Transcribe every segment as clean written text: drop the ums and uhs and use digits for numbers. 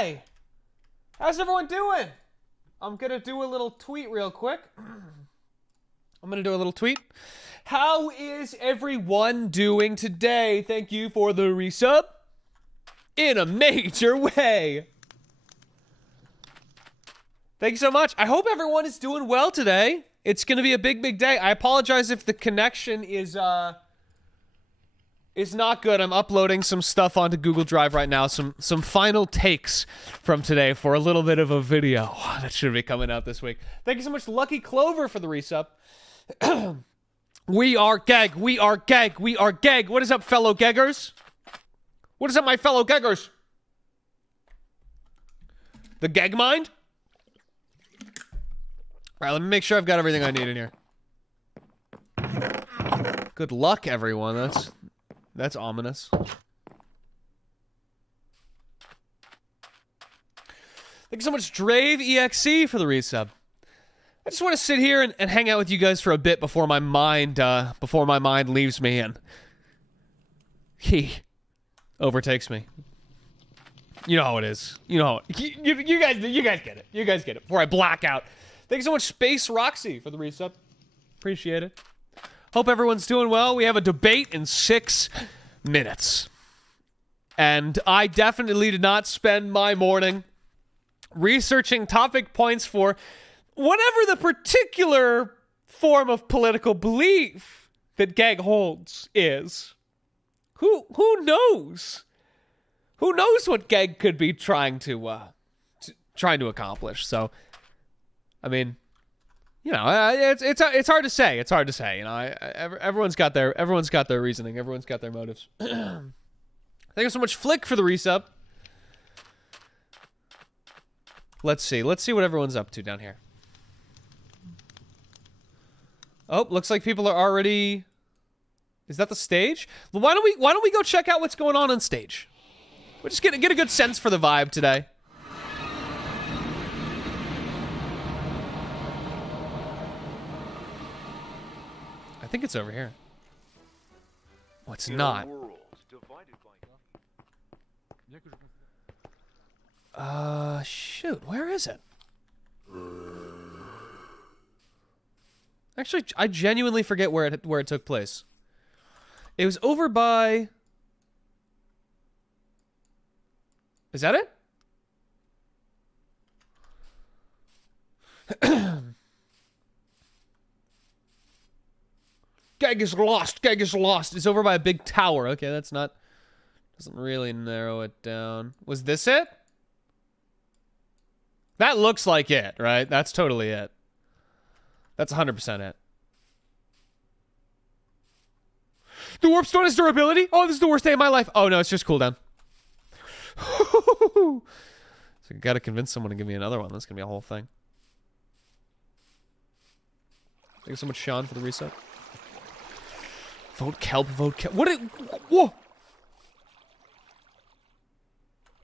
Hi! How's everyone doing? I'm gonna do a little tweet real quick. How is everyone doing today? Thank you for the resub. In a major way. Thank you so much. I hope everyone is doing well today. It's gonna be a big, big day. I apologize if the connection is not good. I'm uploading some stuff onto Google Drive right now. Some final takes from today for a little bit of a video that should be coming out this week. Thank you so much, Lucky Clover, for the resub. We are gegg. We are gegg. We are gegg. What is up, fellow geggers? What is up, my fellow geggers? The gegg mind? All right, let me make sure I've got everything I need in here. Good luck, everyone. That's ominous. Thank you so much, Drave EXE, for the resub. I just want to sit here and hang out with you guys for a bit before my mind leaves me and he overtakes me. You know how it is. You know, you guys get it. You guys get it. Before I black out. Thank you so much, Space Roxy, for the resub. Appreciate it. Hope everyone's doing well. We have a debate in 6 minutes. And I definitely did not spend my morning researching topic points for whatever the particular form of political belief that gegg holds is. Who knows? Who knows what gegg could be trying to accomplish? So, I mean, you know, it's hard to say. It's hard to say. You know, everyone's got their reasoning. Everyone's got their motives. Thank you so much, Flick, for the resub. Let's see what everyone's up to down here. Oh, looks like people are already. Is that the stage? Well, why don't we go check out what's going on stage? We'll just get a good sense for the vibe today. I think it's over here. Oh, it's not. Shoot, where is it? Actually, I genuinely forget where it took place. It was over by. Is that it? Gegg is lost. Gegg is lost. It's over by a big tower. Okay, that's not. Doesn't really narrow it down. Was this it? That looks like it, right? That's totally it. That's 100% it. The warp stone has durability? Oh, this is the worst day of my life. Oh, no, it's just cooldown. So I gotta convince someone to give me another one. That's gonna be a whole thing. Thank you so much, Sean, for the reset. Vote kelp, vote kelp. What it? Whoa!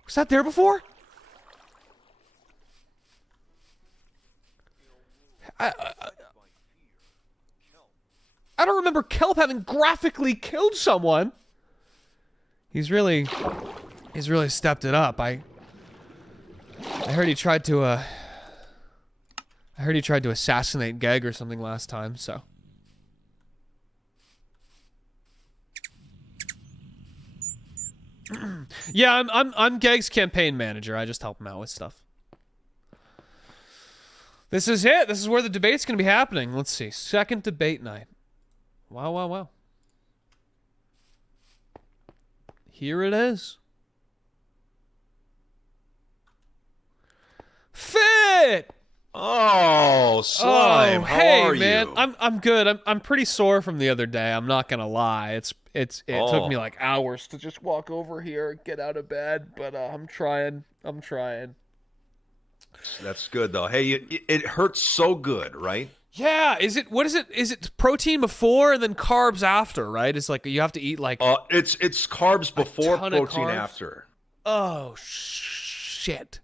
Was that there before? I don't remember kelp having graphically killed someone. He's really stepped it up. I heard he tried to assassinate gegg or something last time, so. Yeah, I'm gegg's campaign manager. I just help him out with stuff. This is it. This is where the debate's going to be happening. Let's see. Second debate night. Wow, wow, wow. Here it is. Fit! Oh, Slime, oh, how hey, are man. you? I'm good. I'm pretty sore from the other day. I'm not gonna lie. It took me like hours to just walk over here, get out of bed, but I'm trying. That's good though. Hey, it hurts so good, right? Yeah. What is it? Is it protein before and then carbs after? Right? It's like you have to eat like. It's carbs before, protein carbs. after. Oh shit.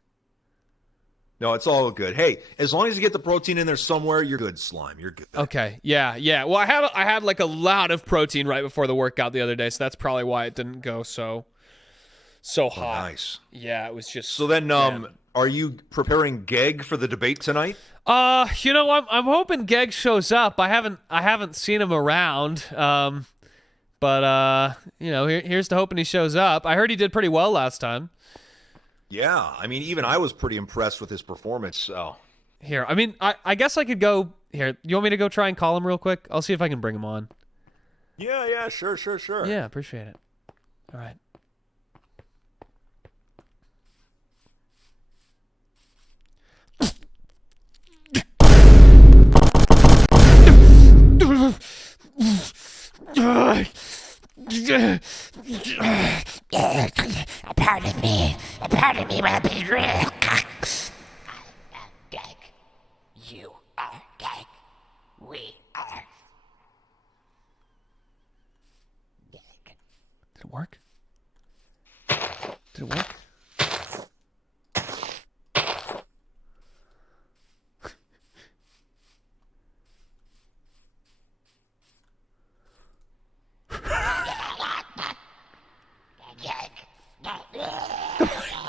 No, it's all good. Hey, as long as you get the protein in there somewhere, you're good, Slime. You're good. Okay. Yeah. Well, I had like a lot of protein right before the workout the other day, so that's probably why it didn't go so so Oh, hot. nice. Yeah, it was just. So then, man. are you preparing Gegg for the debate tonight? You know, I'm hoping Gegg shows up. I haven't seen him around. But you know, here's to hoping he shows up. I heard he did pretty well last time. Yeah, I mean, even I was pretty impressed with his performance. So Here, I mean, I guess I could go here. You want me to go try and call him real quick? I'll see if I can bring him on. yeah, sure. Yeah, appreciate it. All right. A part of me will be real. Gegg. You are Gegg. We are Gegg. Did it work? Did it work?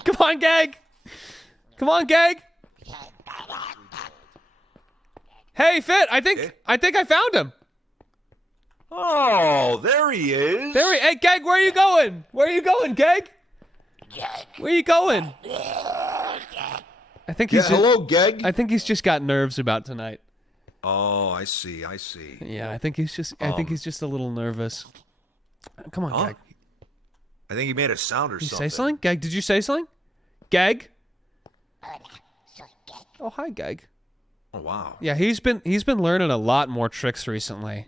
Come on, Gegg! Come on, Gegg! Hey, Fit! I think I found him. Oh, there he is. Hey, Gegg, where are you going? Where are you going, Gegg? Where are you going? I think he's hello, Gegg. I think he's just got nerves about tonight. Oh, I see. Yeah, I think he's just a little nervous. Come on, Gegg. I think he made a sound or Did you something. say something? Gegg, did you say something? Gegg? Soy Gegg. Oh, hi, Gegg. Oh, wow. Yeah, he's been learning a lot more tricks recently.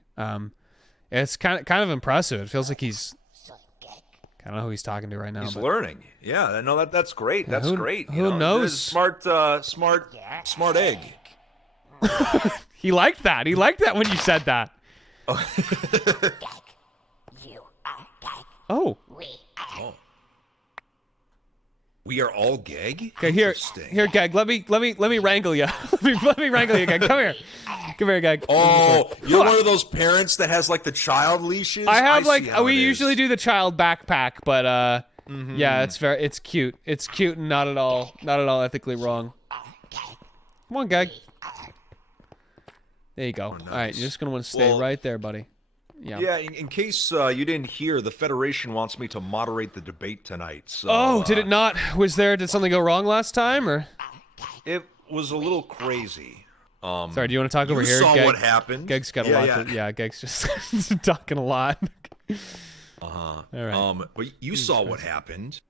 It's kind of impressive. It feels like he's Soy Gegg. I don't know who he's talking to right now. He's but learning. Yeah, no, that's great. That's great. who knows? Smart egg. He liked that. He liked that when you said that. Gegg. You are Gegg. Oh. We are. We are all Gegg? Okay, here, Gegg. Let me wrangle you. let me wrangle you, Gegg. Come here, Gegg. Oh, you're one of those parents that has like the child leashes? I have see how we it is. usually do the child backpack, but yeah, it's cute. It's cute and not at all ethically wrong. Come on, Gegg. There you go. nice. All right, you're just gonna want to stay Well- right there, buddy. Yeah. Yeah, in case you didn't hear, the Federation wants me to moderate the debate tonight. So, Oh, did it not? Did something go wrong last time, or? It was a little crazy. Sorry, do you want to talk over You here? saw Gegg? what happened. Gegg's got a Yeah, lot. Yeah, Gegg's just talking a lot. Uh-huh. All right. But you saw what happened.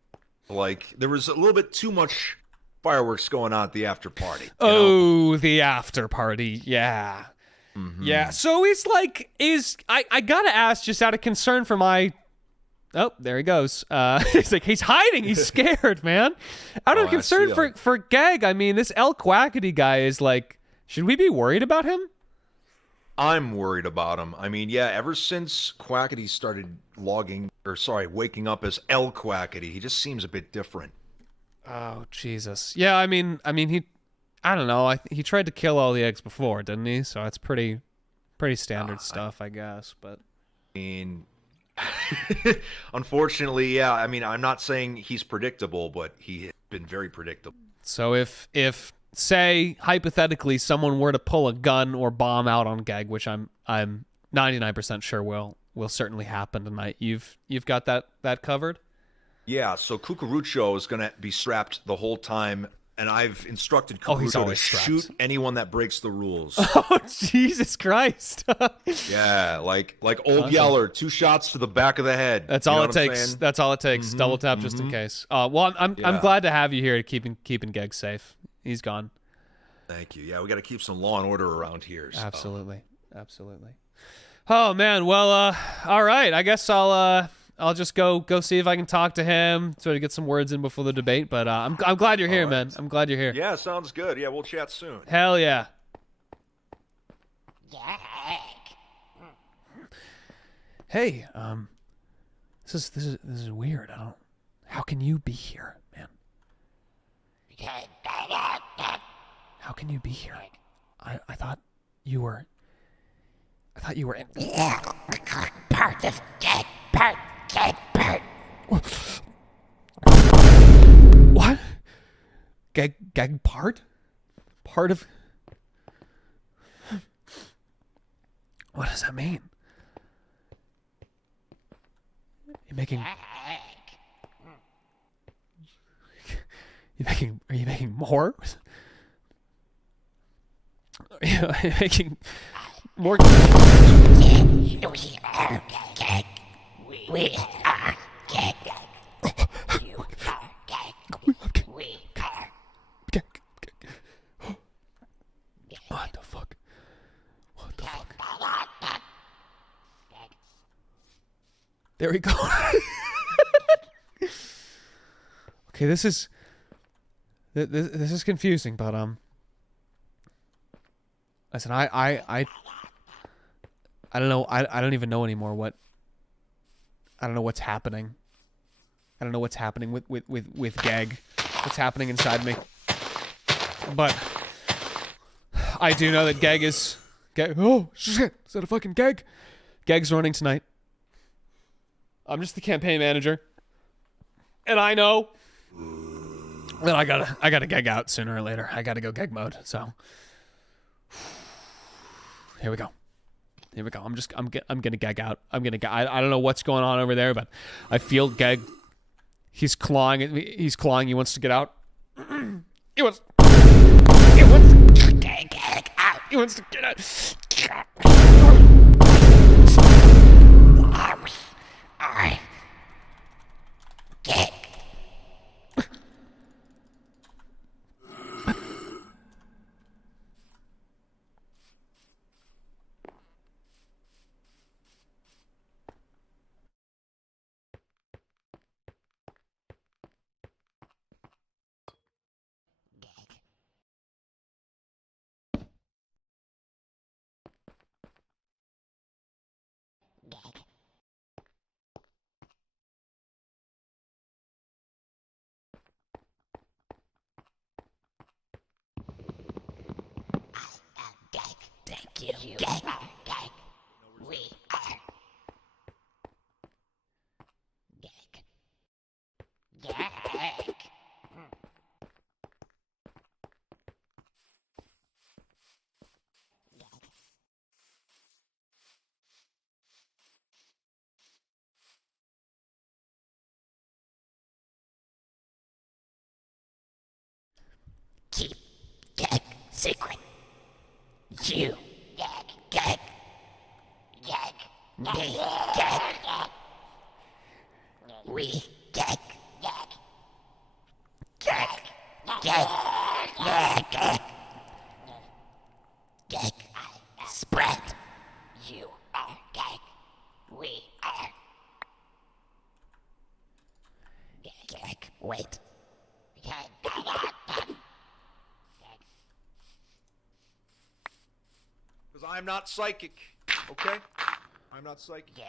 Like, there was a little bit too much fireworks going on at the after party. you know? Oh, the after party. Yeah. Yeah. So it's like, I gotta ask, just out of concern for my. Oh, there he goes. He's like, he's hiding. He's scared, man. Out of I concern see him. for Gegg, I mean, this El Quackity guy is like, should we be worried about him? I'm worried about him. I mean, yeah, ever since Quackity started waking up as El Quackity, he just seems a bit different. Oh, Jesus. Yeah, I mean, I don't know. He tried to kill all the eggs before, didn't he? So it's pretty standard stuff, I guess. But I mean, unfortunately, yeah. I mean, I'm not saying he's predictable, but he has been very predictable. so if say hypothetically someone were to pull a gun or bomb out on Gegg, which I'm 99% sure will certainly happen tonight. You've got that covered? Yeah, so Cucurucho is going to be strapped the whole time, and I've instructed Oh, he's Cucurucho to always strapped. shoot anyone that breaks the rules. Oh, Jesus Christ. Yeah, like old Yeller, 2 shots to the back of the head. That's You know all it what I'm takes. saying? That's all it takes. Double tap just in case. Well, I'm Yeah. glad to have you here, keeping Gegg safe. He's gone. Thank you. Yeah, we got to keep some law and order around here. So. Absolutely. Oh man. Well, all right. I guess I'll just go see if I can talk to him, sort of get some words in before the debate. But I'm glad you're here, man. I'm glad you're here. Yeah, sounds good. Yeah, we'll chat soon. Hell yeah. Gegg. Hey, this is weird. How can you be here, man? Gegg. How can you be here? I thought you were in. Yeah, part of Gegg. Part. Gegg. Part. Gegg part? Part of... What does that mean? You're making... Are you making more? Are you making more? We are gegg. We are gegg. You are gegg. We are. What the fuck? What the fuck? There we go. Okay, this is confusing, but listen, I don't know. I don't even know anymore what. I don't know what's happening. I don't know what's happening with Gegg. What's happening inside me? But I do know that Gegg is. Oh shit! Is that a fucking Gegg? Gegg's running tonight. I'm just the campaign manager, and I know that I gotta Gegg out sooner or later. I gotta go Gegg mode. So here we go. Here we go. I'm gonna Gegg out. I don't know what's going on over there, but I feel Gegg. He's clawing at me. He's clawing. He wants to get out. He wants to Gegg out. He wants to get out. I gegg. Thank you. Gegg. We are gegg. Gegg. Keep gegg secret. You gegg. Gegg. Me gegg. We gegg. Gegg. Gegg. Gegg. Gegg. Spread. You are gegg. We are gegg. Wait. Because I'm not psychic, okay? I'm not psychic. Gegg.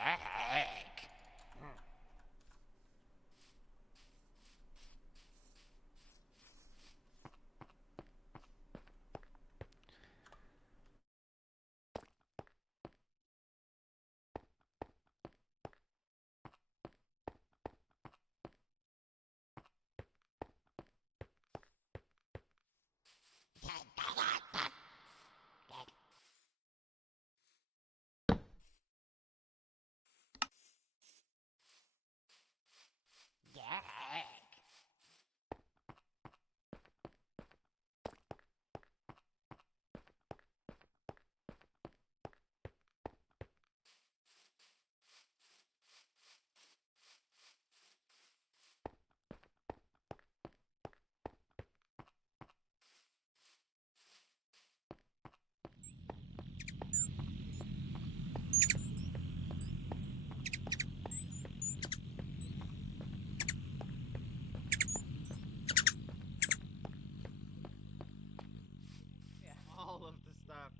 All of the stuff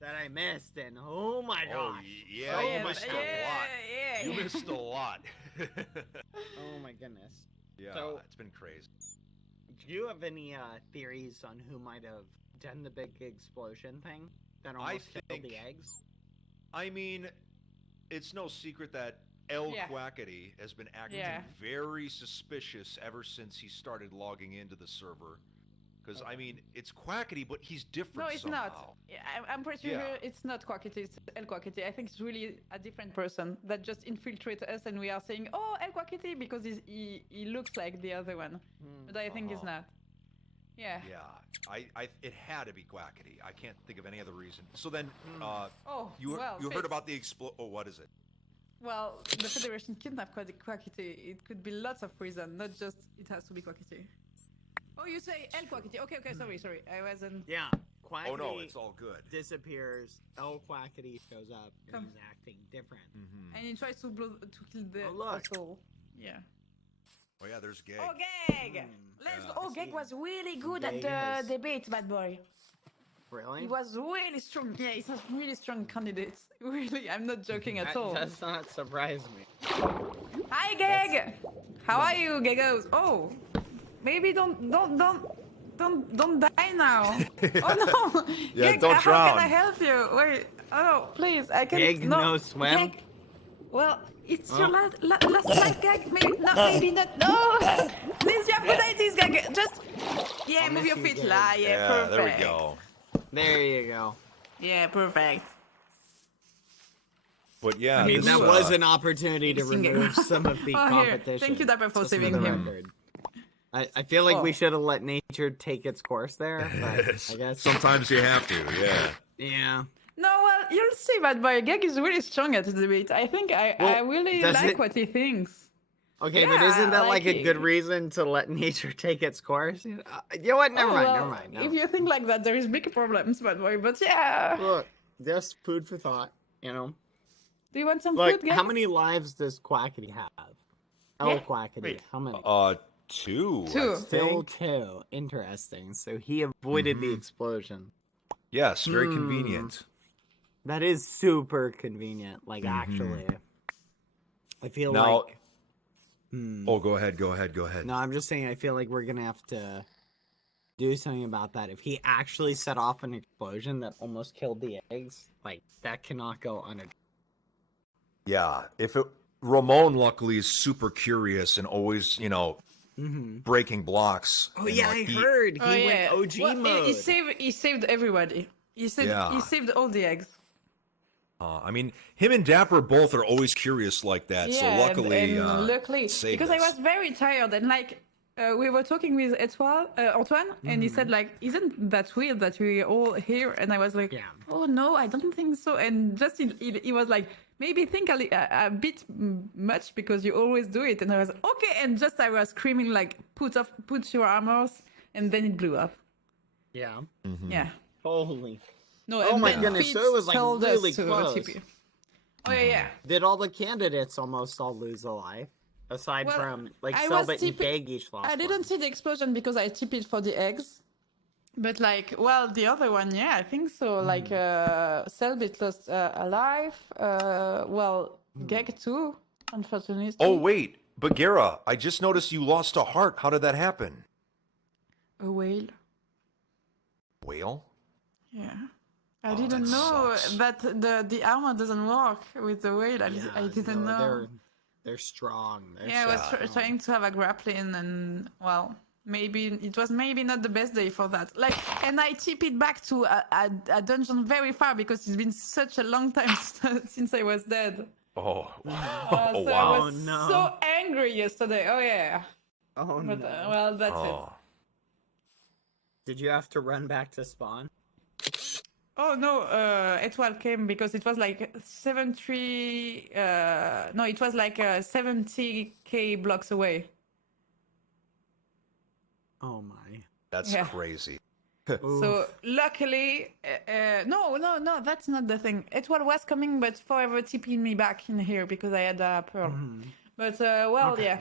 that I missed, and oh my Oh, gosh. yeah, Oh you my missed a God. lot. Yeah. You missed a lot. Oh my goodness. Yeah, So- it's been crazy. Do you have any theories on who might have done the big explosion thing that almost killed think- the eggs? I mean, it's no secret that El Yeah. Quackity has been acting Yeah. very suspicious ever since he started logging into the server. Because I mean, it's Quackity, but he's different. No, it's somehow. not. Yeah, I'm pretty Yeah. sure it's not Quackity, it's El Quackity. I think it's really a different person that just infiltrates us and we are saying, oh, El Quackity, because he looks like the other one. But I think he's not. Yeah. Yeah, it had to be Quackity. I can't think of any other reason. So then, Oh, you well, heard fixed. about the Oh, what is it? Well, the Federation kidnapped Quackity. It could be lots of reasons, not just it has to be Quackity. Oh, you say El Quackity. Okay, sorry. I wasn't... Yeah, Quackity Oh no, it's all good. disappears. El Quackity shows up and Come. he's acting different. And he tries to kill the Oh, look. asshole. Yeah. Oh yeah, there's Gegg. Oh, Gegg! Let's Yeah. go. Oh, Gegg was really good Gegg at has- the debate, bad boy. Really? He was really strong. Yeah, he's a really strong candidate. Really, I'm not joking at all. That does not surprise me. Hi, Gegg! How are you, Geggos? Oh, maybe don't die now. Oh no! Yeah, Gegg, don't how drown. can I help you? Wait. Oh, please, I can. Gegg, no swim? Gegg. Well, it's your last life, Gegg. Maybe not. No. Please, you have good ideas, Gegg. Just I'll move miss your you, feet. Gegg. Yeah, Yeah, perfect. there we go. There you go. Yeah, perfect. But yeah, I mean, this, that was an opportunity to Singing. remove some of the Oh, here. competition. Thank you, Dapper, for just saving the him. record. I feel like we Oh. should have let nature take its course there, but I guess. Sometimes you have to, yeah. Yeah. No, well, you'll see, bad boy. Gegg is really strong at the debate. I think I really does like it- what he thinks. Okay, but Yeah, isn't that like a like good it. reason to let nature take its course? You know what? Never Oh, mind. well, Never mind. No. If you think like that, there is big problems, bad boy. But yeah. Look, just food for thought. You know. Do you want some Look, food, how Gegg? many lives does Quackity have? El Yeah. Quackity. Wait. How many? Two. I Two. Still think. two. Interesting. So he avoided the explosion. Yes, very convenient. That is super convenient. Like actually, I feel Now- like. Oh, go ahead. No, I'm just saying. I feel like we're gonna have to do something about that. If he actually set off an explosion that almost killed the eggs, like that cannot go unaddressed. Yeah, Ramon luckily is super curious and always, breaking blocks. Oh and, yeah, like, I heard he Oh, yeah. went OG Well, mode. He saved everybody. He saved all the eggs. I mean, him and Dapper both are always curious like that. So Yeah, luckily, and luckily, saved because I us. was very tired and like we were talking with Antoine, and he said like, "Isn't that weird that we all here?" And I was like, Yeah. "Oh no, I don't think so." And just he was like, "Maybe think a bit much because you always do it." And I was okay, and just I was screaming like, "Put your armors," and then it blew up. Yeah. Yeah. Holy. No. Oh and my then goodness, Pete so it was, like, told us really to close. TP. Oh yeah. Did all the candidates almost all lose a life? Aside Well, from like I was Selbit and TP Gegg each lost I didn't one. see the explosion because I TP'd for the eggs. But like, well, the other one, yeah, I think so. Like, Selbit lost a life. Well, Gegg too, unfortunately. Oh wait, Bagheera, I just noticed you lost a heart. How did that happen? A whale. Whale? Yeah. I didn't know sucks. that the armor doesn't work with the whale. I didn't know. They're strong. They're Yeah, I was strong. trying to have a grappling, and well, maybe it was not the best day for that. Like, and I TP'd back to a dungeon very far because it's been such a long time since I was dead. Oh, So wow. I was Oh, no. so angry yesterday. Oh yeah. Oh But no. well, that's Oh. Did you have to run back to spawn? it. Oh no, Etoile came because it was like 70. No, it was like 70k blocks away. Oh my. That's Yeah. crazy. So luckily, no, that's not the thing. Etoile was coming, but forever TP'd me back in here because I had a pearl. But well, Okay. yeah.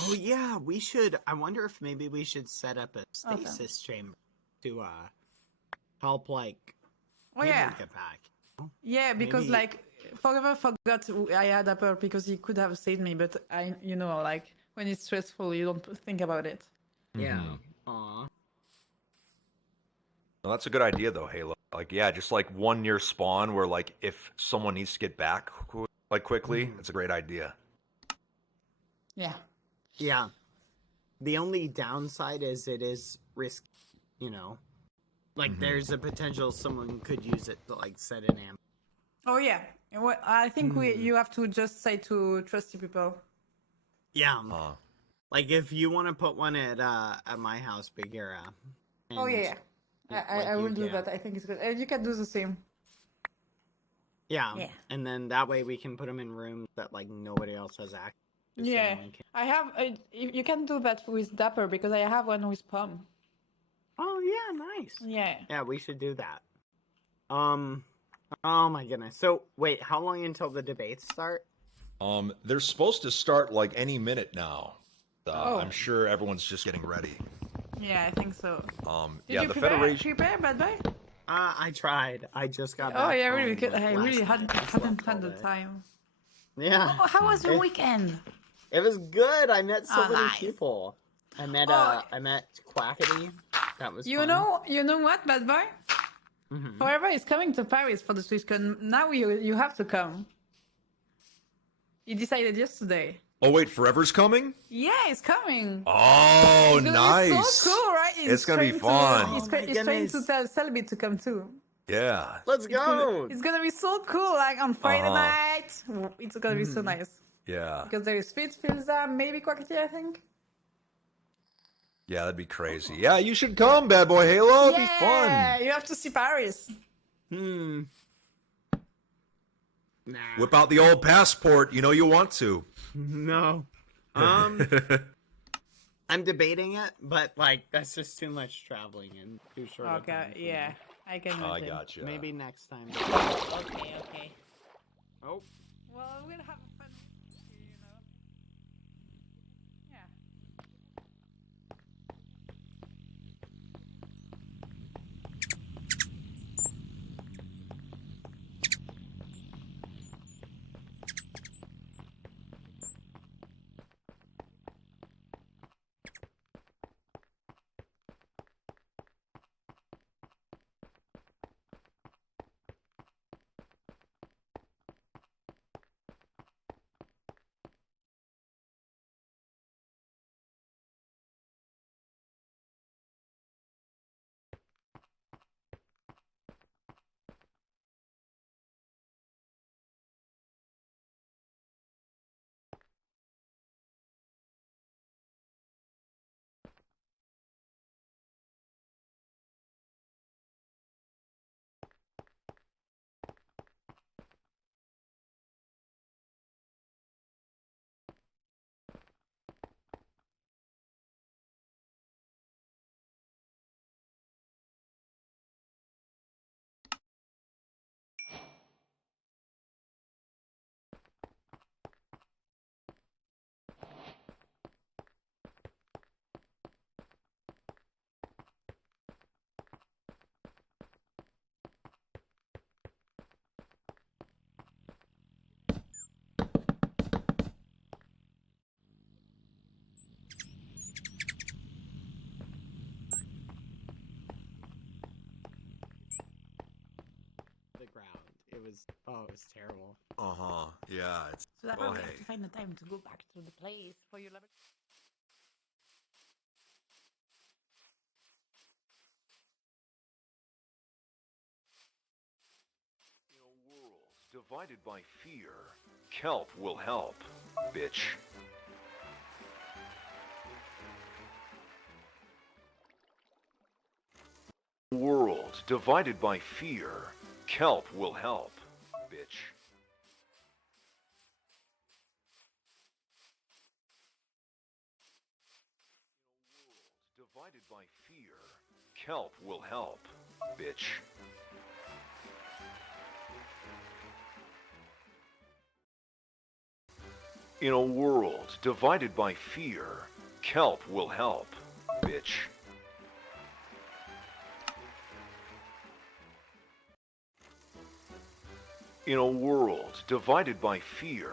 Oh yeah, we should. I wonder if maybe we should set up a stasis chamber to help like Oh people yeah, get back. yeah. Because maybe- like forever forgot I had a pearl because he could have saved me, but like when it's stressful, you don't think about it. Yeah. Aw. Well, that's a good idea, though, Halo. Like, yeah, just like one near spawn where, like, if someone needs to get back, like, quickly, it's a great idea. Yeah. Yeah. The only downside is it is risk, you know, like there's a potential someone could use it to like set an ambush. Oh yeah. And I think you have to just say to trusty people. Yeah. Huh. Like if you want to put one at my house, Bagheera. Oh yeah. I will do that. that. I think it's good. And you can do the same. Yeah. Yeah. And then that way we can put them in rooms that like nobody else has access to. Yeah. So no one can... I have. You can do that with Dapper because I have one with Palm. Oh yeah, nice. Yeah. Yeah, we should do that. Oh my goodness. So wait, how long until the debates start? They're supposed to start like any minute now. Oh. I'm sure everyone's just getting ready. Yeah, I think so. Did Yeah, you the prepare, Federation. prepare, Bad Boy? I tried. I just got Oh back yeah, really home, good. like, I last really night. hadn't I slept had all the day. time. Yeah. Oh, how was your It- weekend? It was good. I met so Oh, many nice. people. I met Oh. I met Quackity. That was You fun. know what, Bad Boy? Mhm. Forever is coming to Paris for the SwissCon. Now you have to come. He decided yesterday. Oh wait, Forever's coming? Yeah, it's coming. Oh, It's gonna nice. be so cool, right? It's gonna be trying fun. To, he's, Oh my he's trying to goodness. tell Selby to come too. Yeah. Let's go. It's gonna be so cool, like on Friday Uh-huh. night. It's gonna be so nice. Yeah. Because there is Fitz, Filza, maybe Quackity, I think. Yeah, that'd be crazy. Yeah, you should come, Bad Boy Halo. It'd be fun. Yeah, you have to see Paris. Hmm. Nah. Whip out the old passport. You know you want to. No. I'm debating it, but like that's just too much traveling and too short. a Okay, time for yeah, me. I can I imagine. gotcha. Maybe next time. Okay. Oh. Well, we'll have fun, you know. Yeah. The ground. It was terrible. Uh-huh. Yeah. It's So that well, we have hey. to find the time to go back to the place for your level. In a world divided by fear, kelp will help, bitch. World divided by fear, kelp will help, bitch. Divided by fear, kelp will help, bitch. In a world divided by fear, kelp will help, bitch. In a world divided by fear,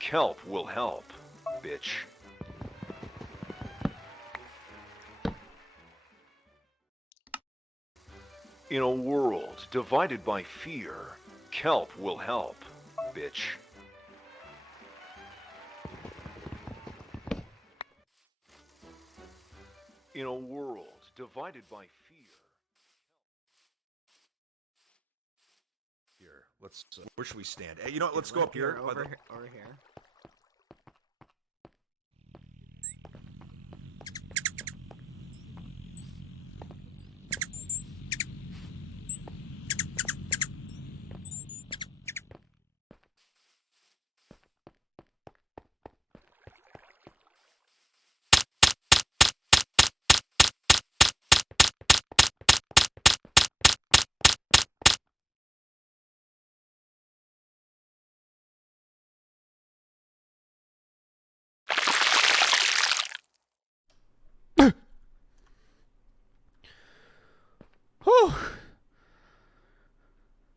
kelp will help, bitch. In a world divided by fear, kelp will help, bitch. In a world divided by fear. Here, let's. Where should we stand? Hey, you know what? Let's go up here. by the- Over here. Whew.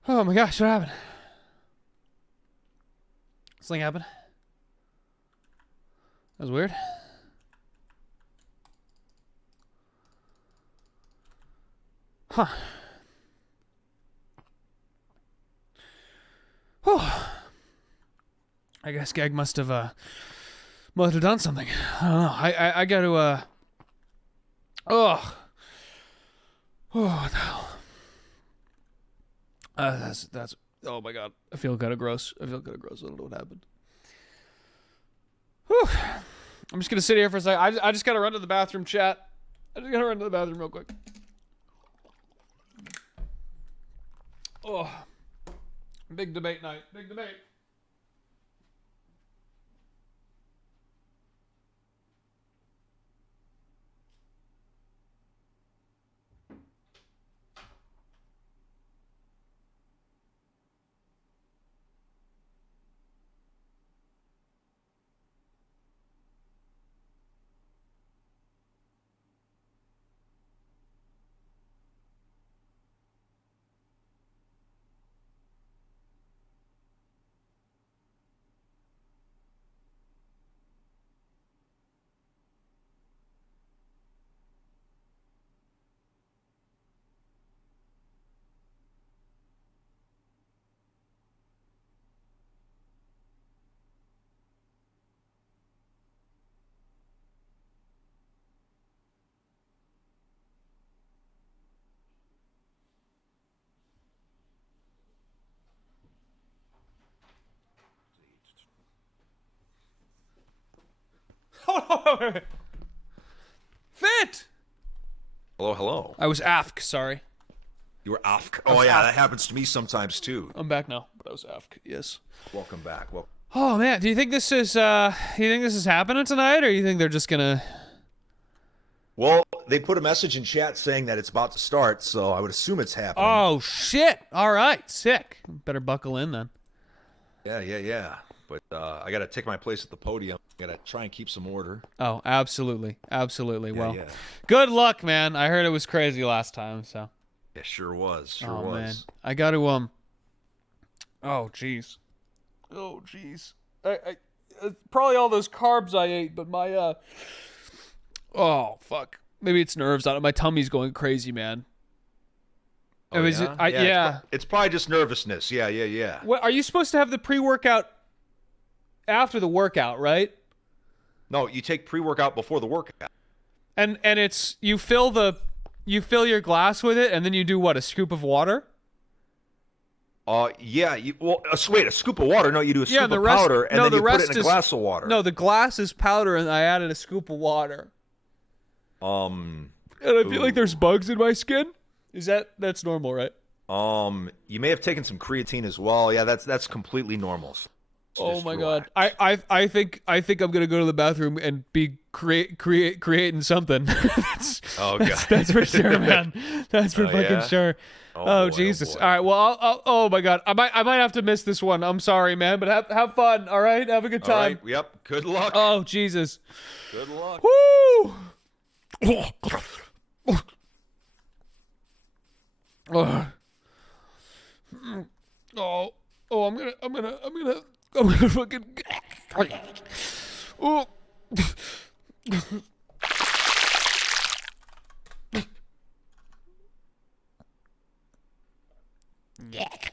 Oh my gosh, what happened? Something happened. That was weird. Huh. Whew. I guess Gegg must have done something. I don't know. I got to oh. Oh, what the hell? That's oh my god. I feel kind of gross. I don't know what happened. Whew. I'm just gonna sit here for a second. I just gotta run to the bathroom, chat. I just gotta run to the bathroom real quick. Oh, big debate night. Big debate. Wait. Fit. Hello, hello. I was AFK. Sorry. You were AFK. Oh yeah, that happens to me sometimes too. I'm back now, but I was AFK. Yes. Welcome back. Well, Oh man, do you think this is happening tonight, or you think they're just gonna? well, they put a message in chat saying that it's about to start, so I would assume it's happening. Oh shit! All right, sick. Better buckle in then. Yeah. But I got to take my place at the podium. I got to try and keep some order. Oh, absolutely. Well, yeah. good luck, man. I heard it was crazy last time, so. Yeah, sure was. Sure Oh was. man, I got to Oh jeez. I probably all those carbs I ate, but my Oh fuck. Maybe it's nerves. My tummy's going crazy, man. Oh, yeah? Yeah. It's probably just nervousness. Yeah. What, are you supposed to have the pre-workout after the workout, right? No, you take pre-workout before the workout. And it's you fill your glass with it, and then you do what? A scoop of water? Yeah. Wait, a scoop of water? No, you do a scoop the of rest, powder, and no, then the you put rest it in a glass of water. No, the glass is powder, and I added a scoop of water. And I feel like there's bugs in my skin. That's normal, right? You may have taken some creatine as well. Yeah, that's completely normal. Oh Just my relax. god. I think I'm gonna go to the bathroom and be creating something. Oh god. That's for sure, man. That's for fucking yeah? sure. Oh boy, Jesus. boy. All right. Well, oh my god. I might have to miss this one. I'm sorry, man. But have fun. All right. Have a good All time. right. Yep. Good luck. Oh Jesus. Good luck. Woo! I'm gonna fucking. Oh. Gegg.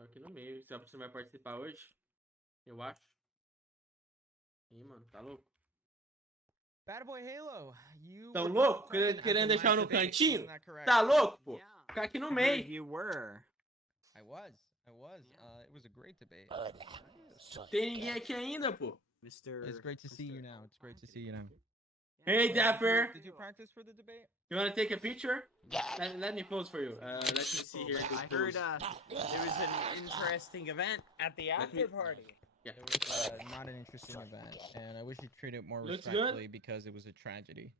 Tô aqui no meio. Você vai participar hoje? Eu acho. Ih, mano, tá louco? Bad Boy Halo, you Tão were louco? present at Querendo the deixar eu last no debate, cantinho? isn't that correct? Tá louco, pô? Yeah. Ficar aqui no I heard meio. you were. I was. It was a great debate. Tem ninguém aqui ainda, pô. Mr. It's great to see you now. It's great to see you now. Hey, Dapper. Did you practice for the debate? You wanna take a picture? Let me pose for you. Let me see here. I heard it was an interesting event at the after party. Yeah. It was not an interesting event, and I wish you treated it more Looks good. respectfully because it was a tragedy.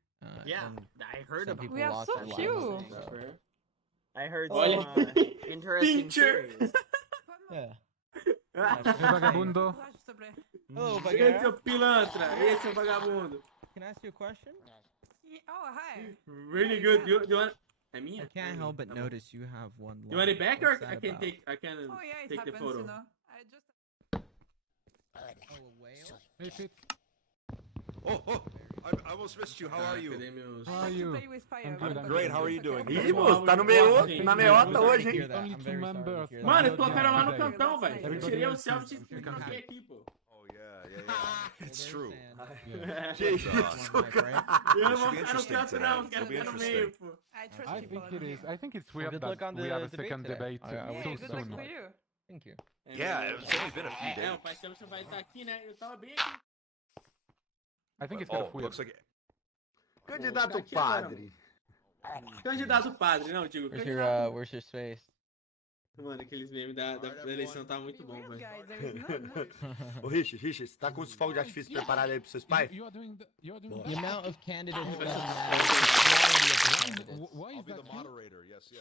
Yeah, and I heard some about people We are lost so their lives, few. so- I heard Olha. some interesting Picture. theories. Yeah. Vagabundo. Courage, s'il te plaît. Hello, Esse Bagheera. é o pilantra. Esse é o vagabundo. Can I ask you a question? Oh, hi. Really good. You want? É minha? I can't help but Tá bom. notice you have one. You want it line. back or What's I that can about? take? I can Oh, yeah, it take the happens, photo. you know. I just... Oh, a whale. Hey, Pete. Oh, I almost missed you. How are you? Cadê meus... How I are like to you? play with fire. I'm good, I'm Great, how are you doing? Ih, Ih, moço, tá no meio, na meiota I'm sorry hoje, to hear hein? that. Only I'm two very sorry to members. hear that. Mano, eles Yeah, colocaram lá no yeah. cantão, velho. Eu Everybody tirei o else selfie is- e coloquei aqui, pô. Oh yeah. It's true. Yeah. Que isso, cara. Eu não Should vou be ficar no interesting canto, não. today. Quero It'll be ficar no meio, interesting. pô. I trust I people. think it is. I think it's Well, weird good luck on that we the have a debate second today. debate I Yeah, so wish good luck soon. for you. Thank you. Yeah, it's only been a few É, days. faz tempo que você vai estar aqui, né? Eu tava bem aqui. I think it's kind Oh, of weird. looks like Candidato Aqui agora. padre. Candidato padre, não, digo. Candidato... Where's your space? Mano, aqueles memes da eleição tá muito bom, Real velho. guys, there is no... Ô, Richard, você tá com os fogos de artifício preparados aí pros seus pais? You are doing The that. amount of candidates doesn't matter. It's the quality of the candidates. Why I'll is be that the you? moderator. Yes.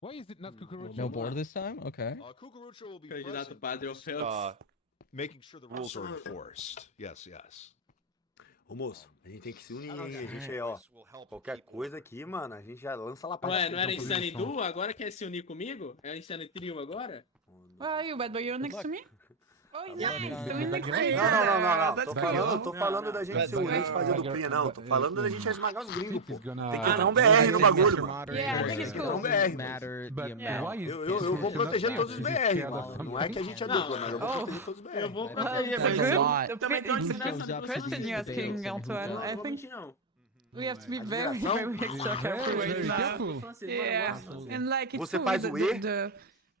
Why is it not Cucurullo? No board this time? Okay. Cucurucho will be Candidato present, padre just, Felps. making sure the rules are enforced. Yes. Ô, moço, a gente tem que se unir, hein? A gente aí, ó. This will help Qualquer people. coisa aqui, mano, a gente já lança lá pra Ué, cima. não era Então, Insane posição. Duo? Agora quer se unir comigo? É Insane Trio agora? Where are you, bad boy? You're next to me? Oh, Yeah, nice. but- So we next to Não, you. Não. That's Tô cool. falando da gente se unir e fazer duplinha, não. Tô falando da gente esmagar os gringos, Pete pô. is gonna. Tem que entrar um não. BR no bagulho, Mr. mano. Moderator, Yeah, I think it's it cool. doesn't BR. matter the But amount. why is Eu vou proteger todos os BR, mano. mano. Não é que a gente é Não. dupla, mas eu vou proteger todos os BR. Eu vou I proteger, think mas there's a eu lot também tenho who discriminação shows de up to pessoas. these Question you're asking, debates and who Antoine. doesn't. I Não vou think mentir, não. we have to be very, Admiração? very extra careful Very, right very now. careful. Yeah, Absolutely. and like it's Você cool faz with o E?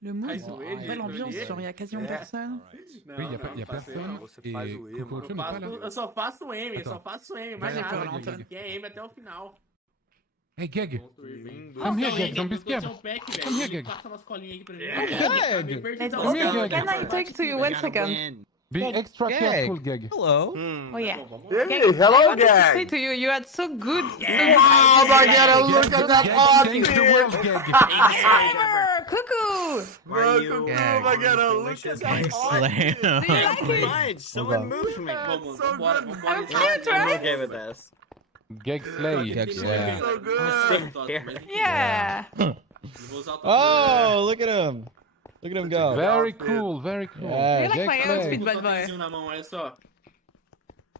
le mood, Faz o E, belle ambiance, E. genre il y a quasiment É. personne. Não, Oui, il y a não, faço personne. não. Você Et faz o E, Cucurullo Eu n'est pas là. faço- Eu só faço M, eu só faço M, mais Vai, nada. Nicolas, Antônio. Que é M até o final. Hey, Gegg. Construir bem. Come here, Não, Gegg. Don't be eu tô scared. sem um pack, velho. Come here, Ele Gegg. passa umas colinhas aqui pra mim. Gegg. Let's Come here, go. Gegg. Can I talk to you one second? Win. Be extra Gegg. careful, Gegg. Hello. Oh yeah. Hey, I hello, wanted to say gang! to you, you had so good. Oh, Bagheera, look at that Gegg art, changed the dude! world, Gegg. Timer, cuckoo. Are you Gang. Bagheera, look at delicious that eggs? art! Do you like it? Fine, someone move me. Vamos, so vambora, good. vambora. I'm cute, I'm right? okay with this. Gegg Slay. Gegg Slay. So good! Yeah. Oh, look at him. Look at him go. Very cool, very cool. Yeah, You like Gegg my Slay. outfit, bad boy? Na mão, olha só.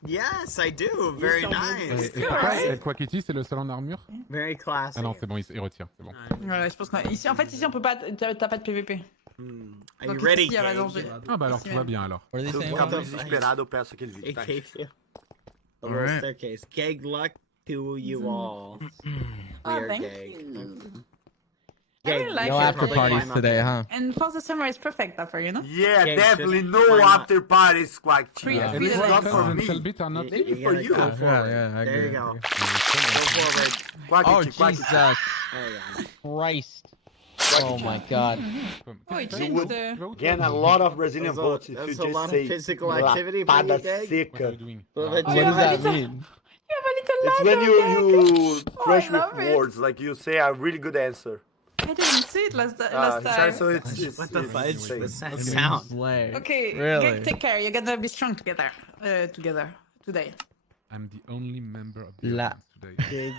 Yes, I do. Very Et, nice. et pourquoi, et quoi Kitty, c'est le salon d'armure? Very classy. Ah non, c'est bon, il retire, c'est bon. Ouais, je pense qu'ici, en fait, ici, on peut pas. T'as pas de PVP. Are you Donc ready, ici, il y a la Gegg? danger. Ah bah alors tout va bien alors. What are they Se eu saying? ficar muito desesperado, eu peço aquele vídeo, tá? AK a All little right. staircase. Gegg luck to you all. We Oh, are thank Gegg. you. I Gegg, really like No it. after probably parties climb up today, there. huh? And for the summer, it's perfect offer, you know? Yeah, Gegg, definitely just no why not? after parties, Quack. Free- Yeah. free It's the not lights. for me. Selbit are not. You for gotta you. go Yeah, forward. yeah, I There you agree. go. Go forward. Quack, Oh, Quack. Jesus. There you go. Christ. Oh my God. Oh, it Tu changed. vas où, Gain toi? a lot of Brazilian That's a- votes if that's you a lot just of say physical activity for you, lapada Gegg. What are seca. you doing? Well, Ah. that's What yeah, does but that it's a- mean? You have a little It's ladder, when you Gegg. crush I love with it. words, like you say a really good answer. I didn't see it last time. So it's What the it's fudge insane. was that Gegg sound? Slay. Okay, Really? Gegg, take care. You're gonna be strong together. Together today. I'm the only member of the La- audience today.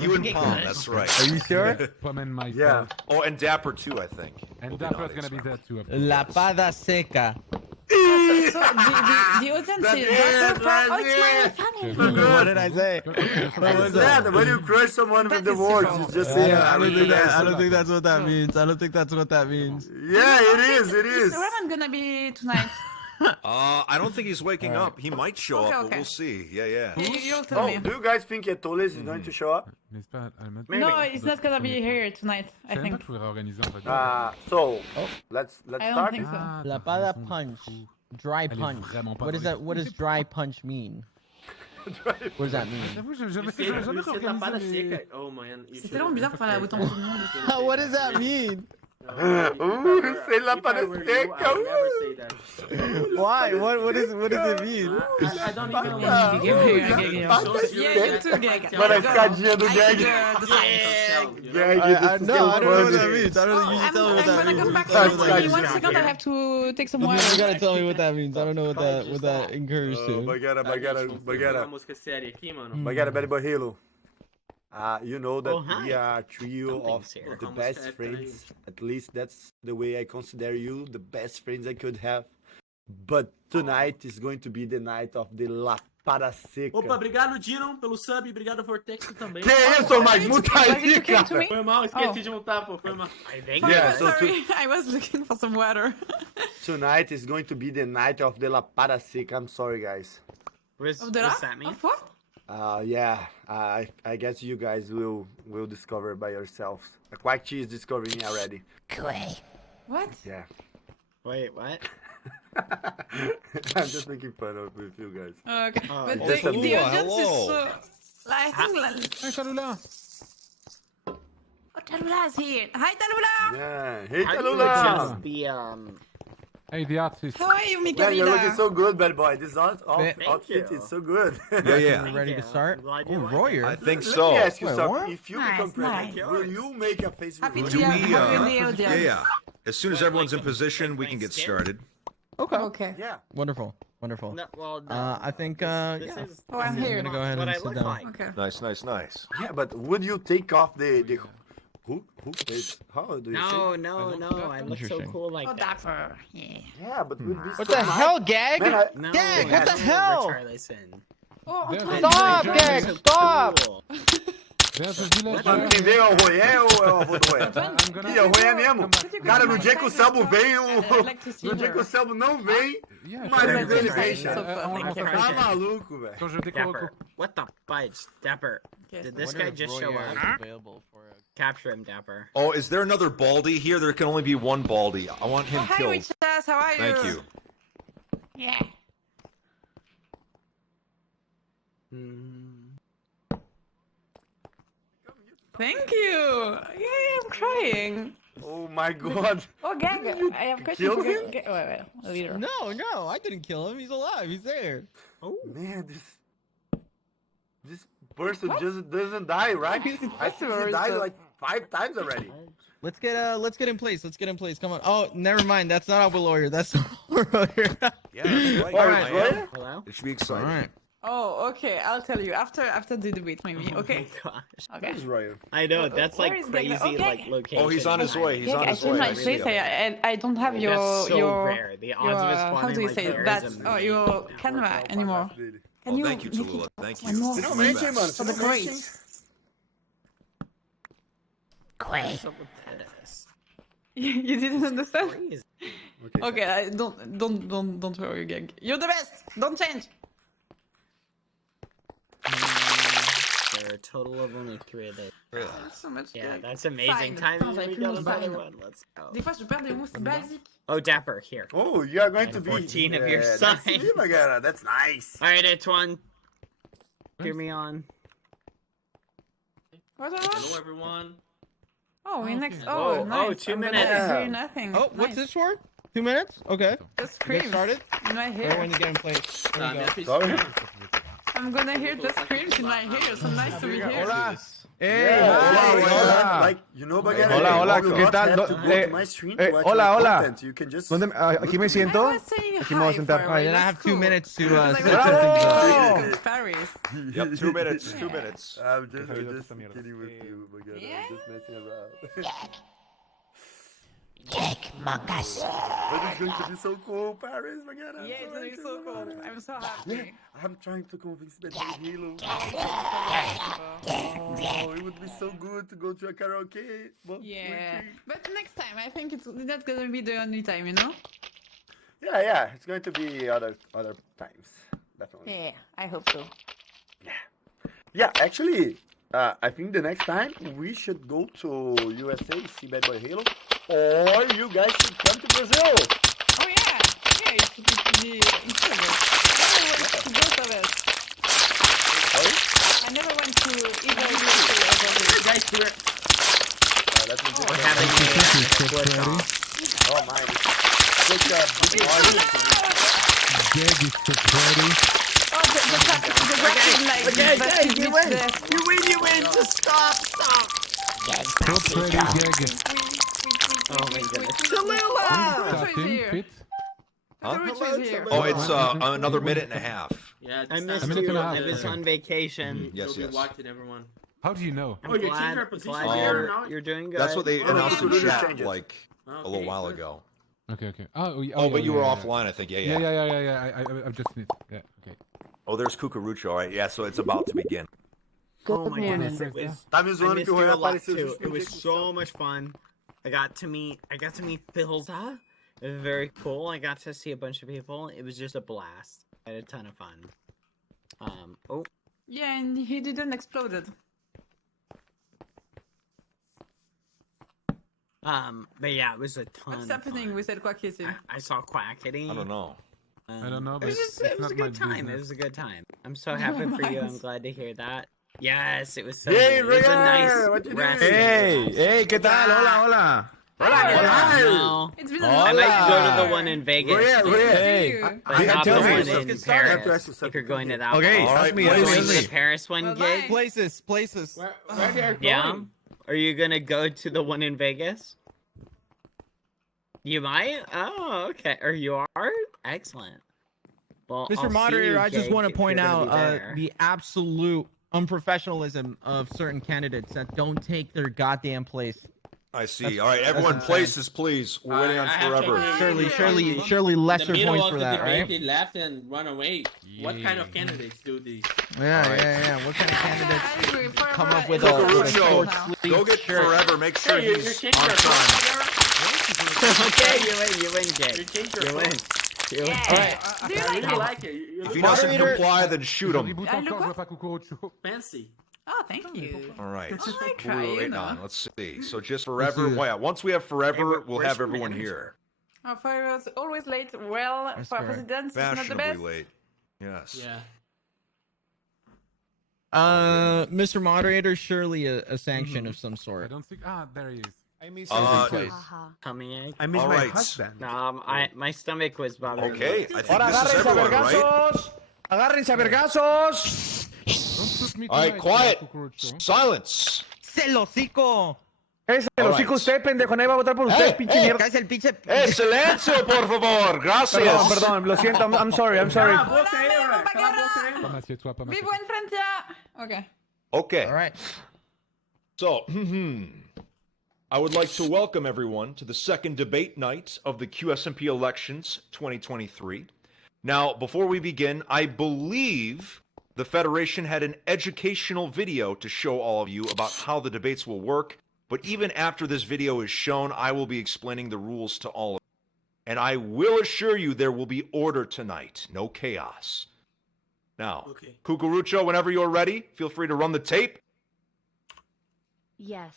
You and Palm, that's right. Are you sure? Pom and myself. Yeah. Oh, and Dapper too, I think. And Will be Dapper's an gonna be audience there too. of course. Lapada seca. So the didn't That's see it. it, Oh, that's it's my it. family. What did I say? What was that? When you crush someone with That the is words, super you just I say, don't think that's what that means. I don't think that's what that means. Yeah, it is, it Is is. Roman gonna be tonight? I don't think he's waking up. He might show Okay, up, but okay. we'll see. Yeah. You'll tell Oh, me. do you guys think Etoles is going to show up? N'hésite pas à le mettre. No, he's not gonna be here tonight, Je I savais pas think. que je pouvais réorganiser en fait. So, let's I don't start. think so. Ah, La t'as pada raison, punch. fou. Dry Elle est punch. vraiment pas What is vraie. that? What does dry punch mean? What does that mean? J'avoue, j'ai You jamais see it? You see la pada organisé les... seca? Oh man. you C'est should- tellement bizarre de parler à autant de monde. What does that mean? Ooh, say la pada If I were you, seca. I would never say that. Why? What does it mean? I don't even Yeah, like yeah, you too, Gag. Mano, a escadinha do I gag. see the sign. Gag, No, I don't know what that means. I don't think you should I'm tell me what that gonna means. come back You tell me to what that. that Give me 1 means. second, I have to take some You water. gotta tell me what that means. I don't know what that incurs Oh, to. Bagara. Uma música séria aqui, mano. Bagara, Belly Boy Halo. You know that Oh, hi. we are a trio of Something's here. the Almost best at friends. At least that's the way I consider you, the best friends I could have. But tonight is going to be the night of the La Para Seca. Opa, obrigado, Dino, pelo sub. Obrigado, Vortex, também. Que isso, Mike? Muta Why aí, did you came to cara. me? Foi mal, esqueci Oh. de montar, pô. Foi mal. I think. Yeah, Oh, so sorry, I was looking for some water. tonight is going to be the night of the La Para Seca. I'm sorry, guys. What's Of the that mean? Of what? Yeah, I guess you guys will discover by yourselves. Quackchi is discovering already. Quay. What? Yeah. Wait, what? I'm just making fun of with you guys. Okay. Oh, But just the a- audience is hello. so... I think like... Hey, Chalula! Oh, Talula's here. Hi, Talula! Yeah. Hey, How do you Talula. adjust the Hey, the artist. How are you, Man, you're looking Mikaela? so good, bad boy. This Thank outfit you. is so good. Yeah. We ready to you. start? I'm glad Oh, you like it. Royer. I think Let so. me ask you Wait, something. what? If you Nice, become president, nice. will you make a face Happy reveal? to we, have you in the Yeah, audience. yeah. As soon as everyone's in like- position, we like can get skin? started. Okay. Okay. Yeah. Wonderful. Wonderful. No, well, no. I think This yeah. is, Oh, I'm this is here. I'm gonna go ahead what and I sit look down. like. Okay. Nice. Yeah, but would you take off the who is how do you say? No, I look so Interesting. cool like Oh, that. dapper. Yeah. Yeah, but would be What so the nice. hell, Gag? Man, No, Gag, what the that's hell? Richarlison. Oh, There's Antoine. a- Stop, Gag, Gag! So Stop! cool. There's a villager. Quem veio é o Royer ou é o avô do Royer? I'm gonna... Ih, é o Royer mesmo? Could you go Cara, to no my dia que o side Selmo and vem, talk? I'd like to see no dia que o her. Selmo não vem, Yeah, o marido That's dele so vem, funny. cara. So funny. on va Like faire Tá Christian. maluco, velho. Quand je découvre... Dapper. What the fudge? Dapper. Okay. Did this guy just show up? Available for a... Capture him, Dapper. Oh, is there another Baldy here? There can only be one Baldy. I want him Oh, hi, killed. Richard. How are you? Thank you. Yeah. Thank you. Yeah, I'm crying. Oh my god. Oh, Gag, I have a question kill for you. him? Wait, leader. No, I didn't kill him. He's alive. He's there. Man, this person just doesn't die, right? I think he died like 5 times already. Let's get in place. Come on. Oh, never mind. That's not our lawyer. That's our lawyer. Yeah, that's right. Oh, I it's am. Royer? Hello? It should be All exciting. right. Oh, okay. I'll tell you after the debate, maybe. Okay. Oh my gosh. Okay. Who's Royer? I know, that's Where like is Gag? crazy, Okay. like location. Oh, he's on his way. He's Yeah, on I his changed way. my I see place. him. I don't have your That's so your rare. The odds your of it how spawning do you like say there that? is Oh, amazing. your camera anymore. Can Oh, you thank you, make Tallulah. it Thank one you. more Você não for me? mexe, hein, mano? For Você the não mexe, great. hein? Quay. What's up with this? You didn't understand? Crazy. Okay, don't worry, Gag. You're the best. Don't change. There are a total of only 3 of those. That's so much Yeah, Gag. that's amazing. Fine. Timing. J'avais We plus got mon another fine. one. Let's go. Des fois, je perds des mots, c'est basique. Oh, Dapper, here. Oh, you are going to be 14 of your nice signs. to meet you, my God. That's nice. Alright, Antoine. Hear me on. What? Hello, everyone. Oh, we next. okay. Oh, Oh, nice. 2 I'm gonna minutes. hear nothing. Oh, what's Nice. this for? 2 minutes? Okay. Just Get screams started. in my Everyone hair. to get in place. There Tá, we minha go. ficha. Sorry. I'm gonna hear just screams in my hair. So nice to be here. Hola. Hola. Like, you know, Bagara, Hola, hola, you will ¿qué not tal? have to go to my stream to watch my hola. content. You can just... ¿Dónde, aquí me I siento? was saying Aquí me voy a hi sentar. for a All right, while. then I have That's 2 cool. minutes to Like, set we're some things up. in Paris. Yep, 2 minutes. 2 minutes. I'm just kidding with you, Bagara. Yeah. I'm just messing around. Gegg Among Us. But it's going to be so cool, Paris. My God, I'm Yeah, so it's gonna be excited so cool. about it. I'm so happy. I'm trying to convince that my Halo. Oh, Oh, it would be so good to go to a karaoke. But yeah, but next time I think it's not gonna be the only time, you know. yeah, it's going to be other times, definitely. Yeah, I hope so. Yeah, actually, I think the next time we should go to USA, see Bad Boy Halo, or you guys should come to Brazil. Oh yeah, it should be incredible. I never went to both of us. Sorry? I never went to either USA or Brazil. Guys, we're That would be We're having a split off. Oh my. Such a big party. Gegg is so pretty. Oh, the graphic like Okay, but okay, it's you win. there. You win. Just stop. So pretty, Gegg. Oh my goodness. Chalila! Starting here. fit. Karuchi is here. Oh, it's another minute and a half. yeah. I it's missed time minute you. and a half, I was okay. on vacation. Yes, You'll be yes. watching everyone. How do you know? Oh, you changed our position there now? You're doing good. That's what they announced in yeah. chat Changes. like a little while ago. Okay. Oh, yeah, but you were yeah. offline, I think. Yeah. Yeah. I've just seen it. Yeah. Okay. Oh, there's Cucurucho. All right. Yeah. So it's about to begin. Oh my morning. goodness, it was. Tá me I zoando missed que o you Roy a lot apareceu too. justo It no was dia que so much fun. I got to meet Philza. It was very cool. I got to see a bunch of people. It was just a blast. I had a ton of fun. Oh, Yeah, and he didn't exploded. but yeah, it was a ton. What's of happening fun. with El Quackity? I saw Quackity. I don't know. I don't know, It was, but just, it's it was not a good my time. It business. was a good time. I'm so happy for you. I'm glad to hear that. Yes, it was so. Hey, good. It was a Roger, nice what you rest. doing? Hey, ¿qué tal? Hola, hola. No, It's been a I long might time. go to the one in Vegas. Hey. But not tell the me. one Let's in get started. Paris. If you're going to that Okay, one. ask me. All Are you right, going to the wait. Paris one, Bye-bye. gig? Places. Where they are Yeah. going? Are you gonna go to the one in Vegas? You might. Oh, okay. Or you are? Excellent. Well, I'll Mr. see Moderator, you, I just Gig, want to if point you're gonna out be there. the absolute unprofessionalism of certain candidates that don't take their goddamn place. I see. All right, everyone, insane. places, please. We're waiting on I have forever. checked Surely In lesser the middle points of for the that, debate, right? they left and run away. What kind of candidates do these? Yeah. What kind of candidates I agree. Forever come up with is a Cucurucho, short now. sleeve Go get shirt? forever. Make sure Hey, you he's changed on your time. Okay, you win, You Gig. changed your You win. You win. Yeah. Do you I like really it? like it. You If look he doesn't Moderator- comply, then shoot Je him. reboot Ah, encore, le je vois pas Cucurucho. fancy. Oh, thank you. All right. Oh, I We're try, you waiting know. on. Let's see. So just forever. do this. Well, yeah, once we have forever, we'll where's have everyone Fernando? here. Oh, Forever's always late. Well, That's for correct. president, it's not the Fashionably best. late. Yes. Yeah. Mr. Moderator, surely a sanction of some I sort. don't think. There he is. I miss Uh, place. Tummy ache. I miss all my right. husband. My stomach was bothering Okay. me. I think Ahora this is agárrense a everyone, right? vergazos. Agárrense a vergazos. Don't put me All right, tonight, quiet. Cucurucho. Silence. ¡Celocico! Ese All lo right. sigo usted, pendejo. Nadie va a votar por usted, pinche mierda. Cállese el pinche... Silencio, por favor. Gracias. Perdón, lo siento. I'm sorry. Hola, Okay, amigo alright. Bagara. Pas m'assieds-toi, pas Vivo m'assieds-toi. en Francia. Okay. Okay. All right. So, I would like to welcome everyone to the second debate night of the QSMP elections 2023. Now, before we begin, I believe the Federation had an educational video to show all of you about how the debates will work. But even after this video is shown, I will be explaining the rules to all of you. And I will assure you there will be order tonight, no chaos. Now, Okay. Cucurucho, whenever you're ready, feel free to run the tape. Yes.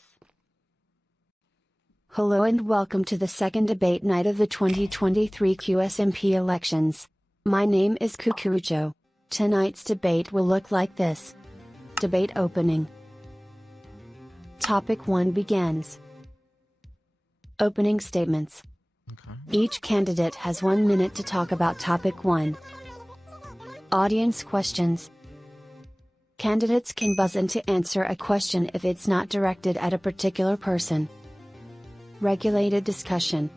Hello and welcome to the second debate night of the 2023 QSMP elections. My name is Cucurucho. Tonight's debate will look like this. Debate opening. Topic 1 begins. Opening statements. Each candidate has 1 minute to talk about topic 1. Audience questions. Candidates can buzz in to answer a question if it's not directed at a particular person. Regulated discussion.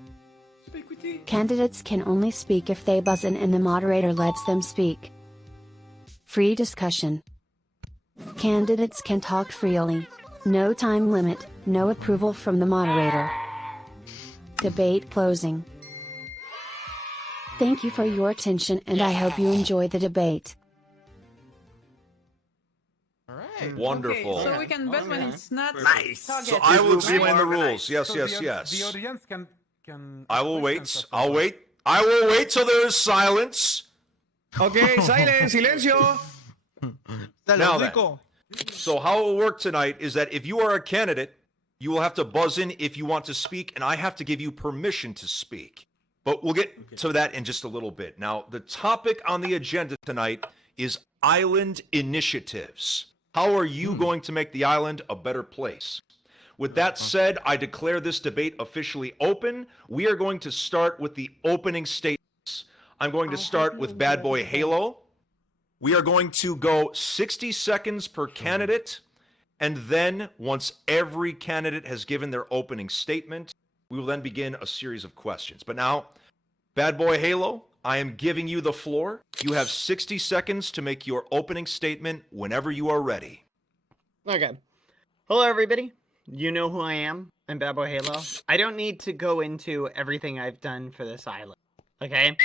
Candidates can only speak if they buzz in and the moderator lets them speak. Free discussion. Candidates can talk freely. No time limit, no approval from the moderator. Debate closing. Thank you for your attention and I hope you enjoy the debate. All right. Wonderful. Okay, so we can bet when it's not Nice. target. So I will This will be explain the organized. rules. Yes, So yes, the yes. audience can. I will explain wait. themselves I'll as well. wait. I will wait till there is silence. Okay, silence, silencio. Now then. Hocico. So how it will work tonight is that if you are a candidate, you will have to buzz in if you want to speak, and I have to give you permission to speak. But we'll get to that in just a little bit. Now, the topic on the agenda tonight is island initiatives. How are you going to make the island a better place? With that said, I declare this debate officially open. We are going to start with the opening statements. I'm going to start with Bad Boy Halo. We are going to go 60 seconds per candidate. And then, once every candidate has given their opening statement, we will then begin a series of questions. But now, Bad Boy Halo, I am giving you the floor. You have 60 seconds to make your opening statement whenever you are ready. Okay. Hello, everybody. You know who I am. I'm Bad Boy Halo. I don't need to go into everything I've done for this island. Okay?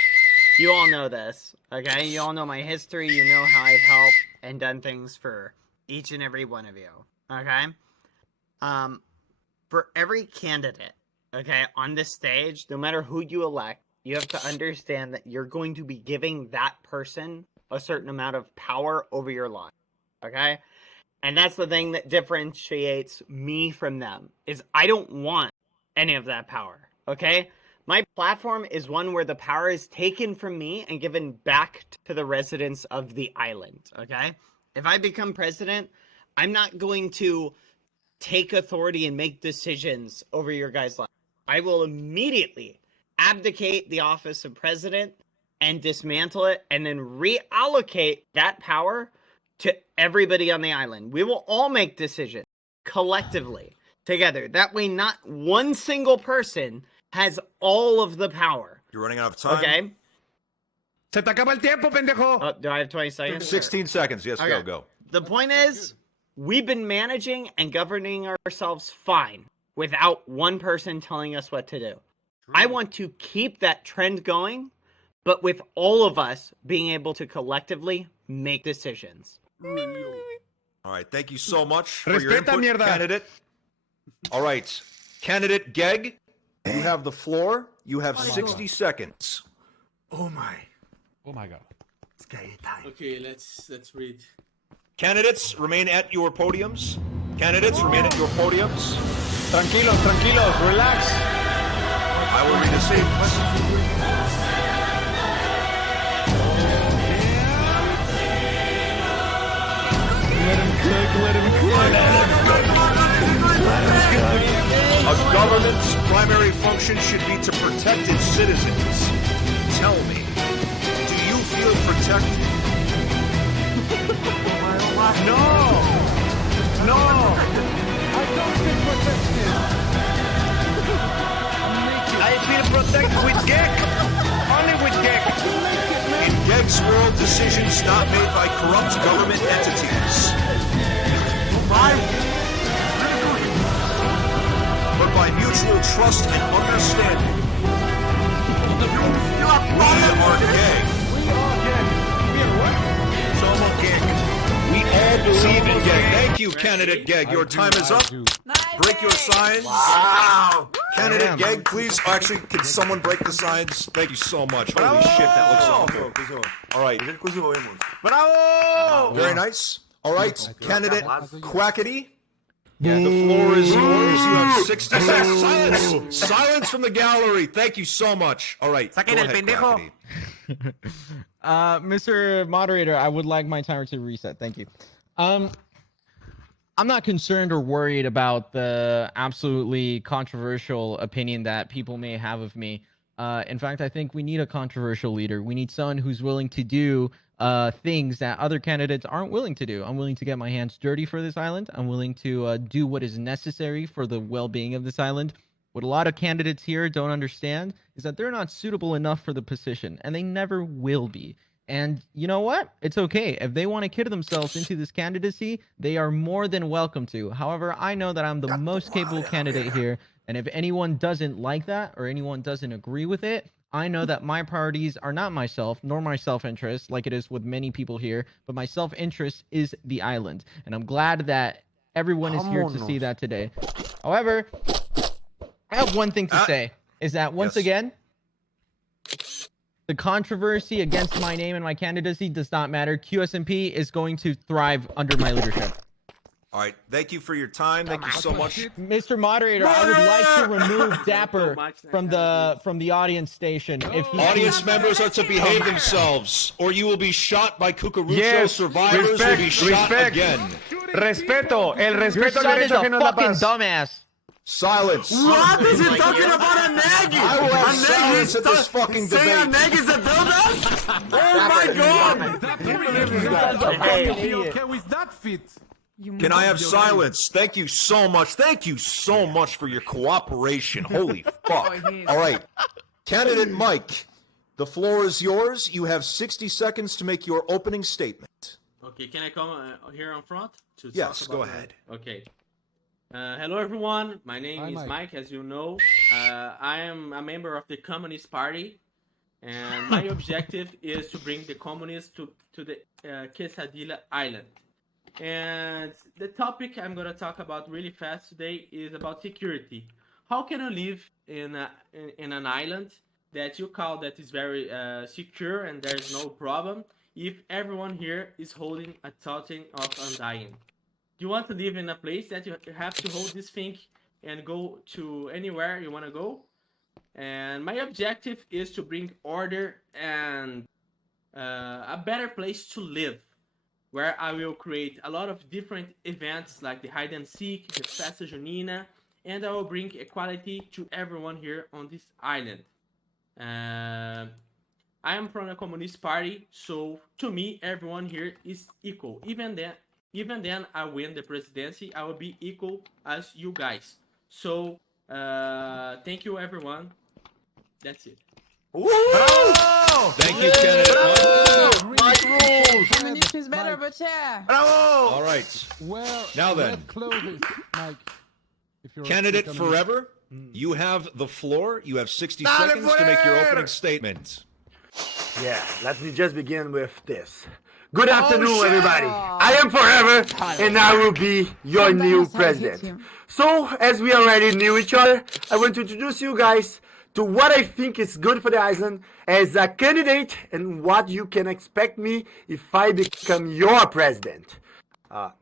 You all know this. Okay? You all know my history. You know how I've helped and done things for each and every one of you. Okay? For every candidate, okay, on this stage, no matter who you elect, you have to understand that you're going to be giving that person a certain amount of power over your life. Okay? And that's the thing that differentiates me from them, is I don't want any of that power. Okay? My platform is one where the power is taken from me and given back to the residents of the island. Okay? If I become president, I'm not going to take authority and make decisions over your guys' lives. I will immediately abdicate the office of president and dismantle it and then reallocate that power to everybody on the island. We will all make decisions collectively together. That way, not one single person has all of the power. You're running out of time. Okay? Se te acaba el tiempo, pendejo. Oh, do I have 20 seconds? 16 seconds. Yes, Okay. go. The point is, we've been managing and governing ourselves fine without one person telling us what to do. I want to keep that trend going, but with all of us being able to collectively make decisions. All right. Thank you so much for your Respeta, input, mierda. candidate. All right. Candidate Gegg, you have the floor. You have 60 seconds. Oh my. Oh my god. Scary time. Okay, let's read. Candidates, remain at your podiums. Candidates, remain at your podiums. Tranquilos, relax. I will read the statements. A government's primary function should be to protect its citizens. Tell me, do you feel protected? No. I feel protected with gegg. Only with gegg. In Gegg's world, decisions not made by corrupt government entities, but by mutual trust and understanding. We are Gegg. We all believe in Gegg. Thank you, candidate Gegg. Your time is up. Break your signs. Wow. Candidate Damn. Gegg, please. Actually, can someone break the signs? Thank you so much. Holy shit, that looks awful. All right. Bravo. Very nice. All right, candidate Quackity. Yes. The floor is yours. You have 60 seconds. Silence! Silence from the gallery. Thank you so much. All right. Go ahead, Quackity. Mr. Moderator, I would like my timer to reset. Thank you. I'm not concerned or worried about the absolutely controversial opinion that people may have of me. In fact, I think we need a controversial leader. We need someone who's willing to do things that other candidates aren't willing to do. I'm willing to get my hands dirty for this island. I'm willing to do what is necessary for the well-being of this island. What a lot of candidates here don't understand is that they're not suitable enough for the position, and they never will be. And you know what? It's okay. If they want to kid themselves into this candidacy, they are more than welcome to. However, I know that I'm the most capable candidate here. And if anyone doesn't like that or anyone doesn't agree with it, I know that my priorities are not myself, nor my self-interest, like it is with many people here, but my self-interest is the island. And I'm glad that everyone is here to see that today. However, I have one thing to say, is that once again, the controversy against my name and my candidacy does not matter. QSMP is going to thrive under my leadership. All right. Thank you for your time. Thank you so much. Mr. Moderator, I would like to remove Dapper from the audience station. If he Audience members are to behave themselves, or you will be shot by Cucurucho. Survivors will be shot again. Respeto. El Your respeto son is a que no da fucking paz. dumbass. Silence. What is he talking about a neg? I will have A neg silence is at this fucking saying a debate. neg is a dumbass? Oh my god! Okay, with that fit. Can I have silence? Thank you so much. Thank you so much for your cooperation. Holy fuck. All right. Candidate Mike, the floor is yours. You have 60 seconds to make your opening statement. Okay, can I come here on front? To Yes, talk go about ahead. Okay. Hello, everyone. My name Hi, is Mike. Mike, as you know. I am a member of the Communist Party, and my objective is to bring the communists to the Quesadilla Island. And the topic I'm going to talk about really fast today is about security. How can you live in an island that you call that is very secure and there's no problem if everyone here is holding a totem of undying? You want to live in a place that you have to hold this thing and go to anywhere you want to go. And my objective is to bring order and a better place to live, where I will create a lot of different events like the hide and seek, the Festa Junina, and I will bring equality to everyone here on this island. I am from the Communist Party, so to me, everyone here is equal. Even then I win the presidency, I will be equal as you guys. So, thank you, everyone. That's it. Thank you, candidate Mike. My rules! Feminism is better, but yeah. Bravo! All right. Well, Now then. let's close this, Mike. If you're Candidate coming- Forever, you have the floor. You have 60 seconds to make your opening statement. Yeah, let me just begin with this. Good afternoon, everybody. I am Forever, and I will be your new president. So, as we already knew each other, I want to introduce you guys to what I think is good for the island as a candidate and what you can expect me if I become your president.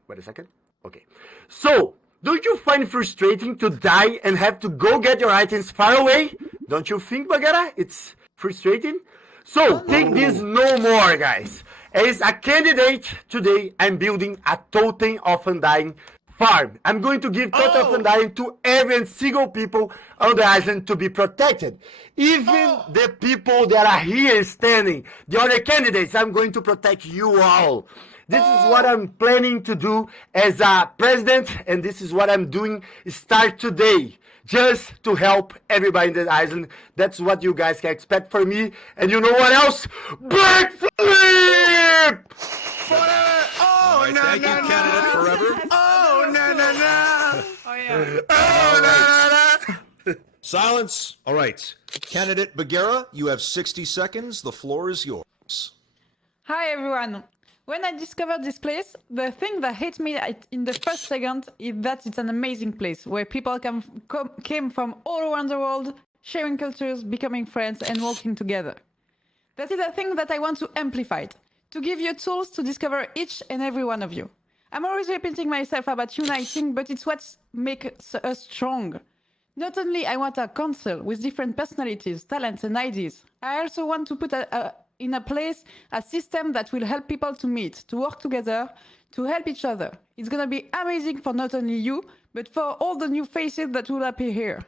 Wait a second. Okay. So, don't you find it frustrating to die and have to go get your items far away? Don't you think, Bagara? It's frustrating? So, take this no more, guys. As a candidate today, I'm building a totem of undying farm. I'm going to give totem of undying to every single people on the island to be protected. Even the people that are here standing, the other candidates, I'm going to protect you all. This is what I'm planning to do as a president, and this is what I'm doing start today. Just to help everybody in the island. That's what you guys can expect from me. And you know what else? Backflip! All right, thank you, candidate Forever. Oh, no, no, no! Oh, yeah. Oh, no, no, no! Silence. All right. Candidate Bagheera, you have 60 seconds. The floor is yours. Hi everyone. When I discovered this place, the thing that hit me in the first second is that it's an amazing place where people came from all around the world, sharing cultures, becoming friends, and working together. That is a thing that I want to amplify, to give you tools to discover each and every one of you. I'm always repeating myself about uniting, but it's what makes us strong. Not only I want a council with different personalities, talents, and ideas, I also want to put in a place a system that will help people to meet, to work together, to help each other. It's gonna be amazing for not only you, but for all the new faces that will appear here.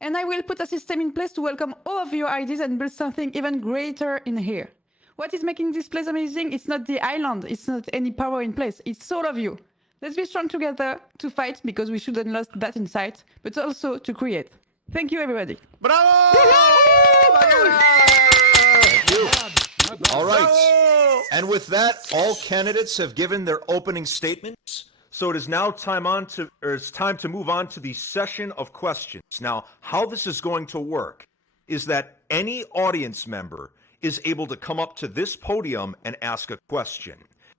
And I will put a system in place to welcome all of your ideas and build something even greater in here. What is making this place amazing? It's not the island, it's not any power in place, it's all of you. Let's be strong together to fight, because we shouldn't lose that insight, but also to create. Thank you, everybody. Bravo! Thank you. All right. And with that, all candidates have given their opening statements. So it is now it's time to move on to the session of questions. Now, how this is going to work is that any audience member is able to come up to this podium and ask a question.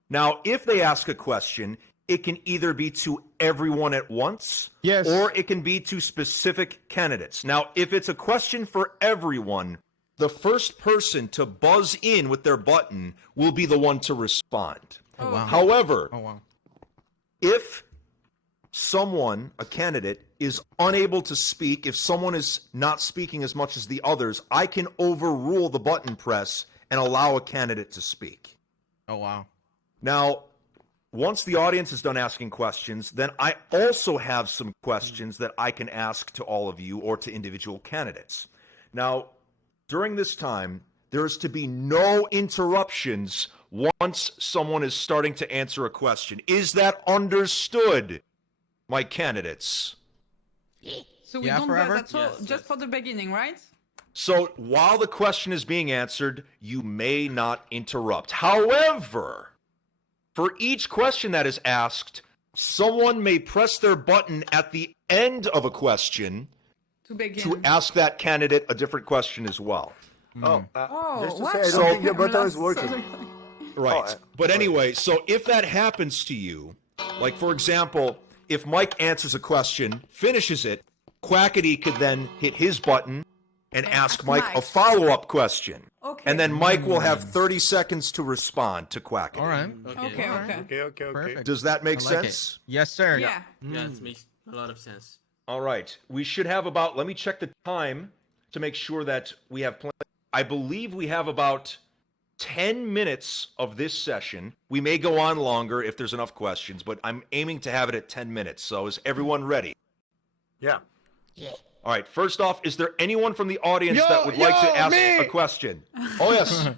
Now, if they ask a question, it can either be to everyone at once, or it can be to specific candidates. Now, if it's a question for everyone, the first person to buzz in with their button will be the one to respond. Oh, wow. However, Oh, wow. if someone, a candidate, is unable to speak, if someone is not speaking as much as the others, I can overrule the button press and allow a candidate to speak. Oh, wow. Now, once the audience is done asking questions, then I also have some questions that I can ask to all of you or to individual candidates. Now, during this time, there is to be no interruptions once someone is starting to answer a question. Is that understood, my candidates? So we don't forever? buzz at all, just for the beginning, right? So while the question is being answered, you may not interrupt. However, for each question that is asked, someone may press their button at the end of a question to ask that candidate a different question as well. Just to what? say, I don't think the button is working. Right. But anyway, so if that happens to you, like for example, if Mike answers a question, finishes it, Quackity could then hit his button and ask Mike a follow-up question. Okay. And then Mike will have 30 seconds to respond to Quackity. All right. Okay. Perfect. Does that make I like sense? it. Yes, sir. Yeah. Yeah, it makes a lot of sense. All right. We should have about, let me check the time to make sure that we have plenty. I believe we have about 10 minutes of this session. We may go on longer if there's enough questions, but I'm aiming to have it at 10 minutes. So is everyone ready? Yeah. All right. First off, is there anyone from the audience that would like to ask a question? Oh, yes.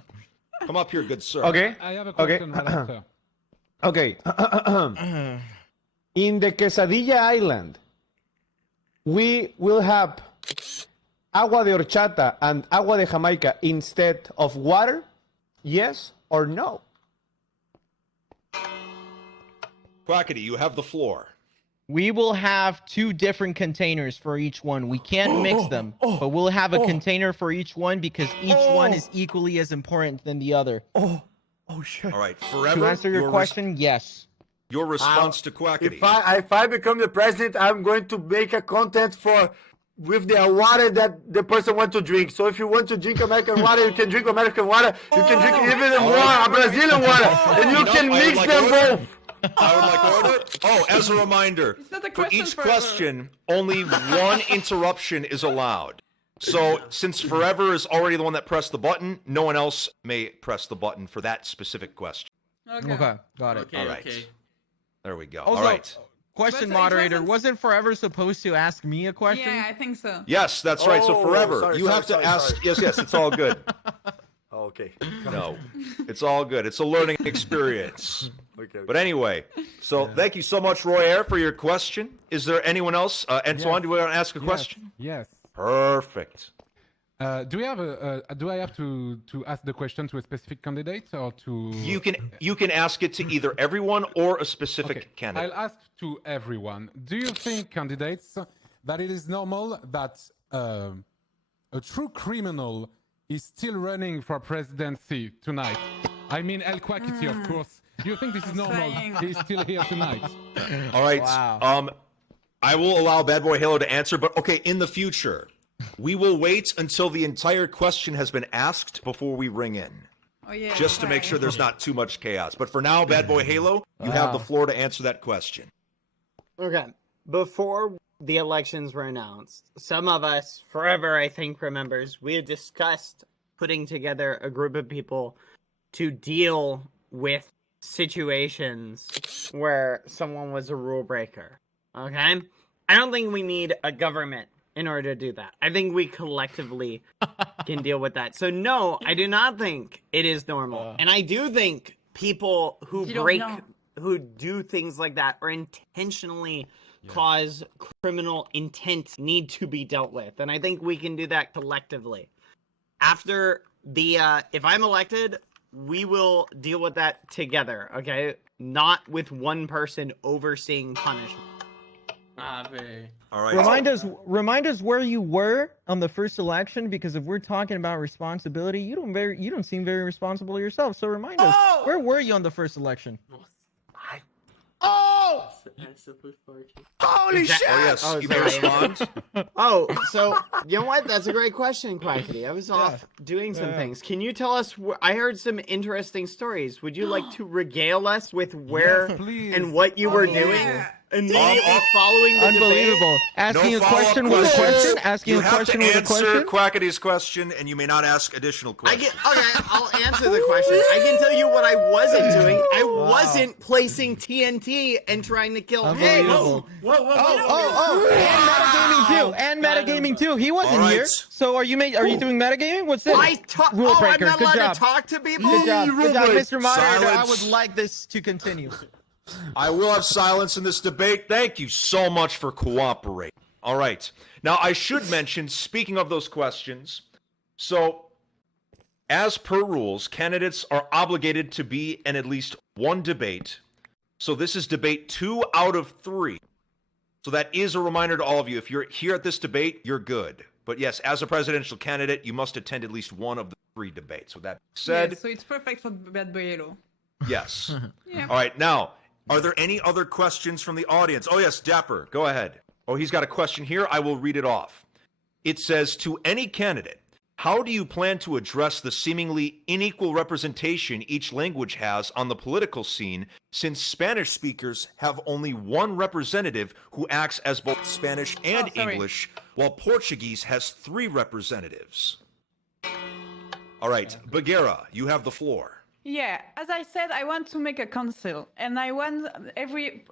Come up here, good sir. Okay. I have a question right after. Okay. In the Quesadilla Island, we will have agua de horchata and agua de Jamaica instead of water? Yes or no? Quackity, you have the floor. We will have 2 different containers for each one. We can't mix them, but we'll have a container for each one because each one is equally as important than the other. Oh, shit. All right. Forever. To answer your question, yes. Your response to Quackity. If I become the president, I'm going to make a content with the water that the person wants to drink. So if you want to drink American water, you can drink American water. You can drink even Brazilian water, and you can mix them both. I would like order. Oh, as a reminder, for each question, only one interruption is allowed. So since Forever is already the one that pressed the button, no one else may press the button for that specific question. Okay. Got it. Okay, All right. okay. There we go. Also, All right. Question, But it moderator. Wasn't Forever supposed to ask me a question? Yeah, I think so. Yes, that's right. So Forever, sorry, you sorry, have to sorry, ask. sorry. Yes, it's all good. Okay. No, it's all good. It's a learning experience. Okay. But anyway, so thank you so much, Roy Air, for your question. Is there anyone else? Antoine, do you want to ask a question? Yes. Perfect. Do I have to ask the question to a specific candidate or to? You can ask it to either everyone or a specific candidate. I'll ask to everyone. Do you think, candidates, that it is normal that a true criminal is still running for presidency tonight? I mean, El Quackity, of course. Do you think this is normal? He's still here tonight. All right. Wow. I will allow Bad Boy Halo to answer, but okay, in the future, we will wait until the entire question has been asked before we ring in. Oh, yeah, just to make sure there's not too much chaos. But for now, Bad Boy Halo, you have the floor to answer that question. Okay. Before the elections were announced, some of us, Forever, I think, remembers, we had discussed putting together a group of people to deal with situations where someone was a rule breaker. Okay? I don't think we need a government in order to do that. I think we collectively can deal with that. So no, I do not think it is normal. And I do think people who who do things like that or intentionally cause criminal intent need to be dealt with. And I think we can do that collectively. After if I'm elected, we will deal with that together, okay? Not with one person overseeing punishment. All right. Remind us where you were on the first election, because if we're talking about responsibility, you don't seem very responsible yourself. So remind us, where were you on the first election? Oh! Holy shit! Oh yes, you may respond. So you know what? That's a great question, Quackity. I was off doing some things. Can you tell us? I heard some interesting stories. Would you like to regale us with where and what you were doing immediately following the Unbelievable! debate? Asking No a question follow-up with a question. questions. Asking You a have question to with a answer question. Quackity's question, and you may not ask additional questions. Okay, I'll answer the question. I can tell you what I wasn't doing. I wasn't placing TNT and trying to kill. Hey, Unbelievable. Whoa. And metagaming too. He wasn't All right. here. So are you doing metagaming? What's this? Rule I'm breaker. not Good allowed job. to talk to people. Good job, Mr. Moderator. I Silence. would like this to continue. I will have silence in this debate. Thank you so much for cooperating. All right. Now, I should mention, speaking of those questions, so as per rules, candidates are obligated to be in at least one debate. So this is debate 2 out of 3. So that is a reminder to all of you. If you're here at this debate, you're good. But yes, as a presidential candidate, you must attend at least one of the 3 debates. With that said, So it's perfect for Bad Boy Yellow. yes. Yeah. All right. Now, are there any other questions from the audience? Oh, yes, Dapper, go ahead. Oh, he's got a question here. I will read it off. It says, to any candidate, how do you plan to address the seemingly unequal representation each language has on the political scene, since Spanish speakers have only one representative who acts as both Spanish and English, while Portuguese has 3 representatives? All right, Bagheera, you have the floor. Yeah, as I said, I want to make a council, and I want every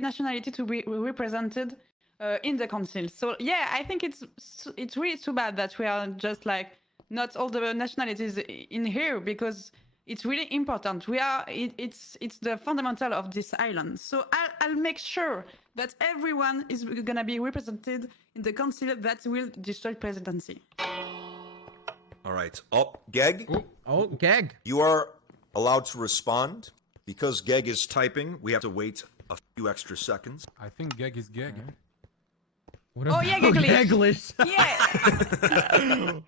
nationality to be represented in the council. So yeah, I think it's really too bad that we are just like not all the nationalities in here, because it's really important. It's the fundamental of this island. So I'll make sure that everyone is gonna be represented in the council that will destroy presidency. All right. Oh, Gegg? Gegg. You are allowed to respond. Because Gegg is typing, we have to wait a few extra seconds. I think Gegg is Gegg. What about Gegglish? Yeah.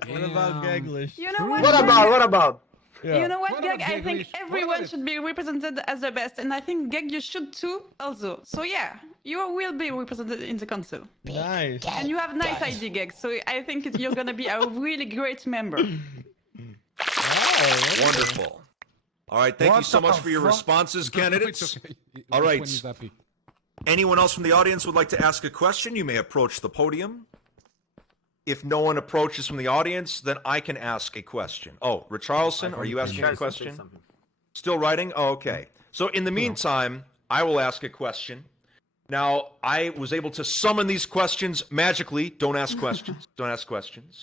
What about Gegglish? You know what? What about? You know what, What Gegg? about I think Gegglish? everyone should be represented as the best, and I think Gegg, you should too, also. So yeah, you will be represented in the council. Nice. And you have nice ID, Gegg. So I think you're gonna be a really great member. Wonderful. All right, thank you so much for your responses, candidates. All right. Anyone else from the audience would like to ask a question? You may approach the podium. If no one approaches from the audience, then I can ask a question. Oh, Richarlison, are you asking a question? Still writing? Oh, okay. So in the meantime, I will ask a question. Now, I was able to summon these questions magically. Don't ask questions. Don't ask questions.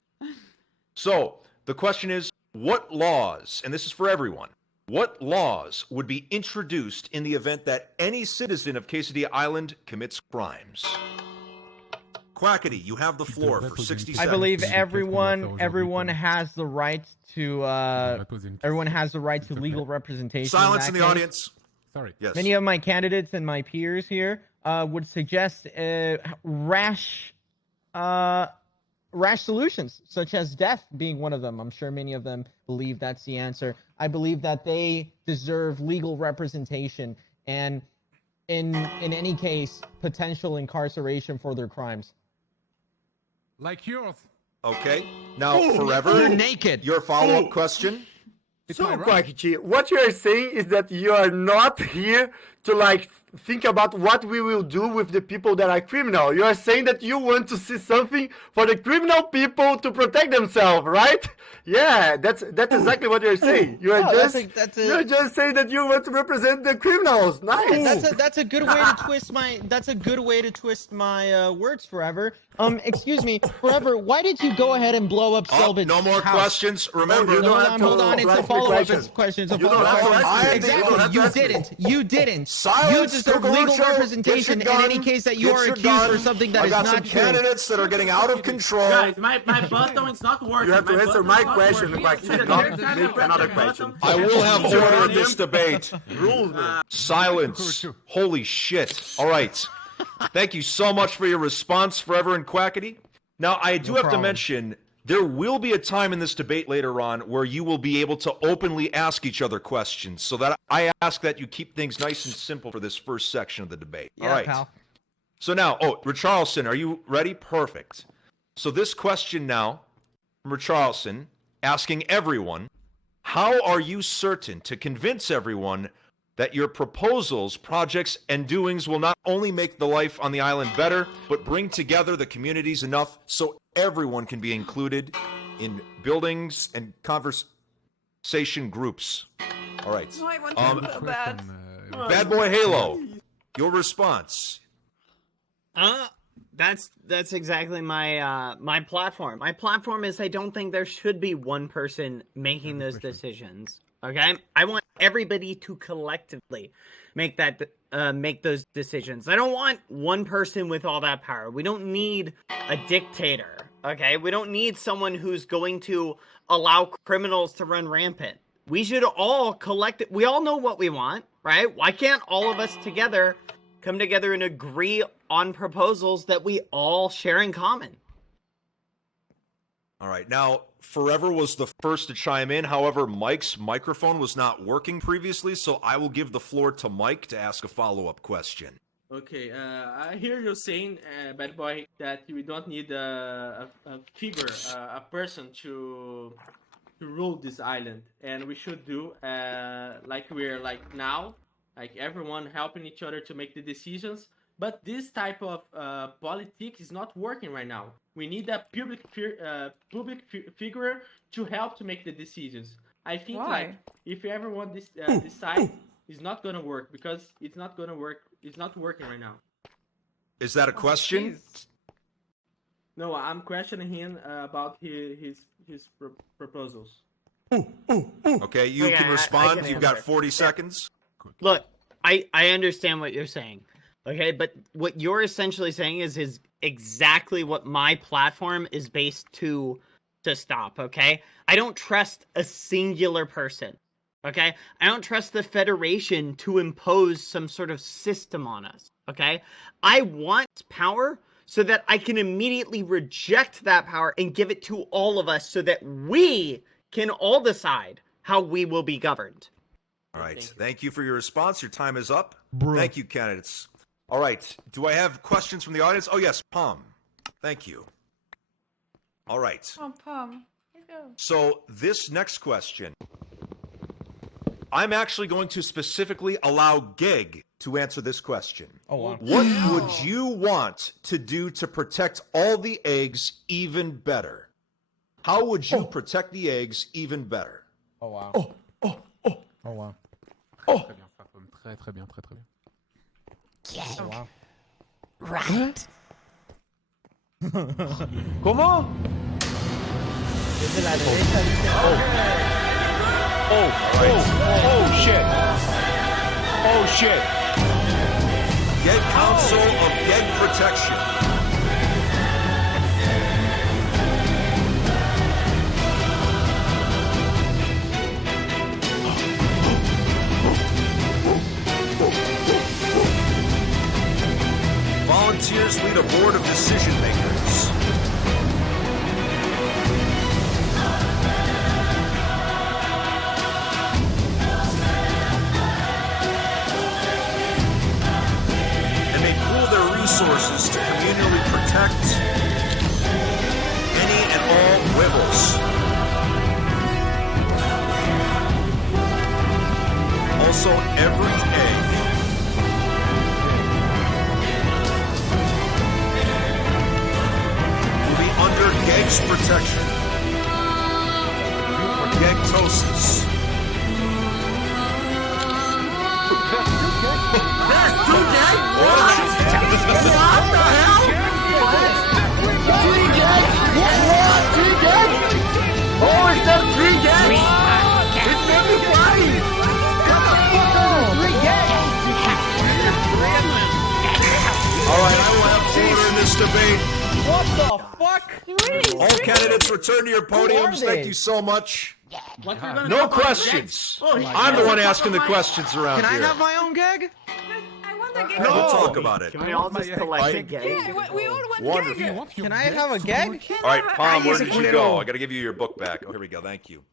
So the question is, what laws, and this is for everyone, what laws would be introduced in the event that any citizen of Quesadilla Island commits crimes? Quackity, you have the floor for 60 seconds. I believe everyone has the right to legal representation. Silence in the case. audience. Sorry. Yes. Many of my candidates and my peers here would suggest rash solutions, such as death being one of them. I'm sure many of them believe that's the answer. I believe that they deserve legal representation and, in any case, potential incarceration for their crimes. Like yours. Okay. Now, forever. You're naked. Your follow-up question. It's So, my right. Quackity, what you are saying is that you are not here to like think about what we will do with the people that are criminal. You are saying that you want to see something for the criminal people to protect themselves, right? Yeah, that's exactly what you're saying. You are you're just saying that you want to represent the criminals. Nice. That's a good way to twist my words, Forever. Excuse me, Forever, why did you go ahead and blow up Selbit's No more house? questions. Remember, you don't have to Hold on. It's a ask me follow-up questions. question. It's a You don't follow-up have to question. ask me. Exactly. You didn't. Silence. You deserve legal representation in any case that you are accused for something that is not true. I got some candidates that are getting out of control. Guys, my button is not working. You have to answer my question, not another question. I will have order in this debate. Rules, man. Silence. Holy shit. All right. Thank you so much for your response, Forever and Quackity. Now, I do have to mention, there will be a time in this debate later on where you will be able to openly ask each other questions. So that I ask that you keep things nice and simple for this first section of the debate. Yeah, all right. pal. So now, Richarlison, are you ready? Perfect. So this question now from Richarlison, asking everyone, how are you certain to convince everyone that your proposals, projects, and doings will not only make the life on the island better, but bring together the communities enough so everyone can be included in buildings and conversation groups? All right. No, I want to do that. Bad Boy Halo, your response. That's exactly my my platform. My platform is I don't think there should be one person making those decisions. Okay, I want everybody to collectively make those decisions. I don't want one person with all that power. We don't need a dictator. Okay, we don't need someone who's going to allow criminals to run rampant. We should all we all know what we want, right? Why can't all of us come together and agree on proposals that we all share in common? All right. Now, Forever was the first to chime in. However, Mike's microphone was not working previously, so I will give the floor to Mike to ask a follow-up question. Okay, I hear you saying, Bad Boy, that we don't need a figure, a person to rule this island, and we should do like we're like now, like everyone helping each other to make the decisions. But this type of politics is not working right now. We need a public figure to help to make the decisions. I think like if everyone decides, it's not gonna work because it's not gonna work. It's not working right now. Is that a question? No, I'm questioning him about his proposals. Okay, you can respond. You've got 40 seconds. Look, I understand what you're saying. Okay, but what you're essentially saying is exactly what my platform is based to stop, okay? I don't trust a singular person, okay? I don't trust the Federation to impose some sort of system on us, okay? I want power so that I can immediately reject that power and give it to all of us so that we can all decide how we will be governed. All right, thank you for your response. Your time is up. Thank you, candidates. All right, do I have questions from the audience? Oh, yes, Palm. Thank you. All right. Oh, Palm. So this next question, I'm actually going to specifically allow Gegg to answer this question. Oh, wow. What would you want to do to protect all the eggs even better? How would you protect the eggs even better? Oh, wow. Oh, wow. Très bien. Gegg. Oh, wow. Right. ¿Cómo? Oh shit. Gegg Council of Gegg Protection. Volunteers lead a board of decision makers. And they pool their resources to communally protect any and all huevos. Also, every egg under Gegg's protection. For Geggtosis. There's two Gegg? What the hell? Three Gegg? What? Three Gegg? Oh, is that three Gegg? It's maybe five. Get the fuck out of 3 Gegg. debate. What the fuck? All candidates return to your podiums. Thank you so much. What we're gonna No talk about questions. next? I'm the one asking the questions around Can I here. have my own gag? I want a gag. We'll talk about it. Can we all just collect a Right. gag? Yeah, we all want Wonderful. gag. Can I have a gag? All right, Palm, where did you go? I got to give you your book back. Oh, here we go. Thank you.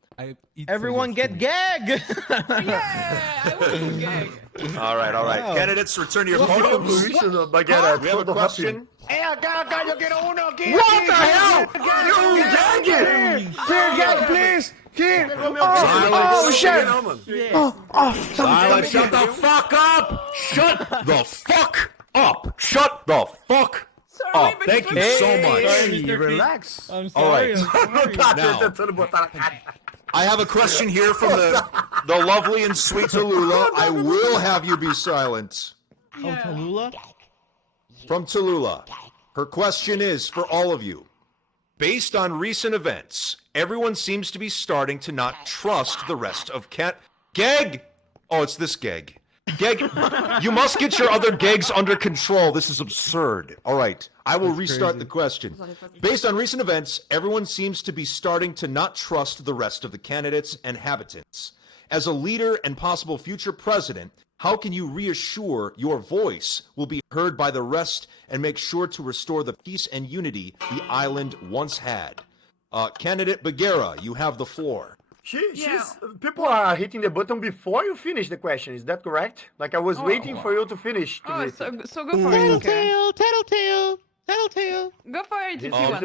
Everyone get gag! Yeah, I want a gag. All right, all right. Wow. Candidates, return to your podiums. We have a question. What the hell? You gagging? Here, gag, please. Here. Oh, shit. Silence. Shut the fuck up. Shut the fuck up. Shut the fuck up. Thank you so much. Relax. I'm All sorry. right. I'm sorry. Now, I have a question here from the lovely and sweet Tallulah. I will have you be silent. Oh, Tallulah? From Tallulah. Her question is for all of you. Based on recent events, everyone seems to be starting to not trust the rest of Gegg! Oh, it's this Gegg. Gegg, you must get your other Geggs under control. This is absurd. All right, I will restart the question. Based on recent events, everyone seems to be starting to not trust the rest of the candidates and habitants. As a leader and possible future president, how can you reassure your voice will be heard by the rest and make sure to restore the peace and unity the island once had? Candidate Bagheera, you have the floor. People are hitting the button before you finish the question. Is that correct? Like I was waiting for you to finish. Oh, so go for it. Okay. Tattletale. Go for it if you want.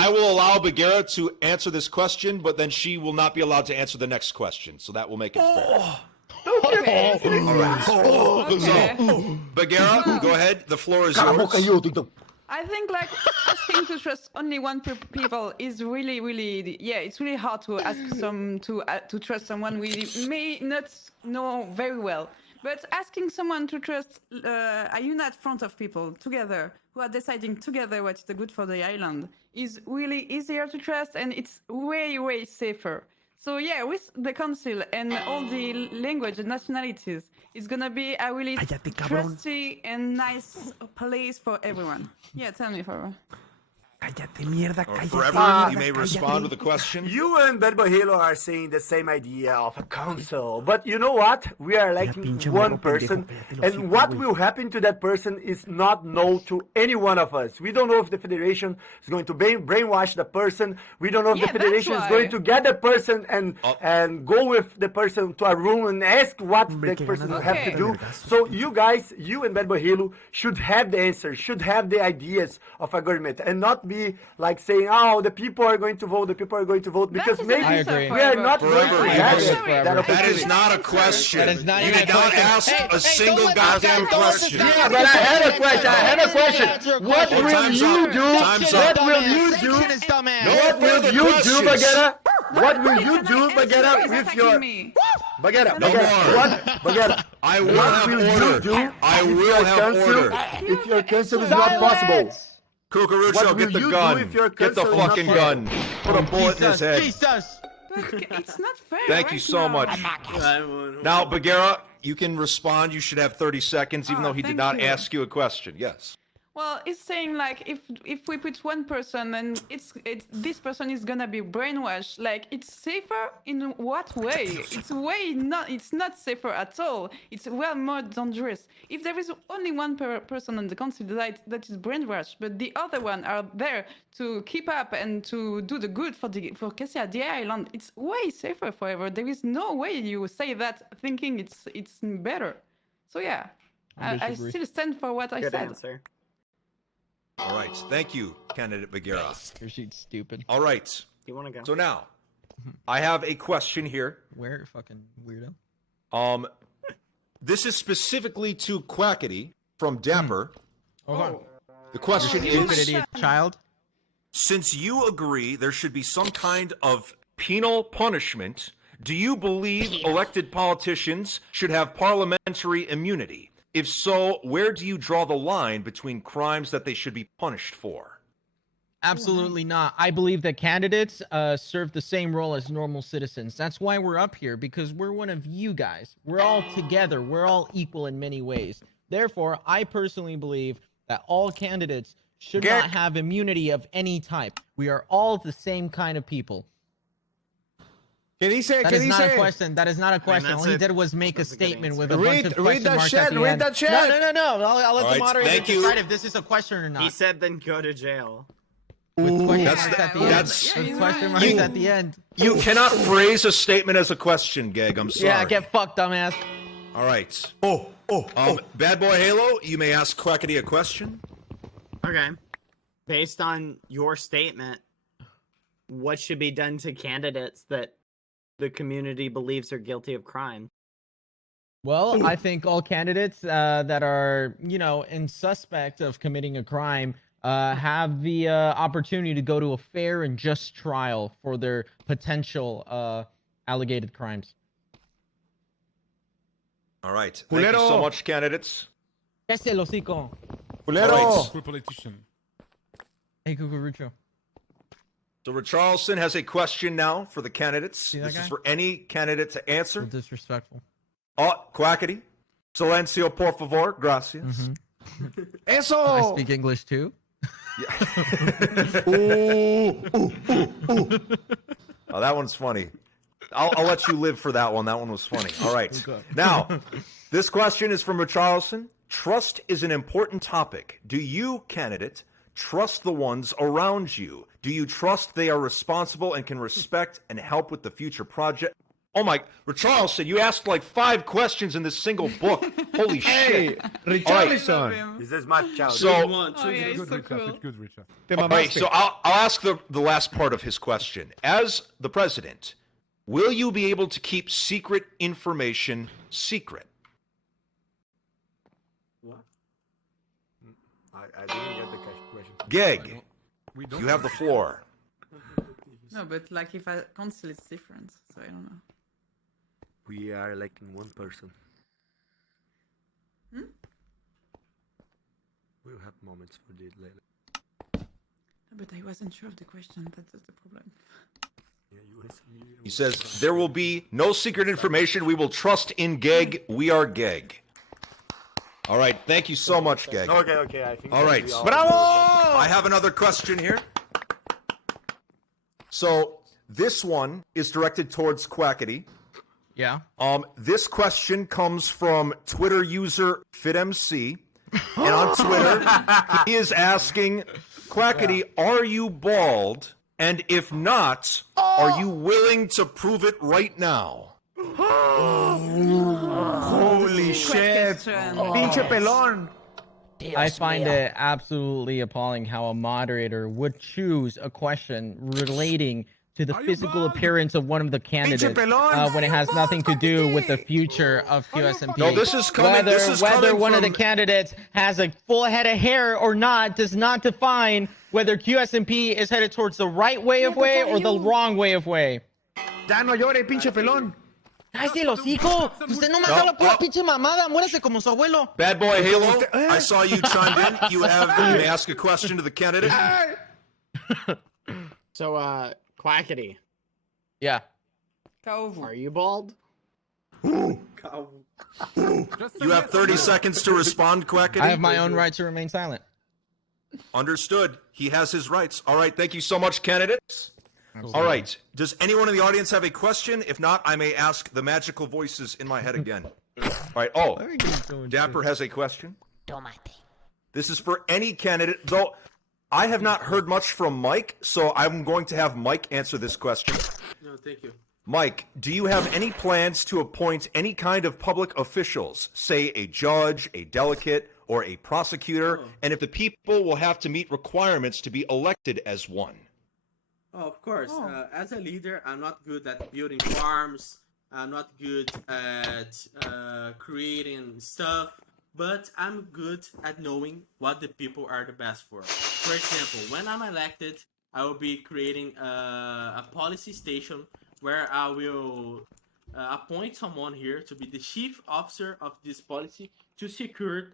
I will allow Bagheera to answer this question, but then she will not be allowed to answer the next question. So that will make it fair. Okay. All right. So, Bagheera, go ahead. The floor is yours. I think like asking to trust only one people is really, it's really hard to ask to trust someone we may not know very well. But asking someone to trust a unite front of people together who are deciding together what's the good for the island is really easier to trust, and it's way safer. So yeah, with the council and all the language and nationalities, it's gonna be a really trusty and nice place for everyone. Yeah, tell me, Farah. For everyone, you may respond with a question. You and Berbahilo are saying the same idea of a council, but you know what? We are electing one person, and what will happen to that person is not known to any one of us. We don't know if the Federation is going to brainwash the person. We don't know if the Federation is going to get the person and go with the person to a room and ask what the person will have to do. So you guys, you and Berbahilo should have the answers, should have the ideas of a government, and not be like saying, "Oh, the people are going to vote. The people are going to vote," because maybe we are not going to have that. That is not a question. You did not ask a single goddamn question. Yeah, but I had a question. What will you do? What will you do? What will you do, Bagheera? What will you do, Bagheera, with your Bagheera? No more. What, Bagheera? I will have order. I will have order. If your council is not possible. Cucurucho, get the gun. Get the fucking gun. Put a bullet in his head. But it's not fair. Thank you so much. Now, Bagheera, you can respond. You should have 30 seconds, even though he did not ask you a question. Yes. Well, it's saying like if we put one person and it's this person is gonna be brainwashed, like it's safer in what way? It's not safer at all. It's well more dangerous. If there is only one person on the council that is brainwashed, but the other one are there to keep up and to do the good for Cassia, the island, it's way safer forever. There is no way you say that thinking it's better. So yeah, I still stand for what I said. Good answer. All right. Thank you, candidate Bagheera. Your sheet's stupid. All right. You want to go? So now, I have a question here. Where, fucking weirdo? This is specifically to Quackity from Dapper. Oh. The question is, Stupidity child. Since you agree there should be some kind of penal punishment, do you believe elected politicians should have parliamentary immunity? If so, where do you draw the line between crimes that they should be punished for? Absolutely not. I believe that candidates serve the same role as normal citizens. That's why we're up here, because we're one of you guys. We're all together. We're all equal in many ways. Therefore, I personally believe that all candidates should not have immunity of any type. We are all the same kind of people. ¿Qué dice? That ¿Qué is not a dice? question. That is not a question. that's All he it. did was make a That's a good statement answer. with a bunch of question that marks chat, at the read end. that chat. No. I'll let All the right, moderator thank you. decide if this is a question or not. He said then go to jail. With question That's- marks at the that's- end. Yeah, With question marks at the end. You cannot phrase a statement as a question, Gegg. I'm sorry. Yeah, get fucked, dumbass. All right. Bad Boy Halo, you may ask Quackity a question. Okay. Based on your statement, what should be done to candidates that the community believes are guilty of crime? Well, I think all candidates that are, in suspect of committing a crime have the opportunity to go to a fair and just trial for their potential allegated crimes. All right. Thank you so Culero. much, candidates. Ese el hocico. Culero. All right. Good politician. Hey, Cucurucho. So Richarlison has a question now for the candidates. See that This is guy? for any candidate to answer. So disrespectful. Quackity. Silencio, por favor. Gracias. Eso. I speak English too. Oh, that one's funny. I'll let you live for that one. That one was funny. All right. Now, this question is from Richarlison. Trust is an important topic. Do you, candidate, trust the ones around you? Do you trust they are responsible and can respect and help with the future project? Oh my, Richarlison, you asked like 5 questions in this single book. Holy Hey, shit. Richarlison. This is my child. So, Oh, yeah, it's Good, so Richard. cool. Good, Richard. Te all right, mamaste. so I'll ask the last part of his question. As the president, will you be able to keep secret information secret? What? I didn't get the question. Gegg, We don't you have the floor. No, but like if I cancel, it's different. So I don't know. We are electing one person. We'll have moments for this later. No, but I wasn't sure of the question. That's just the problem. Yeah, He says, there will be no secret information. We will trust in Gegg. We are Gegg. All right. Thank you so much, Gegg. Okay. I think. All that right. we all Bravo! I have another question here. So this one is directed towards Quackity. Yeah. This question comes from Twitter user FitMC. And on Twitter, he is asking, Quackity, are you bald? And if not, are you willing to prove it right now? Holy shit. Question. Pinche pelón. I find it absolutely appalling how a moderator would choose a question relating to the Are you physical bald? appearance of one of the candidates pelón. when it has nothing to do with the future of QSMP. No, this is coming. This is whether coming one from, of the candidates has a full head of hair or not does not define whether QSMP is headed towards the right way of way or the wrong way of way. Ya no llore, pinche pelón. ¡Cállate el hocico! Usted no me habla pura pinche mamada. Muérase como su abuelo. Bad Boy Halo, I saw you chimed in. You may ask a question to the candidate. So, Quackity, Yeah. Kaovu. are you bald? Just You have 30 seconds to respond, Quackity. I have my own right to remain silent. Understood. He has his rights. All right. Thank you so much, candidates. All right. Does anyone in the audience have a question? If not, I may ask the magical voices in my head again. All right. Oh, Dapper has a question. Tomate. This is for any candidate, though I have not heard much from Mike, so I'm going to have Mike answer this question. No, thank you. Mike, do you have any plans to appoint any kind of public officials, say a judge, a delegate, or a prosecutor, and if the people will have to meet requirements to be elected as one? Oh, of course. As a leader, I'm not good at building farms. I'm not good at creating stuff. But I'm good at knowing what the people are the best for. For example, when I'm elected, I will be creating a policy station where I will appoint someone here to be the chief officer of this policy to secure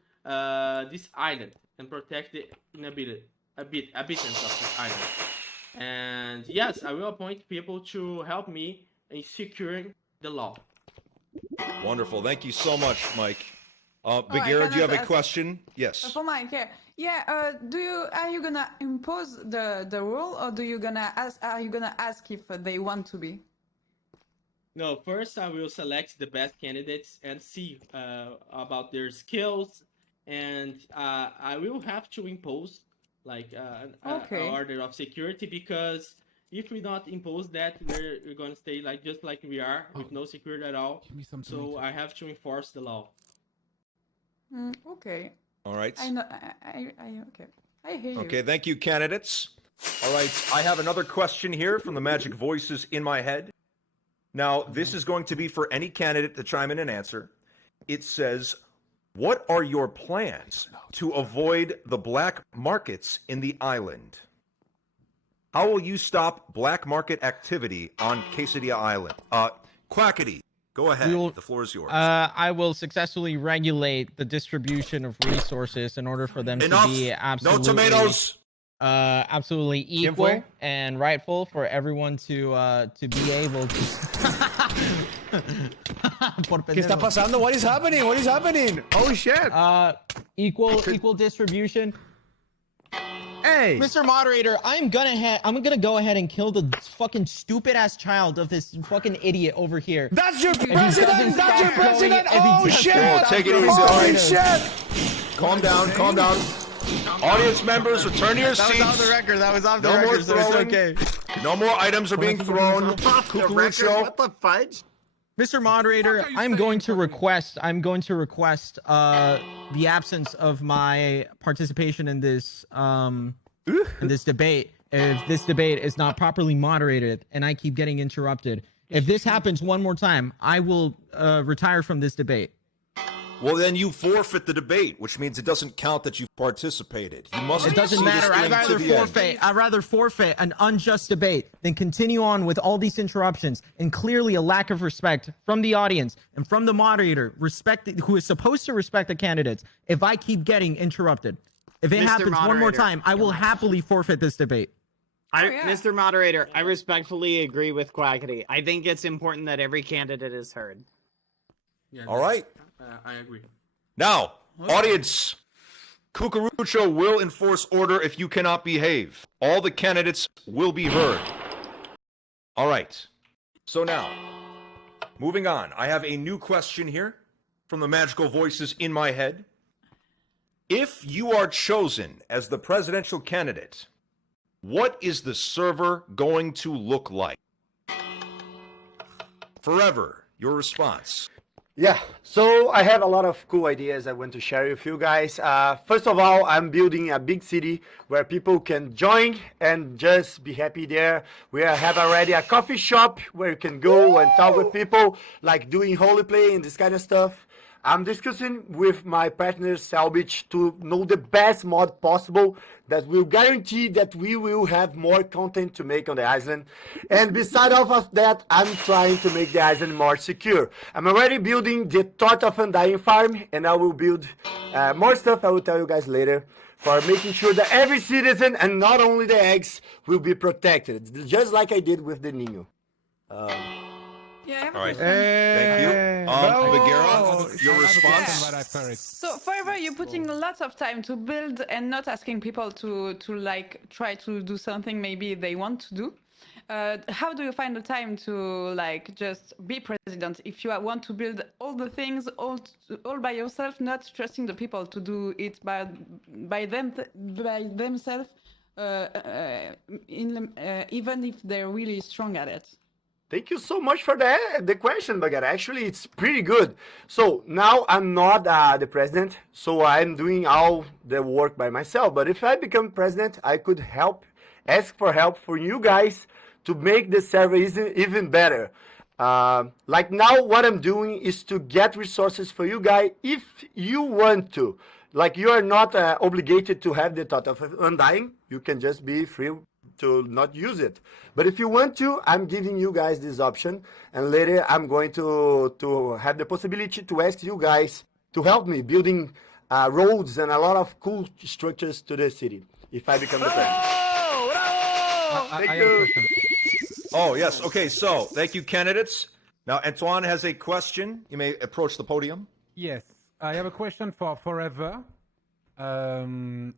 this island and protect the inhabitants of this island. And yes, I will appoint people to help me in securing the law. Wonderful. Thank you so much, Mike. I Bagheera, do you have a cannot ask- question? Yes. For Mike, yeah. Yeah. Are you gonna impose the rule, or are you gonna ask if they want to be? No, first I will select the best candidates and see about their skills, and I will have to impose like an Okay. order of security, because if we not impose that, we're gonna stay like just like we are with no security at all. Give me some So tomatoes. I have to enforce the law. Okay. All right. I know. Okay. I hear you. Okay, thank you, candidates. All right, I have another question here from the magic voices in my head. Now, this is going to be for any candidate to chime in and answer. It says, what are your plans to avoid the black markets in the island? How will you stop black market activity on Quesadilla Island? Quackity, go ahead. The floor is yours. I will successfully regulate the distribution of resources in order for them Enough! to be absolutely No tomatoes! Absolutely equal and rightful for everyone to be able to. ¿Qué está pasando? What is happening? What is happening? Oh shit! Equal distribution. Hey, Mr. Moderator, I'm gonna go ahead and kill the fucking stupid ass child of this fucking idiot over here. That's your If he president! doesn't That's stop your president! going- if he Oh doesn't shit! Whoa, stop take it going- easy. Holy Alright. shit! Calm down, calm down. Audience members, return to your seats. That was off the record. That was off the No more record, so it's throwing. okay. No more items are being thrown. Cucurucho. What the fudge? Mr. Moderator, I'm going to request the absence of my participation in this debate. If this debate is not properly moderated and I keep getting interrupted, if this happens one more time, I will retire from this debate. Well, then you forfeit the debate, which means it doesn't count that you've participated. You must. It doesn't matter. I'd rather forfeit an unjust debate than continue on with all these interruptions and clearly a lack of respect from the audience and from the moderator, who is supposed to respect the candidates. If I keep getting interrupted, if it Mr. happens one more Moderator. time, I will happily forfeit this debate. Mr. Moderator, I respectfully agree with Quackity. I think it's important that every candidate is heard. Yeah, All right. I agree. Now, audience, Cucurucho will enforce order if you cannot behave. All the candidates will be heard. All right. So now, moving on. I have a new question here from the magical voices in my head. If you are chosen as the presidential candidate, what is the server going to look like? Forever, your response. Yeah, so I have a lot of cool ideas I want to share with you guys. First of all, I'm building a big city where people can join and just be happy there. We have already a coffee shop where you can go and talk with people, like doing holy play and this kind of stuff. I'm discussing with my partner Selbich to know the best mod possible that will guarantee that we will have more content to make on the island. And beside of that, I'm trying to make the island more secure. I'm already building the Thought of Undying farm, and I will build more stuff I will tell you guys later for making sure that every citizen, and not only the eggs, will be protected, just like I did with the Nino. Yeah, I have a All right. question. Thank you. Bagheera, your I response? have a question. So forever you're putting lots of time to build and not asking people to like try to do something maybe they want to do. How do you find the time to like just be president if you want to build all the things all by yourself, not trusting the people to do it by themselves, even if they're really strong at it? Thank you so much for the question, Bagheera. Actually, it's pretty good. So now I'm not the president, so I'm doing all the work by myself. But if I become president, I could ask for help for you guys to make the server even better. Like now, what I'm doing is to get resources for you guys if you want to. Like you are not obligated to have the Thought of Undying. You can just be free to not use it. But if you want to, I'm giving you guys this option, and later I'm going to have the possibility to ask you guys to help me building roads and a lot of cool structures to the city if I become the president. I have a question. Oh, yes. Okay, so thank you, candidates. Now, Antoine has a question. You may approach the podium. Yes, I have a question for Forever.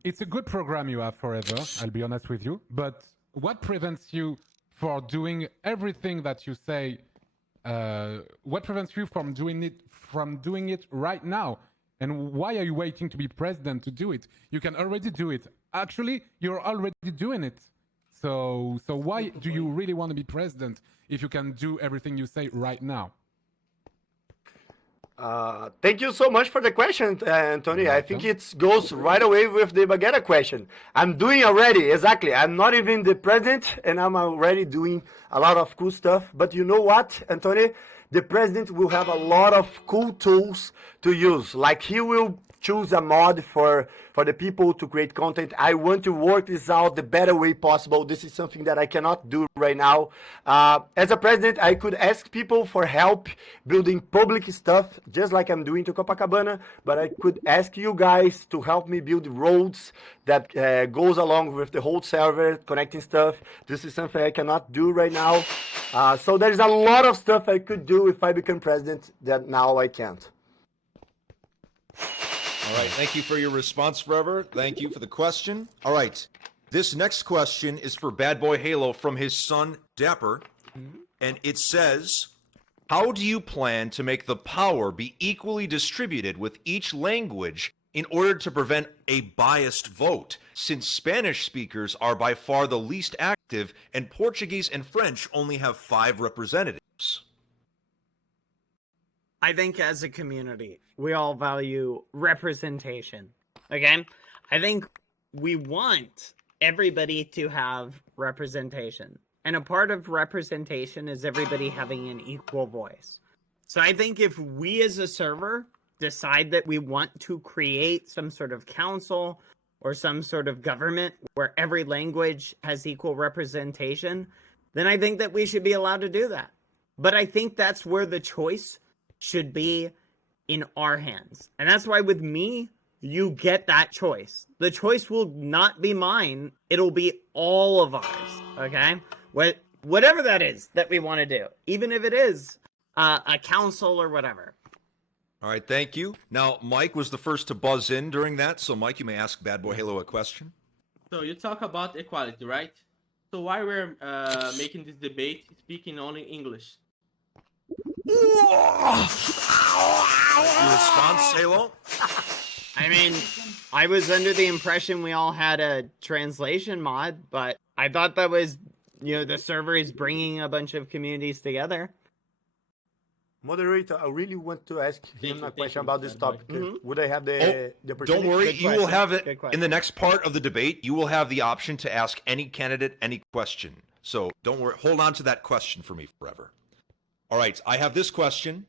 It's a good program you have forever, I'll be honest with you. But what prevents you for doing everything that you say? What prevents you from doing it right now? And why are you waiting to be president to do it? You can already do it. Actually, you're already doing it. So why do you really want to be president if you can do everything you say right now? Thank you so much for the question, Tony. I think it goes right away with the Baguetta question. I'm doing already, exactly. I'm not even the president, and I'm already doing a lot of cool stuff. But you know what, Anthony? The president will have a lot of cool tools to use. Like he will choose a mod for the people to create content. I want to work this out the better way possible. This is something that I cannot do right now. As a president, I could ask people for help building public stuff, just like I'm doing to Copacabana, but I could ask you guys to help me build roads that goes along with the whole server, connecting stuff. This is something I cannot do right now. So there's a lot of stuff I could do if I become president that now I can't. All right, thank you for your response, Forever. Thank you for the question. All right, this next question is for Bad Boy Halo from his son, Dapper. And it says, how do you plan to make the power be equally distributed with each language in order to prevent a biased vote, since Spanish speakers are by far the least active and Portuguese and French only have 5 representatives? I think as a community, we all value representation. Okay? I think we want everybody to have representation. And a part of representation is everybody having an equal voice. So I think if we as a server decide that we want to create some sort of council or some sort of government where every language has equal representation, then I think that we should be allowed to do that. But I think that's where the choice should be in our hands. And that's why with me, you get that choice. The choice will not be mine. It'll be all of ours. Okay? Whatever that is that we want to do, even if it is a council or whatever. All right, thank you. Now, Mike was the first to buzz in during that, so Mike, you may ask Bad Boy Halo a question. So you talk about equality, right? So why we're making this debate speaking only English? Your response, Halo? I mean, I was under the impression we all had a translation mod, but I thought that was, the server is bringing a bunch of communities together. Moderator, I really want to ask him a question about this topic. Would I have the opportunity? Don't worry, you will have it in the next part of the debate. You will have the option to ask any candidate any question. So don't worry, hold on to that question for me forever. All right, I have this question.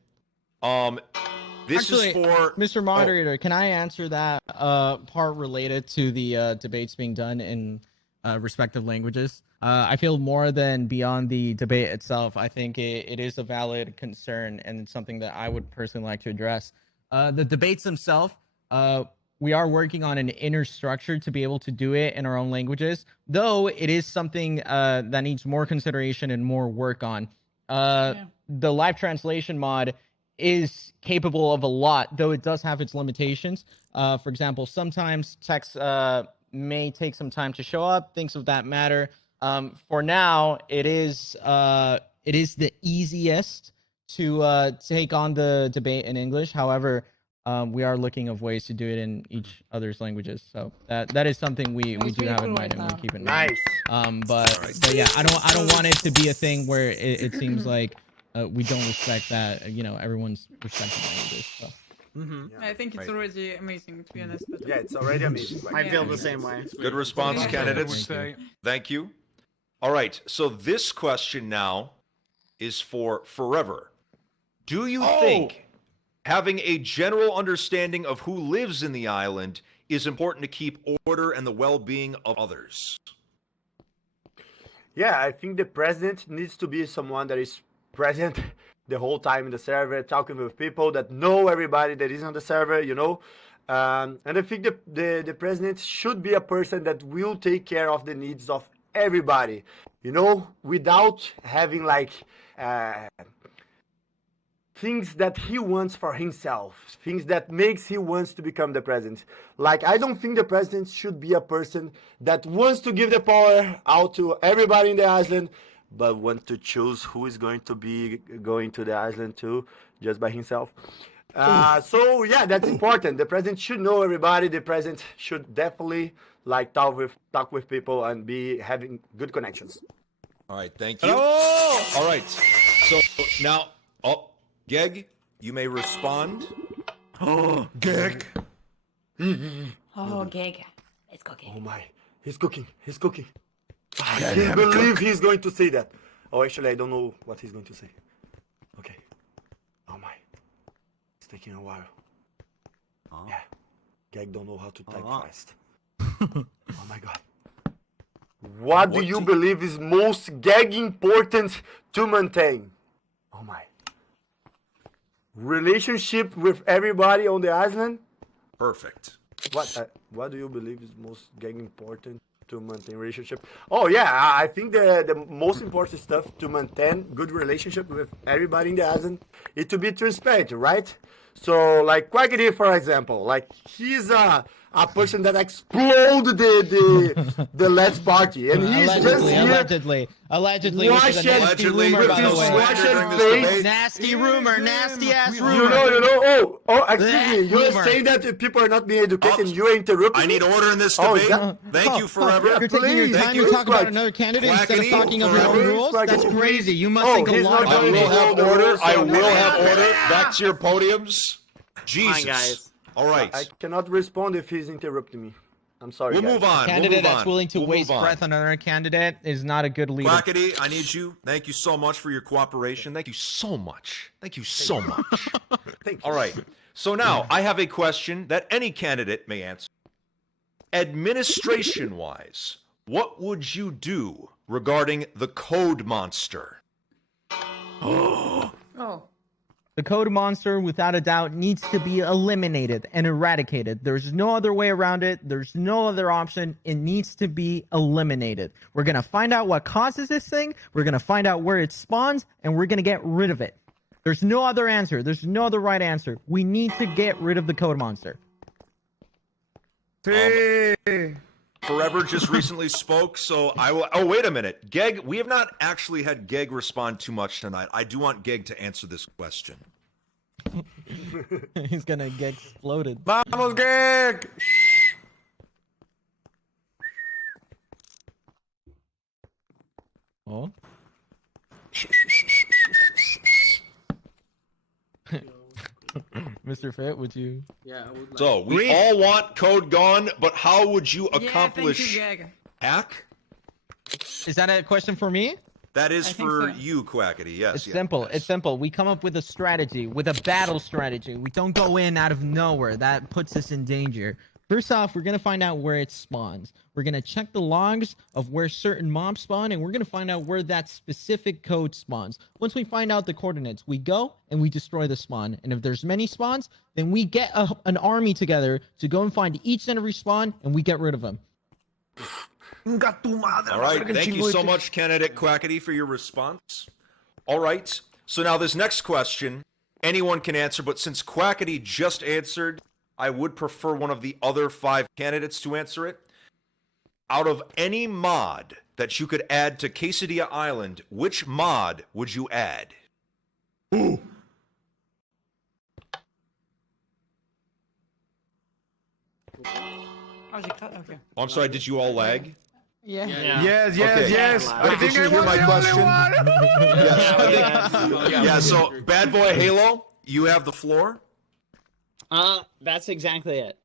This Actually, is for Mr. Moderator. Can I answer that part related to the debates being done in respective languages? I feel more than beyond the debate itself. I think it is a valid concern and it's something that I would personally like to address. The debates themselves, we are working on an inner structure to be able to do it in our own languages, though it is something that needs more consideration and more work on. The live translation mod is capable of a lot, though it does have its limitations. For example, sometimes text may take some time to show up, things of that matter. For now, it is the easiest to take on the debate in English. However, we are looking of ways to do it in each other's languages. So that is something we do have in mind and we keep in mind. Nice. But yeah, I don't want it to be a thing where it seems like we don't respect that. Everyone's respecting languages. So. I think it's already amazing, to be honest. But... Yeah, it's already amazing. I feel the same way. Good response, candidates. Thank you. All right, so this question now is for Forever. Do you think having a general understanding of who lives in the island is important to keep order and the well-being of others? Yeah, I think the president needs to be someone that is present the whole time in the server, talking with people that know everybody that is on the server, and I think the president should be a person that will take care of the needs of everybody, without having things that he wants for himself, things that makes he wants to become the president. Like, I don't think the president should be a person that wants to give the power out to everybody in the island, but want to choose who is going to be going to the island too, just by himself. So yeah, that's important. The president should know everybody. The president should definitely like talk with people and be having good connections. All right, thank you. All right, so now, Gegg, you may respond. Gegg. Oh, Gegg. It's cooking. Oh my, he's cooking. He's cooking. I can't believe he's going to say that. Oh, actually, I don't know what he's going to say. Okay. Oh my. It's taking a while. Yeah. Gegg don't know how to type fast. Oh my god. What do you believe is most Gegg important to maintain? Oh my. Relationship with everybody on the island? Perfect. What do you believe is most Gegg important to maintain relationship? Oh yeah, I think the most important stuff to maintain good relationship with everybody in the island is to be transparent, right? So like Quackity, for example, like he's a person that exploded the last party, and he's just here allegedly, nasty rumor, by the way. Nasty rumor, nasty ass rumor. You know. Oh, excuse me. You're saying that people are not being educated, and you're interrupting. I need order in this debate. Thank you, Forever. You're taking your time to talk about another candidate instead of talking of your own rules. That's crazy. You must think a lot about I will have order. I will have order. Back to your podiums. Jesus. Come on, guys. All right. I cannot respond if he's interrupting me. I'm sorry. We'll guys. move on. Candidate that's willing to waste breath on another candidate is not a good leader. Quackity, I need you. Thank you so much for your cooperation. Thank you so much. Thank you so much. Thank you. All right. So now I have a question that any candidate may answer. Administration-wise, what would you do regarding the code monster? Oh. The code monster, without a doubt, needs to be eliminated and eradicated. There's no other way around it. There's no other option. It needs to be eliminated. We're going to find out what causes this thing. We're going to find out where it spawns, and we're going to get rid of it. There's no other answer. There's no other right answer. We need to get rid of the code monster. Forever just recently spoke, so I will... Oh, wait a minute. Gegg, we have not actually had Gegg respond too much tonight. I do want Gegg to answer this question. He's gonna get exploded. Vamos, Gegg! Oh? Mr. Fit, would you? Yeah, I would like. So, we all want code gone, but how would you accomplish Yeah, thank you, Gegg. hack? Is that a question for me? That is I think for so. you, Quackity. Yes. It's yes, simple. yes. It's simple. We come up with a strategy, with a battle strategy. We don't go in out of nowhere. That puts us in danger. First off, we're going to find out where it spawns. We're going to check the logs of where certain mobs spawn, and we're going to find out where that specific code spawns. Once we find out the coordinates, we go and we destroy the spawn. And if there's many spawns, then we get an army together to go and find each and every spawn, and we get rid of them. All right. Thank you so much, candidate Quackity, for your response. All right. So now this next question, anyone can answer, but since Quackity just answered, I would prefer one of the other 5 candidates to answer it. Out of any mod that you could add to Quesadilla Island, which mod would you add? Ooh. Okay. Oh, I'm sorry, did you all lag? Yeah. Yes, Okay. yes. I think you hear my question. Yes, I think, yeah, so Bad Boy Halo, you have the floor. That's exactly it.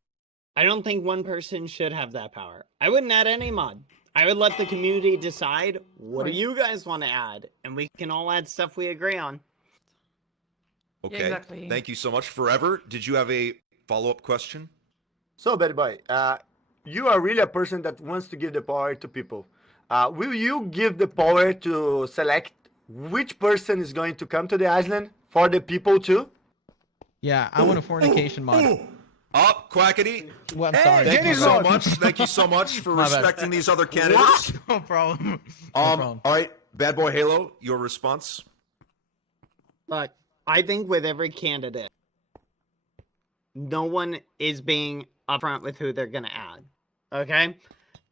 I don't think one person should have that power. I wouldn't add any mod. I would let the community decide what do you guys want to add, and we can all add stuff we agree on. Okay. Yeah, exactly. Thank you so much. Forever, did you have a follow-up question? So, Bad Boy, you are really a person that wants to give the power to people. Will you give the power to select which person is going to come to the island for the people too? Yeah, I want a fornication mod. Up, Quackity. Well, I'm sorry. Thank you so much. Thank you so much for My bad. respecting these other candidates. No problem. All right, Bad Boy Halo, your response. Look, I think with every candidate, no one is being upfront with who they're going to add. Okay?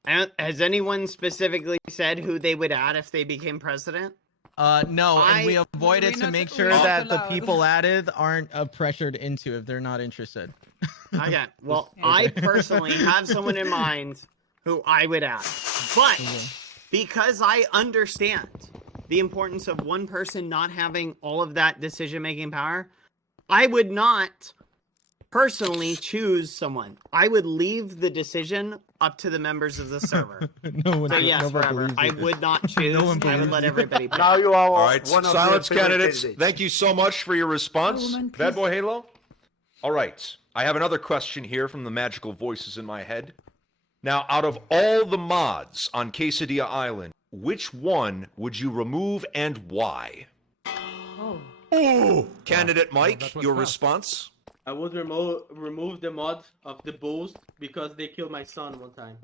And has anyone specifically said who they would add if they became president? No, and we avoid it we're to not- make we're sure not that the allowed. people added aren't pressured into if they're not interested. Okay, well, I personally have someone in mind who I would add. But because I understand the importance of one person not having all of that decision-making power, I would not personally choose someone. I would leave the decision up to the members of the server. No one, So yes, no one forever. believes I it. would not choose. No one I would believes let it. everybody pick. Now you are All right, one of silence your favorite candidates. candidates. Thank you so much for your response, Woman, Bad please. Boy Halo. All right, I have another question here from the magical voices in my head. Now, out of all the mods on Quesadilla Island, which one would you remove and why? Oh. Candidate Mike, that was your fast. response? I would remove the mod of the bulls because they killed my son one time.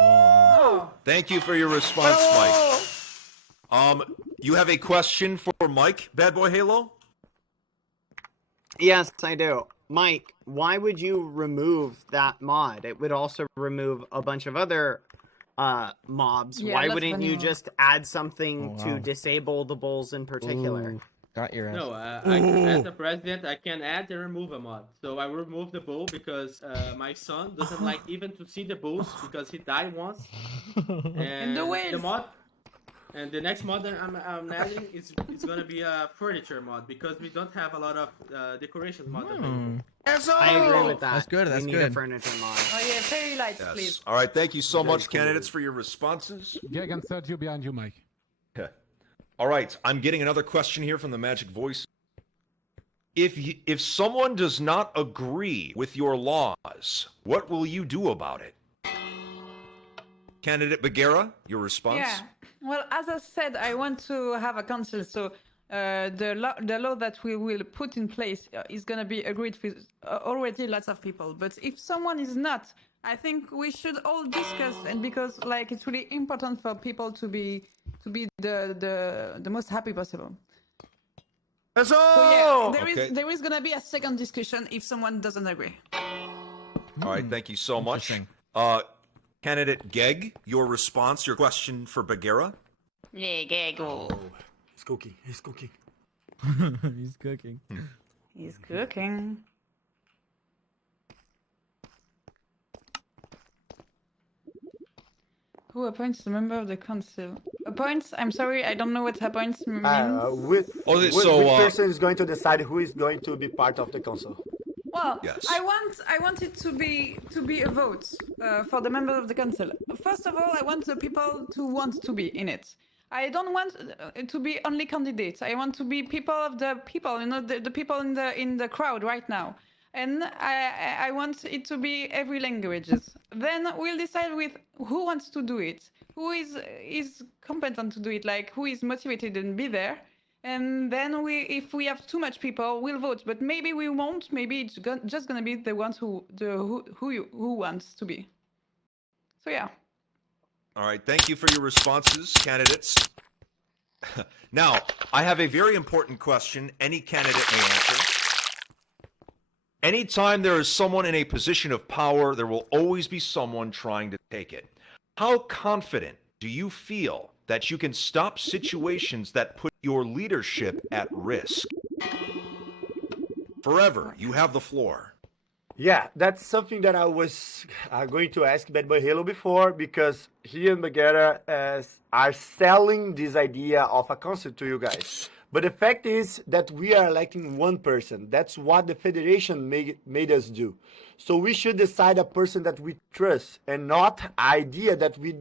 Oh. Thank you for your response, Mike. You have a question for Mike, Bad Boy Halo? Yes, I do. Mike, why would you remove that mod? It would also remove a bunch of other mobs. Yeah, Why that's wouldn't funny you one. just add something Oh, to wow. disable the bulls in particular? Ooh, got your ass. No, as the president, I can add and remove a mod. So I remove the bull because my son doesn't like even to see the bulls because he died once. And the whales. mod, and the next mod that I'm adding is gonna be a furniture mod because we don't have a lot of decorations mod available. I agree with that. That's good, that's we need a good. furniture mod. Oh yeah, fairy lights, Yes. please. All right, thank you so much, cool. candidates, for your responses. Gegg and Sergio behind you, Mike. All right, I'm getting another question here from the Magic Voice. If someone does not agree with your laws, what will you do about it? Candidate Bagheera, your response? Yeah. Well, as I said, I want to have a council, so the law that we will put in place is going to be agreed with already lots of people. But if someone is not, I think we should all discuss, and because like it's really important for people to be the most happy possible. So yeah, there is going to be a second discussion if someone doesn't agree. All right, thank you so much. Interesting. Candidate Gegg, your response, your question for Bagheera? Yeah, gaggle. He's cooking. He's cooking. He's cooking. He's cooking. Who appoints the member of the council? Appoints? I'm sorry, I don't know what appoints means. Which so, person is going to decide who is going to be part of the council? Well, Yes. I want it to be a vote for the members of the council. First of all, I want the people to want to be in it. I don't want it to be only candidates. I want to be people of the people, you know, the people in the crowd right now. And I want it to be every languages. Then we'll decide with who wants to do it, who is competent to do it, like who is motivated and be there. And then if we have too much people, we'll vote. But maybe we won't. Maybe it's just gonna be the ones who wants to be. So yeah. All right, thank you for your responses, candidates. Now, I have a very important question any candidate may answer. Anytime there is someone in a position of power, there will always be someone trying to take it. How confident do you feel that you can stop situations that put your leadership at risk? Forever, you have the floor. Yeah, that's something that I was going to ask Bad Boy Halo before, because he and Bagheera are selling this idea of a concept to you guys. But the fact is that we are electing one person. That's what the federation made us do. So we should decide a person that we trust, and not an idea that we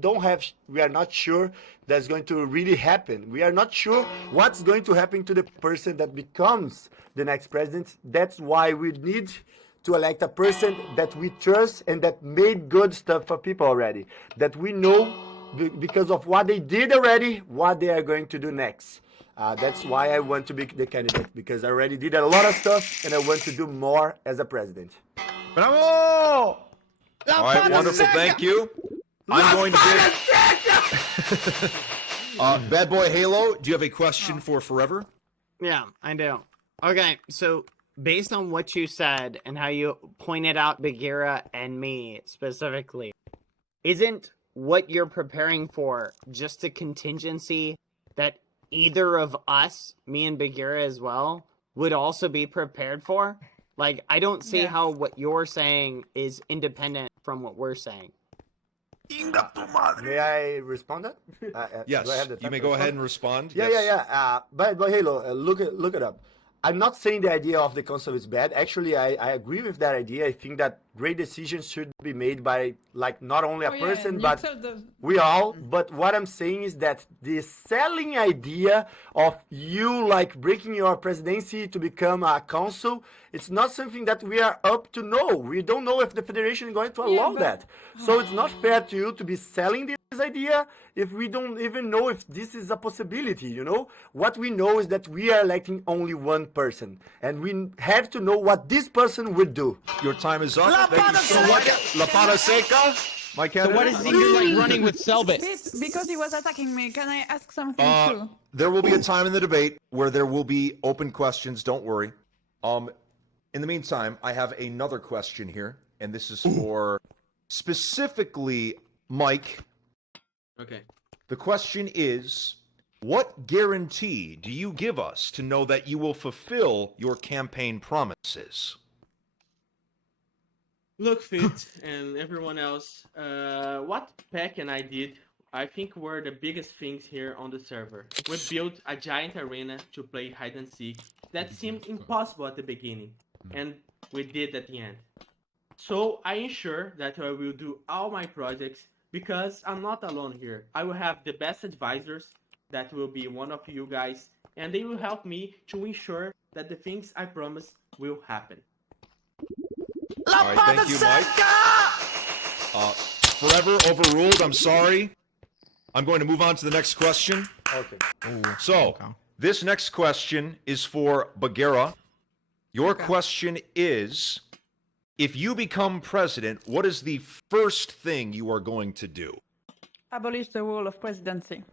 are not sure that's going to really happen. We are not sure what's going to happen to the person that becomes the next president. That's why we need to elect a person that we trust and that made good stuff for people already. That we know because of what they did already, what they are going to do next. That's why I want to be the candidate, because I already did a lot of stuff and I want to do more as a president. Bravo! All right, wonderful, thank you. I'm going to give... Bad Boy Halo, do you have a question for Forever? Yeah, I do. Okay, so based on what you said and how you pointed out Bagheera and me specifically, isn't what you're preparing for just a contingency that either of us, me and Bagheera as well, would also be prepared for? Like, I don't see how what you're saying is independent from what we're saying. May I respond that? Yes, do I have the you time may to go respond? ahead and respond. Yeah, Yes. yeah. But Halo, look it up. I'm not saying the idea of the council is bad. Actually, I agree with that idea. I think that great decisions should be made by like not only a person but we all. But what I'm saying is that the selling idea of you like breaking your presidency to become a council, it's not something that we are up to know. We don't know if the federation is going to allow that. So it's not fair to you to be selling this idea if we don't even know if this is a possibility, you know? What we know is that we are electing only one person, and we have to know what this person will do. Your time is up. Thank you so much. La Pana Seca, my So candidate. what is he like running with Selbit? Because he was attacking me, can I ask something too? There will be a time in the debate where there will be open questions. Don't worry. In the meantime, I have another question here, and this is for specifically Mike. Okay. The question is, what guarantee do you give us to know that you will fulfill your campaign promises? Look, Fit and everyone else, what Peck and I did, I think were the biggest things here on the server. We built a giant arena to play hide and seek that seemed impossible at the beginning, and we did at the end. So I ensure that I will do all my projects because I'm not alone here. I will have the best advisors, that will be one of you guys, and they will help me to ensure that the things I promise will happen. All right, thank you, Mike. Forever overruled. I'm sorry. I'm going to move on to the next question. Okay. So, this next question is for Bagheera. Your question is, if you become president, what is the first thing you are going to do? Abolish the role of presidency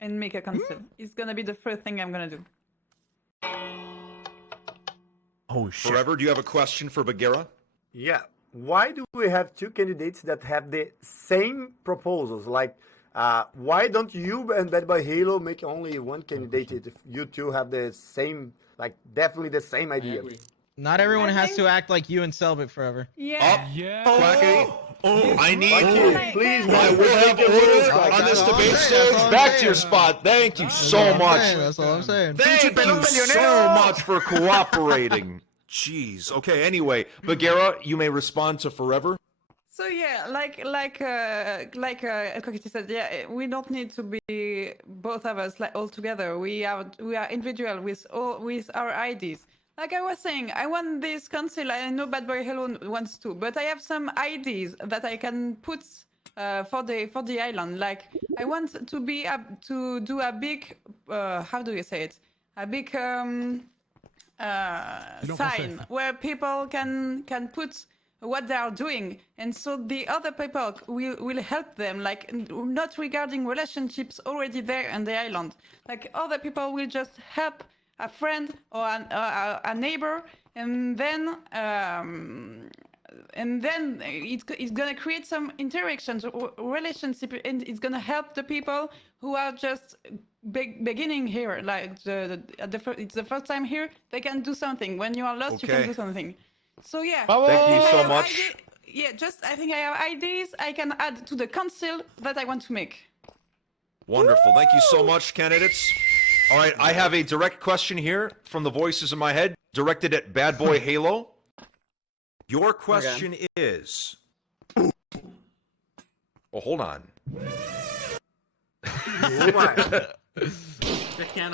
and make a council. It's gonna be the first thing I'm gonna do. Oh shit. Forever, do you have a question for Bagheera? Yeah. Why do we have two candidates that have the same proposals? Like, why don't you and Bad Boy Halo make only one candidate if you two have the same, like, definitely the same idea? Not everyone has to act like you and Selbit forever. Yeah. Quacky. I need Quacky, please, I will have order on this debate stage. Back to your spot. Thank you so much. That's all I'm saying. Thank you so much for cooperating. Jeez. Okay. Anyway, Bagheera, you may respond to Forever. So yeah, like Kokiti said, yeah, we don't need to be both of us like all together. We are individual with our ideas. Like I was saying, I want this council. I know Bad Boy Hello wants to, but I have some ideas that I can put for the island. Like I want to be to do a big how do you say it? A big sign where people can put what they are doing, and so the other people will help them, like not regarding relationships already there on the island. Like other people will just help a friend or a neighbor, and then it's gonna create some interactions, relationship, and it's gonna help the people who are just beginning here. Like it's the first time here, they can do something. When you are lost, you can do something. So yeah. Thank you so much. I think I have ideas I can add to the council that I want to make. Wonderful. Thank you so much, candidates. All right, I have a direct question here from the voices in my head, directed at Bad Boy Halo. Your question is... Oh, hold on.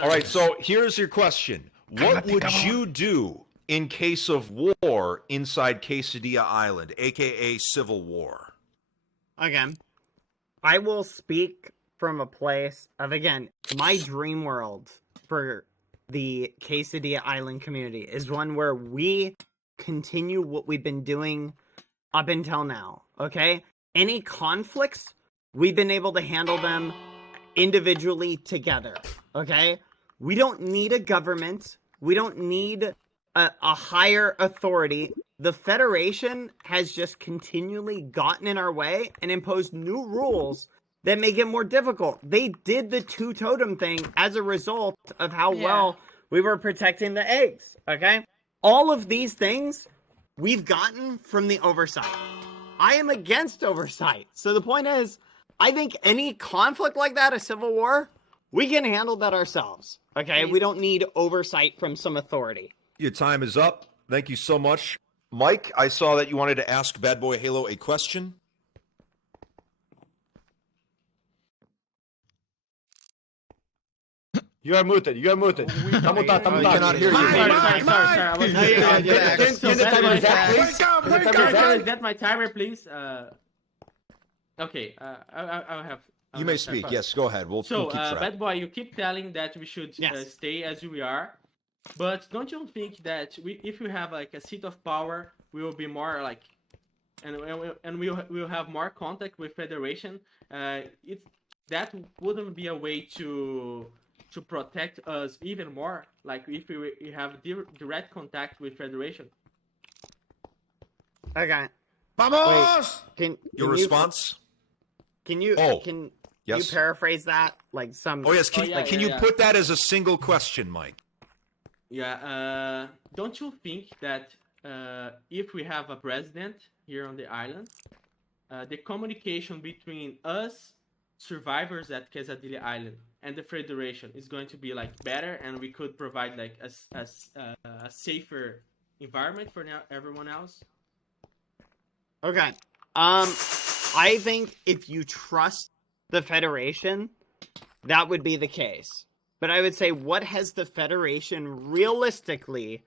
All right, so here's your question. What would you do in case of war inside Quesadilla Island, a.k.a. Civil War? Again, I will speak from a place of, again, my dream world for the Quesadilla Island community is one where we continue what we've been doing up until now, okay? Any conflicts, we've been able to handle them individually together, okay? We don't need a government. We don't need a higher authority. The Federation has just continually gotten in our way and imposed new rules that make it more difficult. They did the two totem thing as a result of how well we were protecting the eggs, okay? All of these things we've gotten from the oversight. I am against oversight. So the point is, I think any conflict like that, a civil war, we can handle that ourselves, okay? We don't need oversight from some authority. Your time is up. Thank you so much. Mike, I saw that you wanted to ask Bad Boy Halo a question. You are muted. You are muted. Tá mutado, tá We mutado. cannot hear you. Sorry. I was Can the timer is up, please? Is that my timer, please? Okay. I'll have. You may speak. Yes, go ahead. We'll So, keep track. Bad Boy, you keep telling that we should stay as we are, but don't you think that if we have like a seat of power, we will be more like, and we'll have more contact with Federation? That wouldn't be a way to protect us even more, like if we have direct contact with Federation. Okay. Vamos! Can Your response? Can you yes. you paraphrase that like some? Oh yes. Can you put that as a single question, Mike? Yeah. Don't you think that if we have a president here on the island, the communication between us survivors at Quesadilla Island and the Federation is going to be like better, and we could provide like a safer environment for everyone else? Okay. I think if you trust the Federation, that would be the case. But I would say, what has the Federation realistically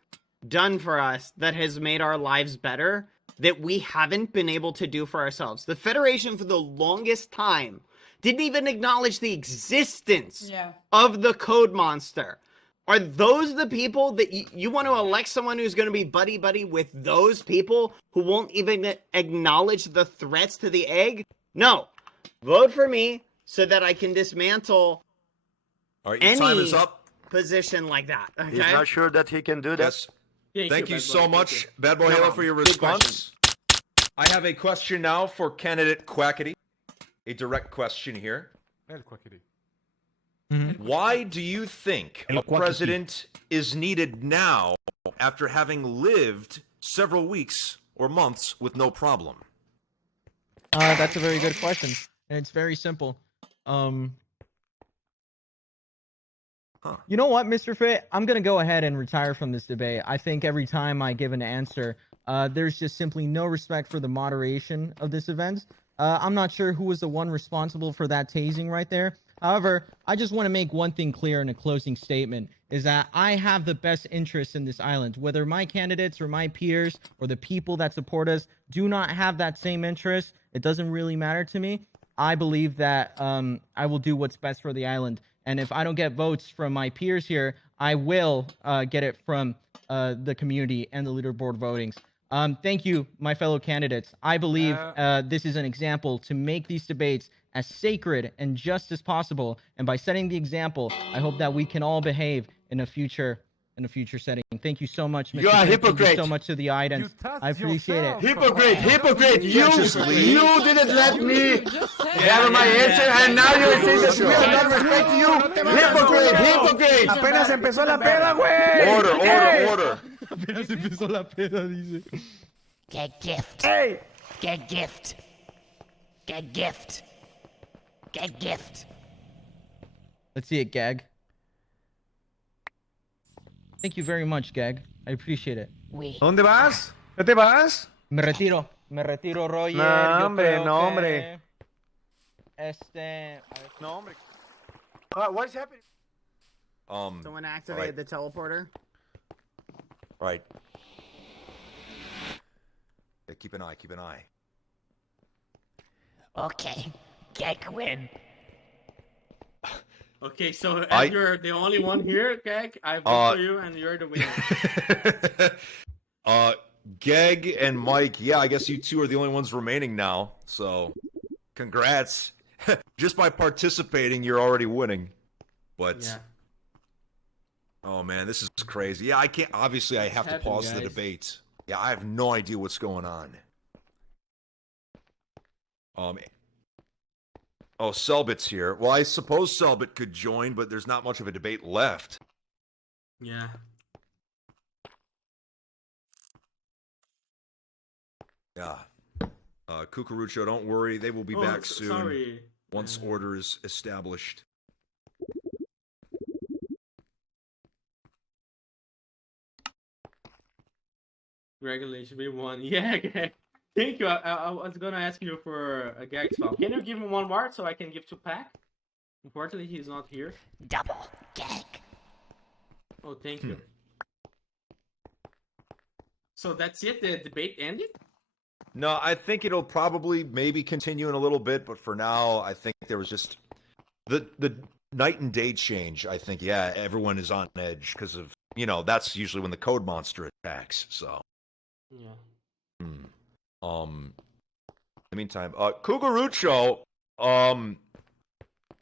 done for us that has made our lives better that we haven't been able to do for ourselves? The Federation, for the longest time, didn't even acknowledge the existence of the Code Monster. Are those the people that you want to elect someone who's going to be buddy-buddy with those people who won't even acknowledge the threats to the egg? No. Vote for me so that I can dismantle Your time is up. Position like that. Okay? He's not sure that he can do that. Yes. Thank you so much, Bad Boy Halo, for your response. I have a question now for candidate Quackity. A direct question here. Why do you think a president is needed now after having lived several weeks or months with no problem? That's a very good question, and it's very simple. You know what, Mr. Fit? I'm gonna go ahead and retire from this debate. I think every time I give an answer, there's just simply no respect for the moderation of this event. I'm not sure who was the one responsible for that tasing right there. However, I just want to make one thing clear in a closing statement, is that I have the best interests in this island. Whether my candidates or my peers or the people that support us do not have that same interest, it doesn't really matter to me. I believe that I will do what's best for the island. And if I don't get votes from my peers here, I will get it from the community and the leaderboard votings. Thank you, my fellow candidates. I believe this is an example to make these debates as sacred and just as possible. And by setting the example, I hope that we can all behave in a future setting. Thank you so much, Mr. You are a hypocrite. Thank you so much to the audience. I appreciate it. Hypocrite! You didn't let me have my answer, and now you're saying that we are not respecting you. Hypocrite! Apenas empezó la peda, güey. Order. Apenas empezó la peda, dice. Get gift. Hey! Get gift. Get gift. Get gift. Let's see it, Gag. Thank you very much, Gag. I appreciate it. ¿Dónde vas? ¿Qué te vas? Me retiro, Roger. No, Yo hombre, creo no, que, hombre. No, hombre. What is happening? Someone activated the teleporter. Right. Yeah, keep an eye. Okay. Gegg win. Okay, so as you're the only one here, Gegg, I vote for you, and you're the winner. Gegg and Mike, yeah, I guess you two are the only ones remaining now. So, congrats. Just by participating, you're already winning. But Oh man, this is crazy. Yeah, I can't. Obviously, I have to happening, pause the guys? debate. Yeah, I have no idea what's going on. Oh, Selbit's here. Well, I suppose Selbit could join, but there's not much of a debate left. Yeah. Yeah. Cucurucho, don't worry. They will be back soon. Sorry. Once order is established. Congratulations, we won. Yeah, okay. Thank you. I was gonna ask you for a gag spell. Can you give him one word so I can give to Pac? Unfortunately, he's not here. Double gegg. Oh, thank you. So that's it? The debate ended? No, I think it'll probably maybe continue in a little bit, but for now, I think there was just the night and day change. I think, yeah, everyone is on edge because of, that's usually when the code monster attacks. So, Yeah. in the meantime, Cucurucho,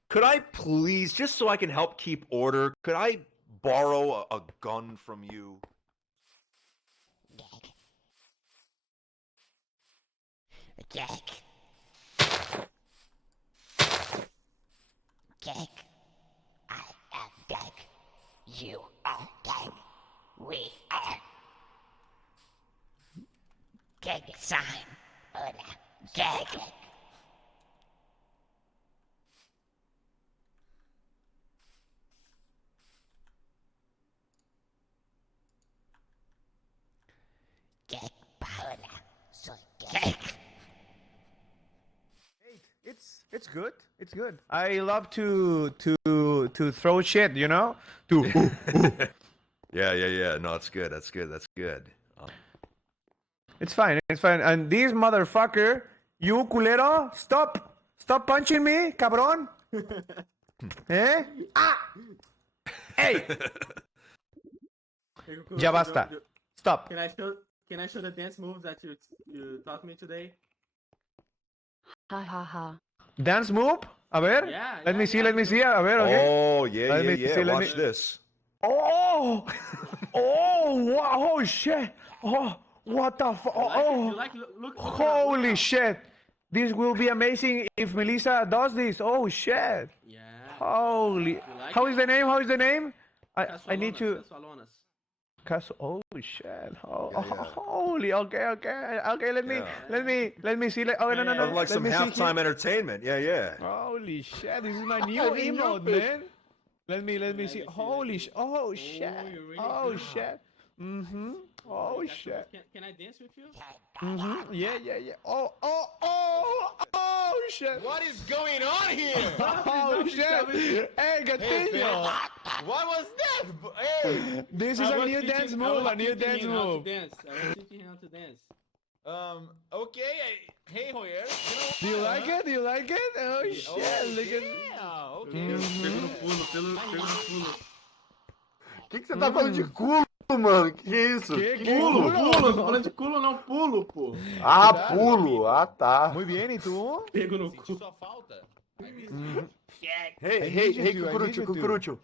could I please, just so I can help keep order, could I borrow a gun from you? Gegg. Gegg. I am Gegg. You are Gegg. We are Gegg sign. Hola. Gegg. Gegg Paola. Soy Gegg. It's good. It's good. I love to throw shit, To Yeah. No, that's good. That's good. It's fine. It's fine. And this motherfucker, you culero, stop punching me, cabrón. ¿Eh? Ah. Hey. Ya basta. Stop. Can I show the dance moves that you taught me today? Ha ha ha. Dance move? A ver. Yeah, Let me see. A ver, okay. Oh, yeah. Let me see, Watch this. Oh! Wow! Oh shit! Oh, what the fuck? Oh! Look, Holy shit! This will be amazing if Melissa does this. Oh shit! Yeah. Holy! How is the name? I need to. Oh shit! Holy! Okay. Let me see. No. Like some halftime entertainment. Yeah. Holy shit! This is my new emote, man. Let me see. Holy shit! Oh shit! Oh shit! Oh shit! Can I dance with you? Yeah. Oh shit! What is going on here? Oh shit! Hey, Gatillo! What was that? Hey! This is a new dance move. I was teaching him how to dance. Okay. Hey, Royer. Do you like it? Oh shit! Look at. Yeah, okay. Pegou no pulo. O que você tá falando de culo, mano? Que isso? Pulo. Tô falando de culo, não pulo, pô. Ah, pulo. Ah, tá. Muy bien, ¿y tú? Pego no cu. Sua falta. Hey, Cucurucho.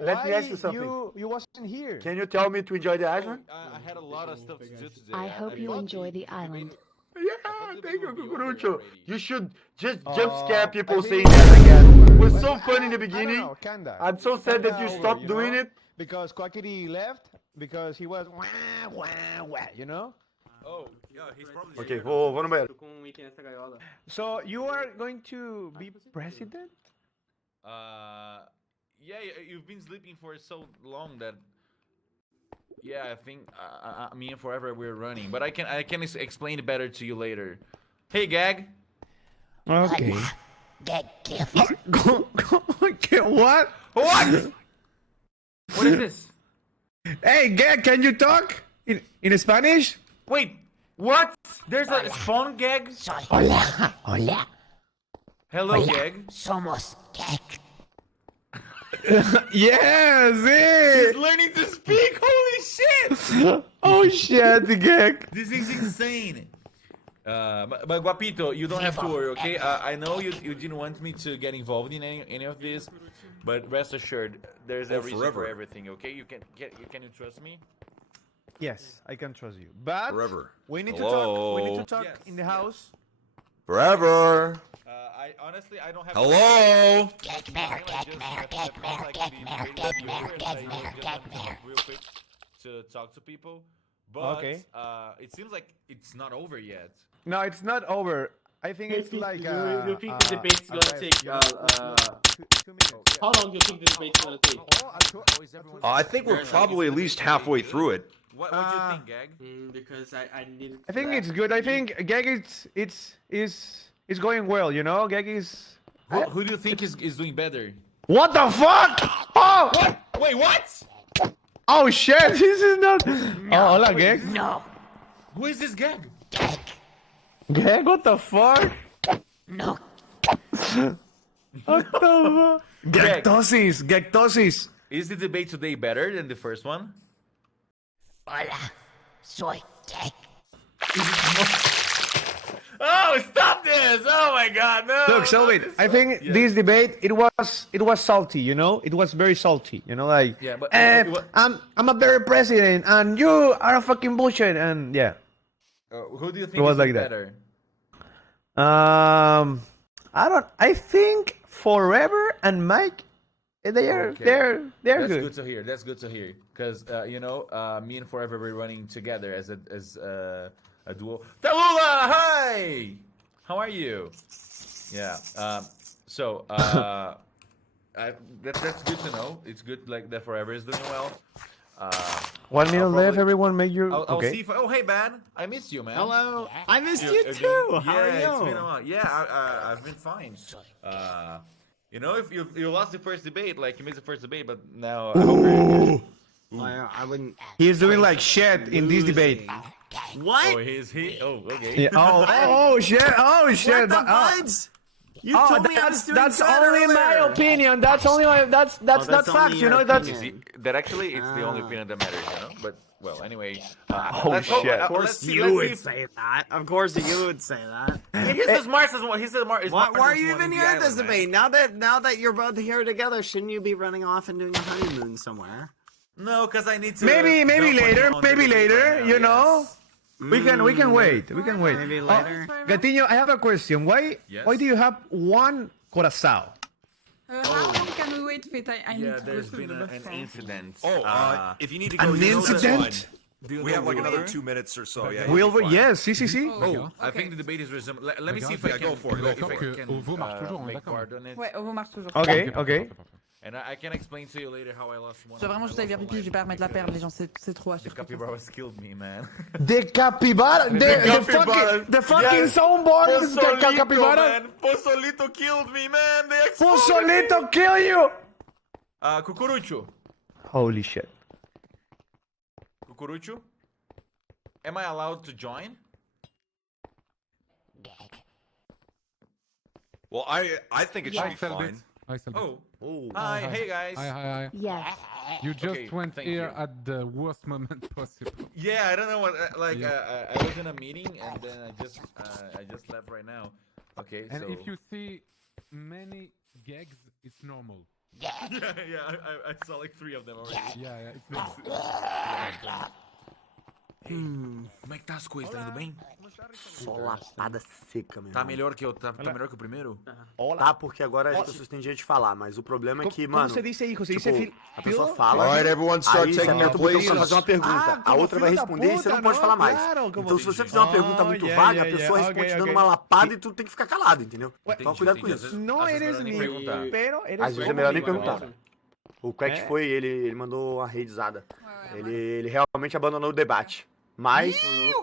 Let me ask you something. You wasn't here. Can you tell me to enjoy the island? I had a lot of stuff to do today. I hope you enjoy the island. Yeah, thank you, Cucurucho. You should just jump scare people saying that again. It was so fun in the beginning. Kinda. I'm so sad that you stopped doing it. Because Quackity left because he was wah. Oh, yeah, he's probably. Ok, vou no banheiro. Tô com um item nessa gaiola. So you are going to be president? Yeah, you've been sleeping for so long that. Yeah, I think me and Forever we're running, but I can explain it better to you later. Hey, Gag. Okay. Gegg gift. What? What is this? Hey, Gag, can you talk in Spanish? Wait, what? There's a spawn Gag? Soy. Hola. Hello, Gag. Somos Gegg. Yes, He's learning to speak. Holy shit! Oh shit, Gag. This is insane. But Guapito, you don't have to worry, okay? I know you didn't want me to get involved in any of this, but rest assured, there's a reason for everything, okay? You can trust me? Yes, I can trust you. But Forever. we need Hello? to talk. We need to talk Yes, in the house. Forever. I honestly, I don't have. Hello. Get mayor, Real quick to talk to people, but Okay. It seems like it's not over yet. No, it's not over. I think it's like you think the debate's gonna take? two minutes. How long do you think the debate's gonna take? I think we're probably at least halfway through it. What do you think, Gag? Because I need. I think it's good. I think Gegg it's going well. You know, Gegg is. Who do you think is doing better? What the fuck? Oh! Wait, what? Oh shit! This is not. Oh, hola, Gegg. No. Who is this Gag? Gegg, what the fuck? No. What the fuck? Gegtosis. Is the debate today better than the first one? Hola. Soy gegg. Oh, stop this! Oh my God, no! Look, Selvit, I think this debate it was salty, you know. It was very salty, you know, like Yeah, but I'm a better president and you are a fucking bullshit and yeah. who do you think It was is like that. better? I think Forever and Mike they're That's good. good to hear. That's good to hear. Because me and Forever were running together as a duo. Tallulah, hi! How are you? Yeah. That's good to know. It's good like that Forever is doing well. 1 minute left. probably- Everyone, make your I'll okay. see if. Oh, hey, man. I missed you, man. Hello. I missed You- you again. too. How yeah, are It's been a you? while. Yeah, I've been fine. If you lost the first debate, like you missed the first debate, but now I hope you're good. I wouldn't. He's doing like shit in this debate. What? Oh, okay. Yeah. Oh shit! Oh shit! What the buds? You told me I was doing that's good only my earlier. opinion. That's only my that's that's not only facts. You your know that's. opinion. That actually it's the only opinion that matters, But well, anyway. Oh, let's hope- shit. Of course let's see- you let's would see if- say that. Of course you would say that. He's the smartest one. He's the smartest. Why are you even here at this debate? Now that you're both here together, shouldn't you be running off and doing a honeymoon somewhere? No, because I need to. Maybe jump on later. the Maybe debate later. right now, You know. We can wait. We can wait. Maybe later. Gatinho, I have a question. Why Yes? do you have one corazao? How long can we wait, Fit? I need Yeah, to go there's to been the an bathroom. incident. If you need to go, An you know that's incident? fine. We have like another 2 minutes or so. Yeah. We you'll be over fine. yes, see. Oh, I Okay. think the debate is resumed. Let me see if Yeah, I can go for it, go if for I it. can, Au veau marche toujours, hein, make d'accord. part on it. Ouais, on marche toujours. Okay, okay. And I can explain to you later how I lost one. Je dois vraiment juste aller faire pipi, je vais pas remettre la perle, les gens, c'est trop à The chaque fois. capybaras killed me, man. The capybara, the fucking soundboard, the capybara. man. Pozolito killed me, man. They Pozolito kill you. Cucurucho. Holy shit. Cucurucho. Am I allowed to join? Well, I think it should be fine. Hi, Selbit. Oh. Hi, hey guys. Hi. Yes. You just Okay, went thank here you. at the worst moment possible. Yeah, I don't know what. I was in a meeting and then I just left right now. Okay, And so. if you see many gags, it's normal. yeah, I saw like 3 of them already. Yeah, it's normal. Como é que tá as coisas? Tá indo bem? Só lapada seca, meu Tá irmão. melhor que tá melhor que o primeiro? Tá, porque agora as pessoas têm jeito de falar, mas o problema é que, mano, Como se diz aí? Você tipo, diz a pessoa fala, Alright, everyone start aí você taking your aperta o botão pra places. fazer uma pergunta, a outra vai responder e você não pode falar mais. Então se você fizer uma pergunta muito vaga, a pessoa responde te dando uma lapada e tu tem que ficar calado, entendeu? Então cuidado com isso. Não eres nem ni, perguntar. pero eres Às vezes é melhor nem perguntar. O Quack foi, ele mandou uma reizada. Ele realmente abandonou o debate. Mas.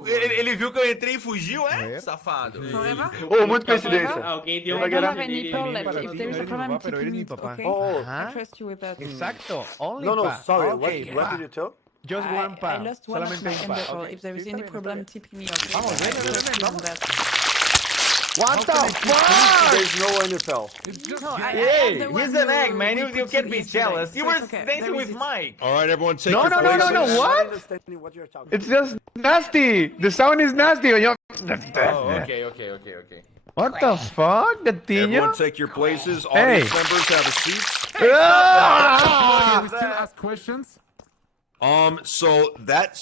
Ele viu que eu entrei e fugiu, safado. Forever? Oh, muito coincidência. Alguém deu I don't have nele, any pearl ele- left. If there is a problem, keep me mute, okay? Oh, I trust you with that. Exacto. Only no, pa. sorry. Okay, What pa. did you tell? Just one pa. I lost one of Solamente my un pa. ender pearl. Okay. If there is Sí, any está bien, problem, está bien. tip me, okay? Vamos, ven, I trust ven, you on vamos. that. What the fuck? There's no NFL. No, I Hey, am the one he's an who egg, man. we You put can't to be yesterday, jealous. You so were it's okay. dancing There with is it. Mike. Alright, everyone take No, your no, no, places. no, no. I'm not What? understanding what you're talking It's just nasty. The sound is nasty when you. Oh, okay. What the fuck, Everyone Gatinho? take your places. Hey. Audience members have a seat. Can we Ah! still ask questions? So that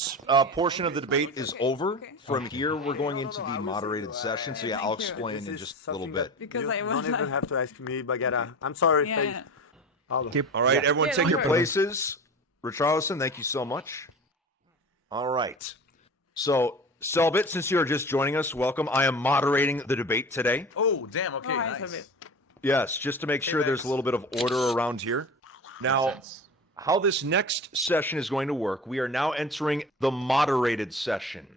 portion of the debate is over. From here, we're going into the moderated session. So yeah, I'll explain in just a little bit. Because You I was don't even like, have to ask me, Bagheera. I'm sorry if yeah. I... All right, everyone Yeah, take don't your worry. places. Richarlison, thank you so much. All right. So, Selbit, since you are just joining us, welcome. I am moderating the debate today. Oh, damn. Okay, Alright, nice. Selbit. Yes, just to make sure there's a little bit of order around here. Now, how this next session is going to work, we are now entering the moderated session.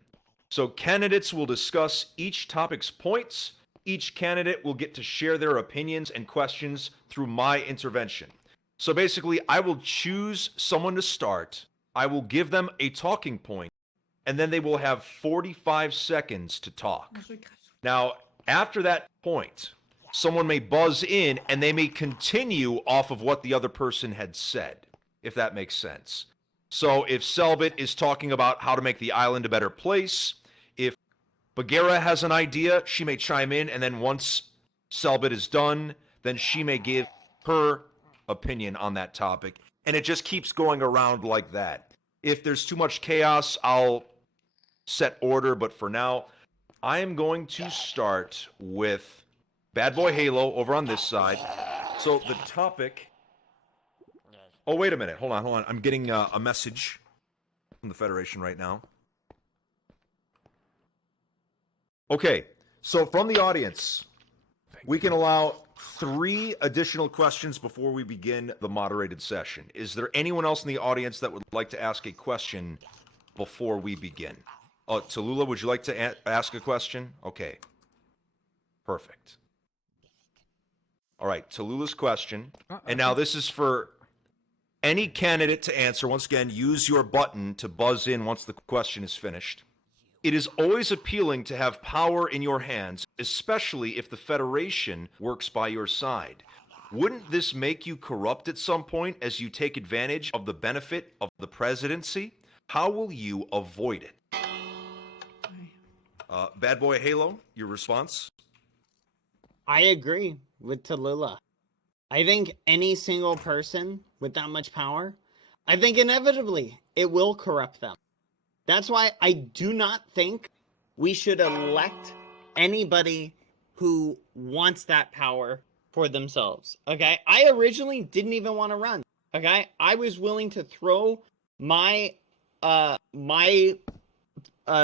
So candidates will discuss each topic's points. Each candidate will get to share their opinions and questions through my intervention. So basically, I will choose someone to start. I will give them a talking point, and then they will have 45 seconds to talk. Now, after that point, someone may buzz in and they may continue off of what the other person had said, if that makes sense. So if Selbit is talking about how to make the island a better place, if Bagheera has an idea, she may chime in, and then once Selbit is done, then she may give her opinion on that topic. And it just keeps going around like that. If there's too much chaos, I'll set order, but for now, I am going to start with Bad Boy Halo over on this side. So the topic... Oh, wait a minute. Hold on. I'm getting a message from the Federation right now. Okay, so from the audience, we can allow 3 additional questions before we begin the moderated session. Is there anyone else in the audience that would like to ask a question before we begin? Tallulah, would you like to ask a question? Okay. Perfect. All right, Tallulah's question. And now this is for any candidate to answer. Once again, use your button to buzz in once the question is finished. It is always appealing to have power in your hands, especially if the Federation works by your side. Wouldn't this make you corrupt at some point as you take advantage of the benefit of the presidency? How will you avoid it? Bad Boy Halo, your response? I agree with Tallulah. I think any single person with that much power, I think inevitably it will corrupt them. That's why I do not think we should elect anybody who wants that power for themselves. Okay? I originally didn't even want to run. Okay? I was willing to throw my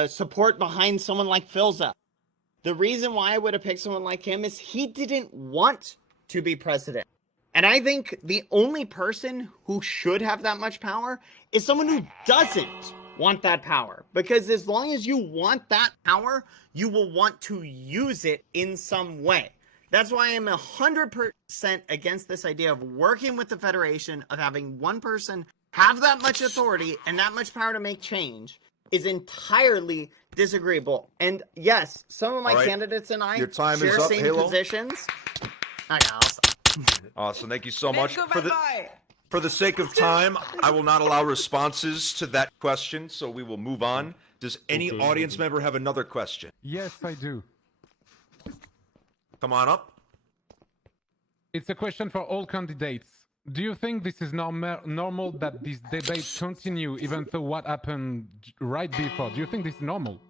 support behind someone like Filza. The reason why I would have picked someone like him is he didn't want to be president. And I think the only person who should have that much power is someone who doesn't want that power. Because as long as you want that power, you will want to use it in some way. That's why I'm 100% against this idea of working with the Federation, of having one person have that much authority and that much power to make change is entirely disagreeable. And yes, some of my candidates and I Your time share is up, same Halo. positions. Okay, I'll stop. Awesome, thank you so much. Let's go, Bad Boy. For the sake of time, I will not allow responses to that question, so we will move on. Does any audience member have another question? Yes, I do. Come on up. It's a question for all candidates. Do you think this is normal that these debates continue even though what happened right before? Do you think this is normal?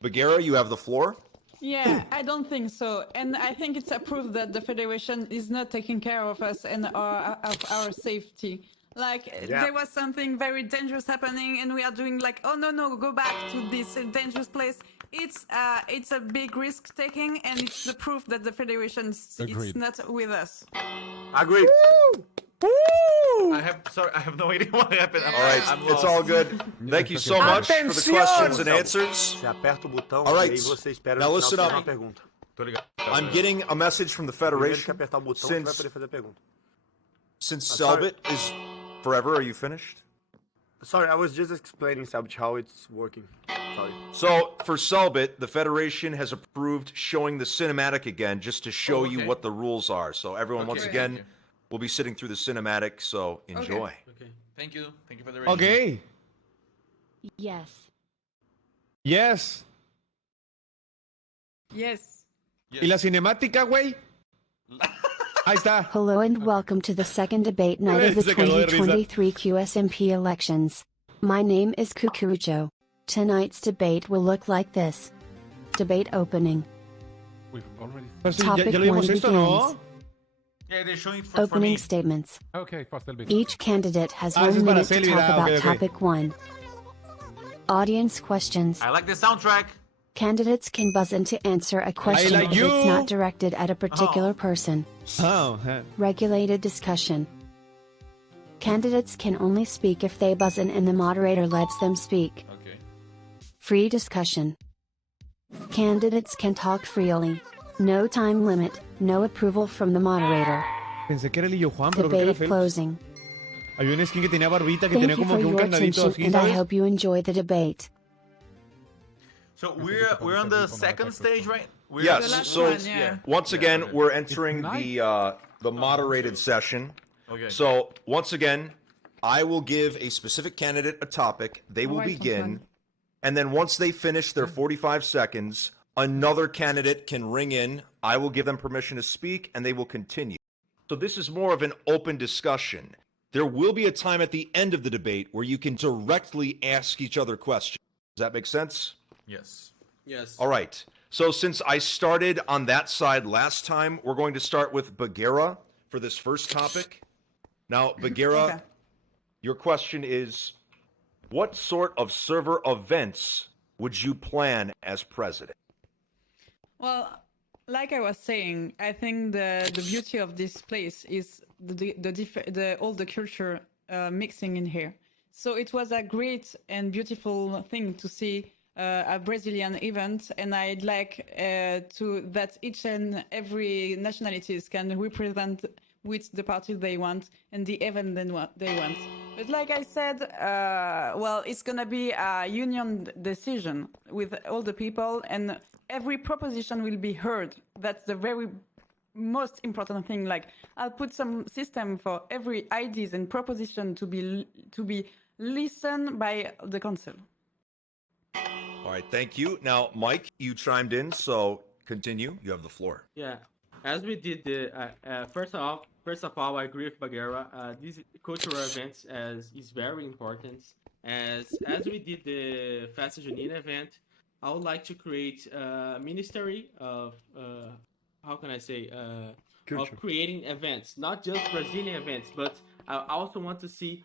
Bagheera, you have the floor. Yeah, I don't think so. And I think it's a proof that the Federation is not taking care of us and of our safety. Like, there was something very dangerous happening and we are doing like, oh no, go back to this dangerous place. It's a big risk taking and it's the proof that the Federation is not with us. Agreed. I have no idea what happened. All right, it's all good. Thank you so much for the questions and answers. Você aperta o botão All right, e aí você espera now no listen final up. fazer uma pergunta. I'm getting a message from the Primeiro que Federation. apertar o botão, você vai poder fazer a pergunta. Since sorry. Selbit is forever, are you finished? Sorry, I was just explaining, Sabich, how it's working. Sorry. So, for Selbit, the Federation has approved showing the cinematic again just to show you what the rules are. So everyone, once again, will be sitting through the cinematic, so enjoy. Okay. Thank you for the rating. Okay. Yes. Yes. Yes. ¿Y la cinemática, güey? Ahí está. Hello and welcome to the second debate night of the Se cagó de risa. 2023 QSMP elections. My name is Cucurucho. Tonight's debate will look like this. Debate opening. We've already. Pero sí, Topic ya lo one vimos esto, begins. ¿no? Yeah, they're showing for Opening me. statements. Okay, first a little bit. Each candidate has Ah, eso 1 es para minute to Selvi, talk ah, about ok, ok. topic 1. Audience questions. I like the soundtrack. Candidates can buzz in to answer a question like if it's you. not directed at a particular person. Oh, Regulated discussion. Candidates can only speak if they buzz in and the moderator lets them speak. Okay. Free discussion. Candidates can talk freely. No time limit, no approval from the moderator. pensé que era Lillo Juan, pero creo que era Debate Phelps. closing. Había un skin que tenía barbita, que Thank tenía you como for que un your candadito attention así, and I ¿sabes? hope you enjoy the debate. So we're on the second stage, right? We're Yes, The last so one, yeah. once again, okay. we're entering It's the moderated session. Okay. So once again, I will give a specific candidate a topic. They will Alright, begin, Antoine. and then once they finish their 45 seconds, another candidate can ring in. I will give them permission to speak, and they will continue. So this is more of an open discussion. There will be a time at the end of the debate where you can directly ask each other questions. Does that make sense? Yes. Yes. All right. So since I started on that side last time, we're going to start with Bagheera for this first topic. Now, Bagheera, Okay. your question is, what sort of server events would you plan as president? Well, like I was saying, I think the beauty of this place is all the culture mixing in here. So it was a great and beautiful thing to see a Brazilian event, and I'd like that each and every nationalities can represent with the party they want and the event they want. But like I said, well, it's gonna be a union decision with all the people, and every proposition will be heard. That's the very most important thing. Like, I'll put some system for every ideas and proposition to be listened by the council. All right, thank you. Now, Mike, you chimed in, so continue. You have the floor. Yeah, as we did the first of all, I agree with Bagheera. These cultural events is very important. As we did the Festa Junina event, I would like to create a ministry of how can I say of creating events, not just Brazilian events, but I also want to see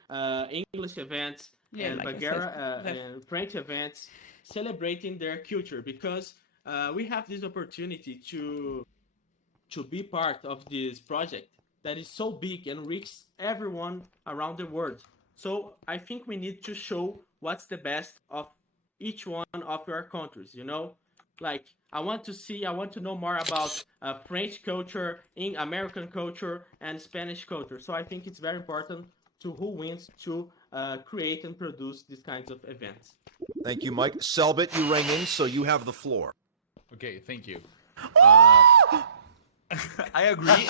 English events and like I Bagheera said, and French events celebrating their culture, because we have this opportunity to be part of this project that is so big and reaches everyone around the world. So I think we need to show what's the best of each one of our countries, you know? Like, I want to know more about French culture, American culture, and Spanish culture. So I think it's very important to who wins to create and produce these kinds of events. Thank you, Mike. Selbit, you rang in, so you have the floor. Okay, thank you. I agree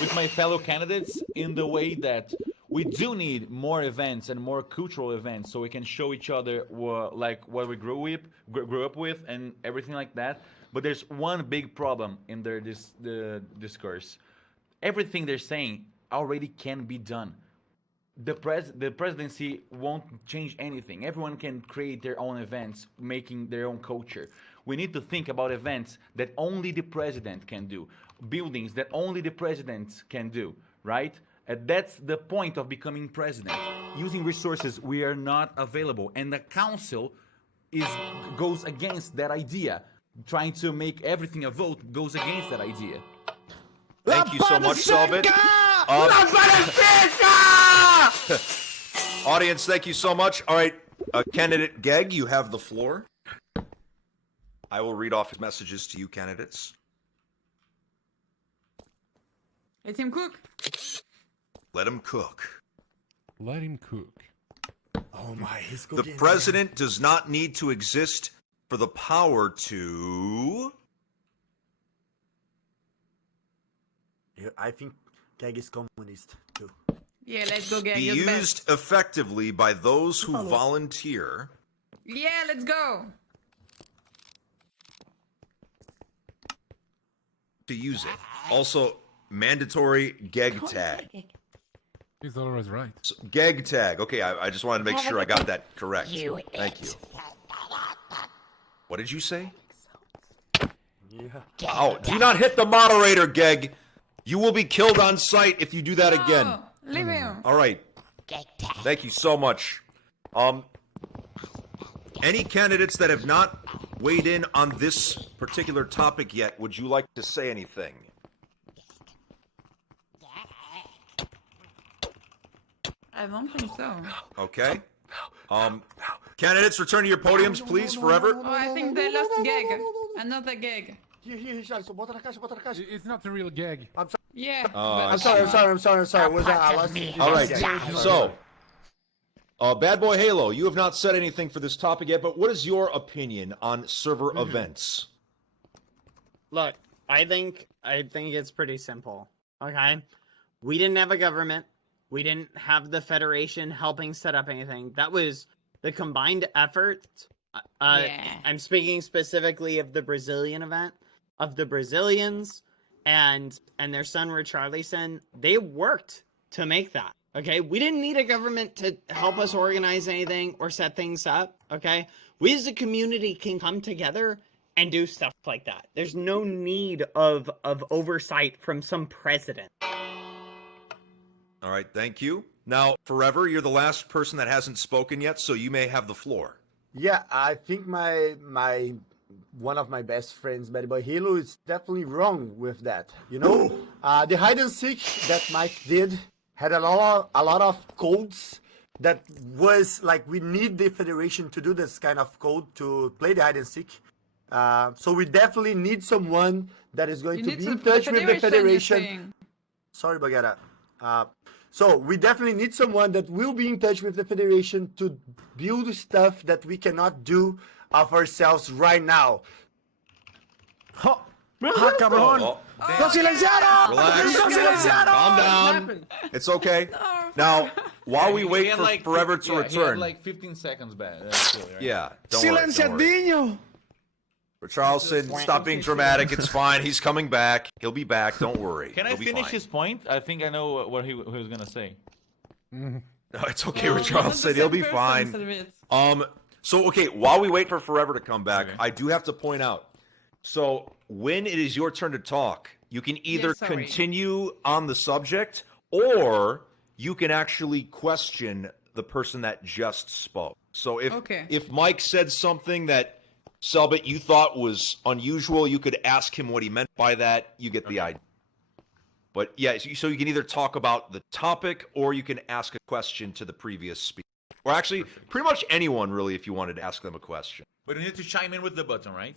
with my fellow candidates in the way that we do need more events and more cultural events so we can show each other like what we grew up with and everything like that. But there's one big problem in the discourse. Everything they're saying already can be done. The presidency won't change anything. Everyone can create their own events, making their own culture. We need to think about events that only the president can do, buildings that only the president can do, right? And that's the point of becoming president. Using resources we are not available, and the council goes against that idea. Trying to make everything a vote goes against that idea. Thank you so much, Selbit. Audience, thank you so much. All right, candidate Gegg, you have the floor. I will read off his messages to you, candidates. Let him cook. Let him cook. Let him cook. Oh my, he's The cooking. president does not need to exist for the power to... Yeah, I think Gegg is communist too. Yeah, let's go get be your best. used effectively by those who volunteer. Yeah, let's go. to use it. Also, mandatory gegg tag. He's always right. So, gegg tag. Okay, I just wanted to make sure I got that correct. Thank you. What did you say? Oh, do not hit the moderator, Gegg. You will be killed on sight if you do that again. Leave him. All right. Thank you so much. Any candidates that have not weighed in on this particular topic yet, would you like to say anything? I don't think so. Okay. Candidates, return to your podiums, please, forever. Oh, I think they lost gegg. Another gegg. It's not a real gag. Yeah. I'm sorry. Was that I lost? All right. So, Bad Boy Halo, you have not said anything for this topic yet, but what is your opinion on server events? Look, I think it's pretty simple. Okay, we didn't have a government. We didn't have the Federation helping set up anything. That was the combined effort. I'm speaking specifically of the Brazilian event, of the Brazilians and their son Richarlison. They worked to make that. Okay, we didn't need a government to help us organize anything or set things up. Okay, we as a community can come together and do stuff like that. There's no need of oversight from some president. All right, thank you. Now, Forever, you're the last person that hasn't spoken yet, so you may have the floor. Yeah, I think my one of my best friends, Bad Boy Halo, is definitely wrong with that. You know, the hide and seek that Mike did had a lot of codes that was like, we need the Federation to do this kind of code to play the hide and seek. So we definitely need someone that is going to be in touch with the Federation. Sorry, Bagheera. So we definitely need someone that will be in touch with the Federation to build stuff that we cannot do of ourselves right now. Cabrón. ¡Lo silenciaron! Relax. Calm down. It's okay. Now, while we wait for Forever to return. He had like 15 seconds back. That's cool, right? Yeah. Silenciadinho! Charleston, stop being dramatic. It's fine. He's coming back. He'll be back. Don't worry. Can I finish his point? I think I know what he was gonna say. No, it's okay with Charleston. He'll be fine. So, okay, while we wait for Forever to come back, I do have to point out. So, when it is your turn to talk, you can either continue on the subject, or you can actually question the person that just spoke. So, if Mike said something that Selbit, you thought was unusual, you could ask him what he meant by that. You get the idea. But yeah, so you can either talk about the topic, or you can ask a question to the previous speaker. Or actually, pretty much anyone, really, if you wanted to ask them a question. But you need to chime in with the button, right?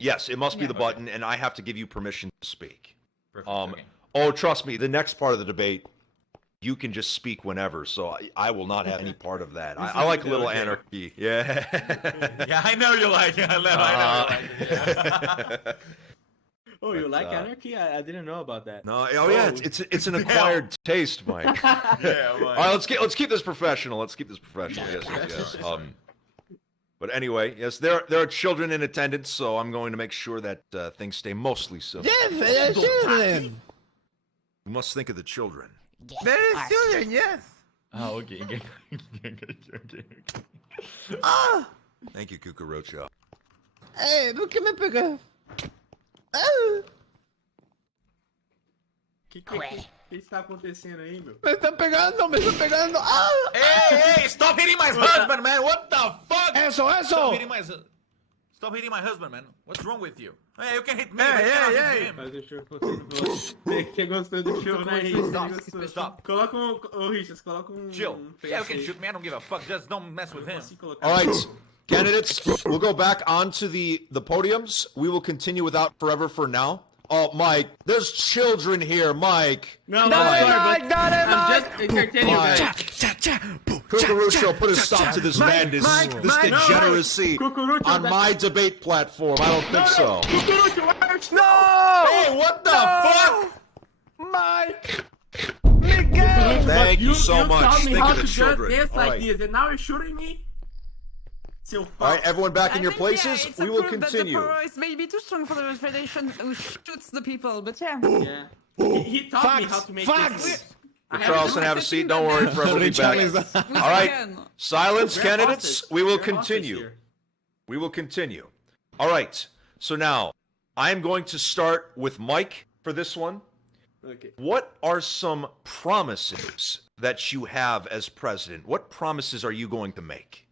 Yes, it must be the button, and I have to give you permission to speak. Perfect. Oh, trust me, the next part of the debate, you can just speak whenever, so I will not have any part of that. I like a little anarchy. Yeah. Yeah, I know you like it. I know you like it. Oh, you like anarchy? I didn't know about that. No, yeah, it's an acquired taste, Mike. Yeah, All right, let's keep this professional. Yes. But anyway, yes, there are children in attendance, so I'm going to make sure that things stay mostly civil. Yes, children. We must think of the children. There is children, yes. Oh, okay. Thank you, Cucaracho. Hey, ¿por qué me pega? Que está acontecendo aí, meu? Me están pegando. Hey, stop hitting my husband, man. What the fuck? Eso. Stop hitting my husband, man. What's wrong with you? Hey, you can hit me. Hey. Mas o show Você gostou do show, né, Richard? Stop. Coloca Richard, coloca Chill. Yeah, you can shoot me. I don't give a fuck. Just don't mess with him. All right, candidates, we'll go back onto the podiums. We will continue without Forever for now. Oh, Mike, there's children here, Mike. No, Mike. I'm just entertaining you guys. Cucaracho, put a stop to this madness, this degeneracy on my debate platform. I don't think so. No! Hey, what the fuck? Mike! Miguel! Thank you so much. Taught me Think how of the to children. just dance All like right. this, and now you're shooting me? Seu All right, everyone back in your I think, places. it's We a will proof continue. That the power is maybe too strong for the Federation who shoots the people, but yeah. Yeah. He taught me how to make this. Charleston, have a seat. Don't worry, Fred will be back. All right, silence, candidates. We will continue. We will continue. All right, so now I'm going to start with Mike for this one. Okay. What are some promises that you have as president? What promises are you going to make?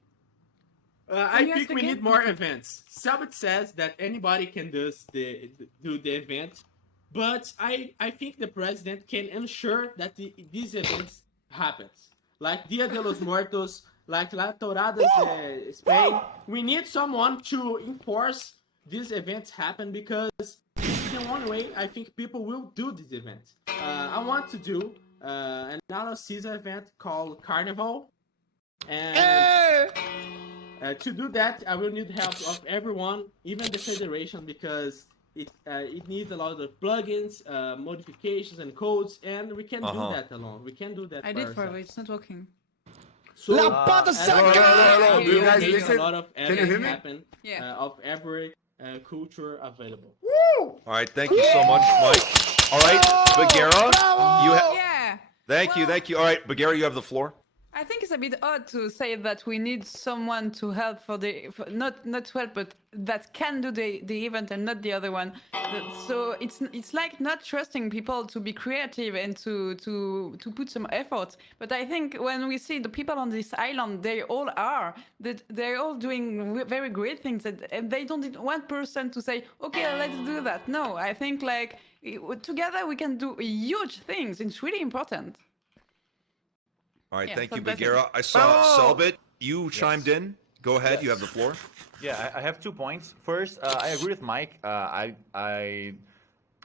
I think we need more events. Selbit says that anybody can do the event, but I think the president can ensure that these events happens. Like Dia de los Muertos, like La Toradas de Spain. We need someone to enforce these events happen because it's the only way I think people will do these events. I want to do an Ala Caesar event called Carnival, and to do that, I will need help of everyone, even the federation, because it needs a lot of plugins, modifications, and codes, and we can't do that alone. We can't do that. I did for it. It's not working. So, La pata saca! do you guys listen? A lot of Can you events hear me? happen of every culture available. All right, thank you so much, Mike. All right, Bagheera, you have. Thank you. All right, Bagheera, you have the floor. I think it's a bit odd to say that we need someone to help not to help, but that can do the event and not the other one. So it's like not trusting people to be creative and to put some effort. But I think when we see the people on this island, they all are that they're all doing very great things, and they don't need one person to say, okay, let's do that. No, I think like together we can do huge things. It's really important. All right, Yeah, thank so you, that's it. Bagheera. I saw Selbit. You chimed in. Go ahead. You have the floor. Yeah, I have 2 points. First, I agree with Mike. I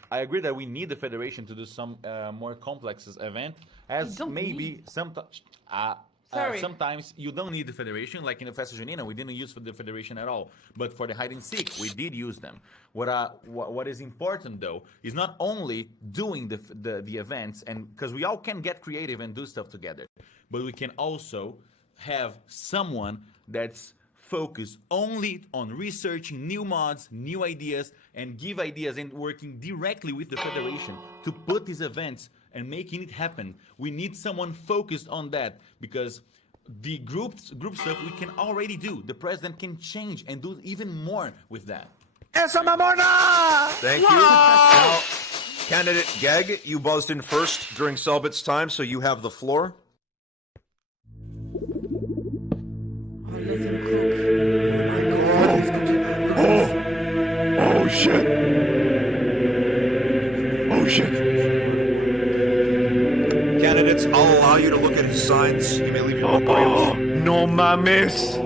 agree that we need the federation to do some more complex event, as maybe sometimes. Sometimes you don't need the federation, like in the Festa Junina, we didn't use for the federation at all. But for the hide and seek, we did use them. What is important though is not only doing the events, and because we all can get creative and do stuff together, but we can also have someone that's focused only on researching new mods, new ideas, and give ideas and working directly with the federation to put these events and making it happen. We need someone focused on that because the group stuff we can already do. The president can change and do even more with that. Esa mamona! Thank you. Now, candidate Gegg, you buzzed in first during Selbit's time, so you have the floor. Oh shit! Oh shit! Candidates, I'll allow you to look at his signs. You may leave your podiums. No mames!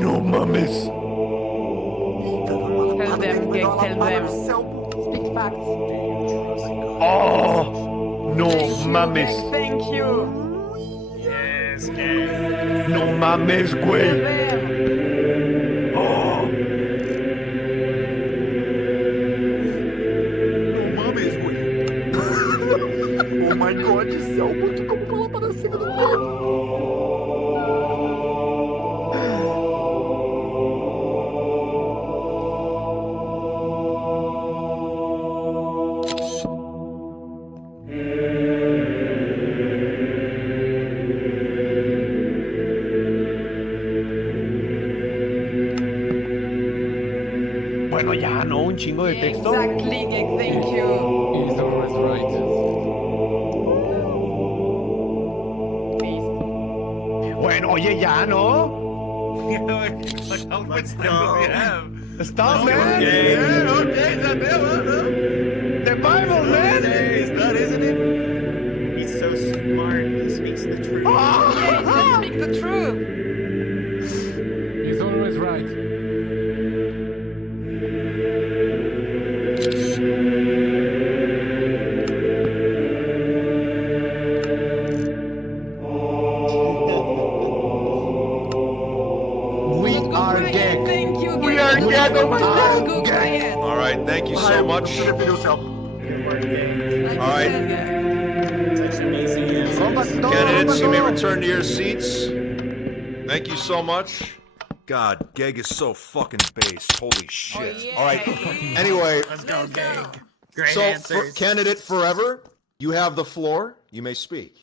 No mames! Tell them, Gegg, tell them. Speak facts. Oh! No mames! Gegg, thank you. Yes, Gegg. No mames, güey! Tell them. Oh! No mames, güey. Oh my god, Selma, tu como cola para cima do meio. Bueno, ya, ¿no? Un chingo de texto. Exactly, Gegg, thank you. He's always right. Bueno, oye, ya, ¿no? Let's go. Stop, man! Yeah, okay, it's not there, The Bible, man! It's not, isn't it? He's so smart. He speaks the truth. Yeah, just speak the truth. He's always right. We are Gegg. Thank you, Gegg. We are Gegg, oh my god! Go quiet. All right, thank you so much. Like All right. you said, Gegg. Such amazing answers. Candidates, you may return to your seats. Thank you so much. God, Gegg is so fucking based. Holy shit. yeah. All right. Anyway, Let's go, Gegg. Great so answers. candidate forever, you have the floor. You may speak.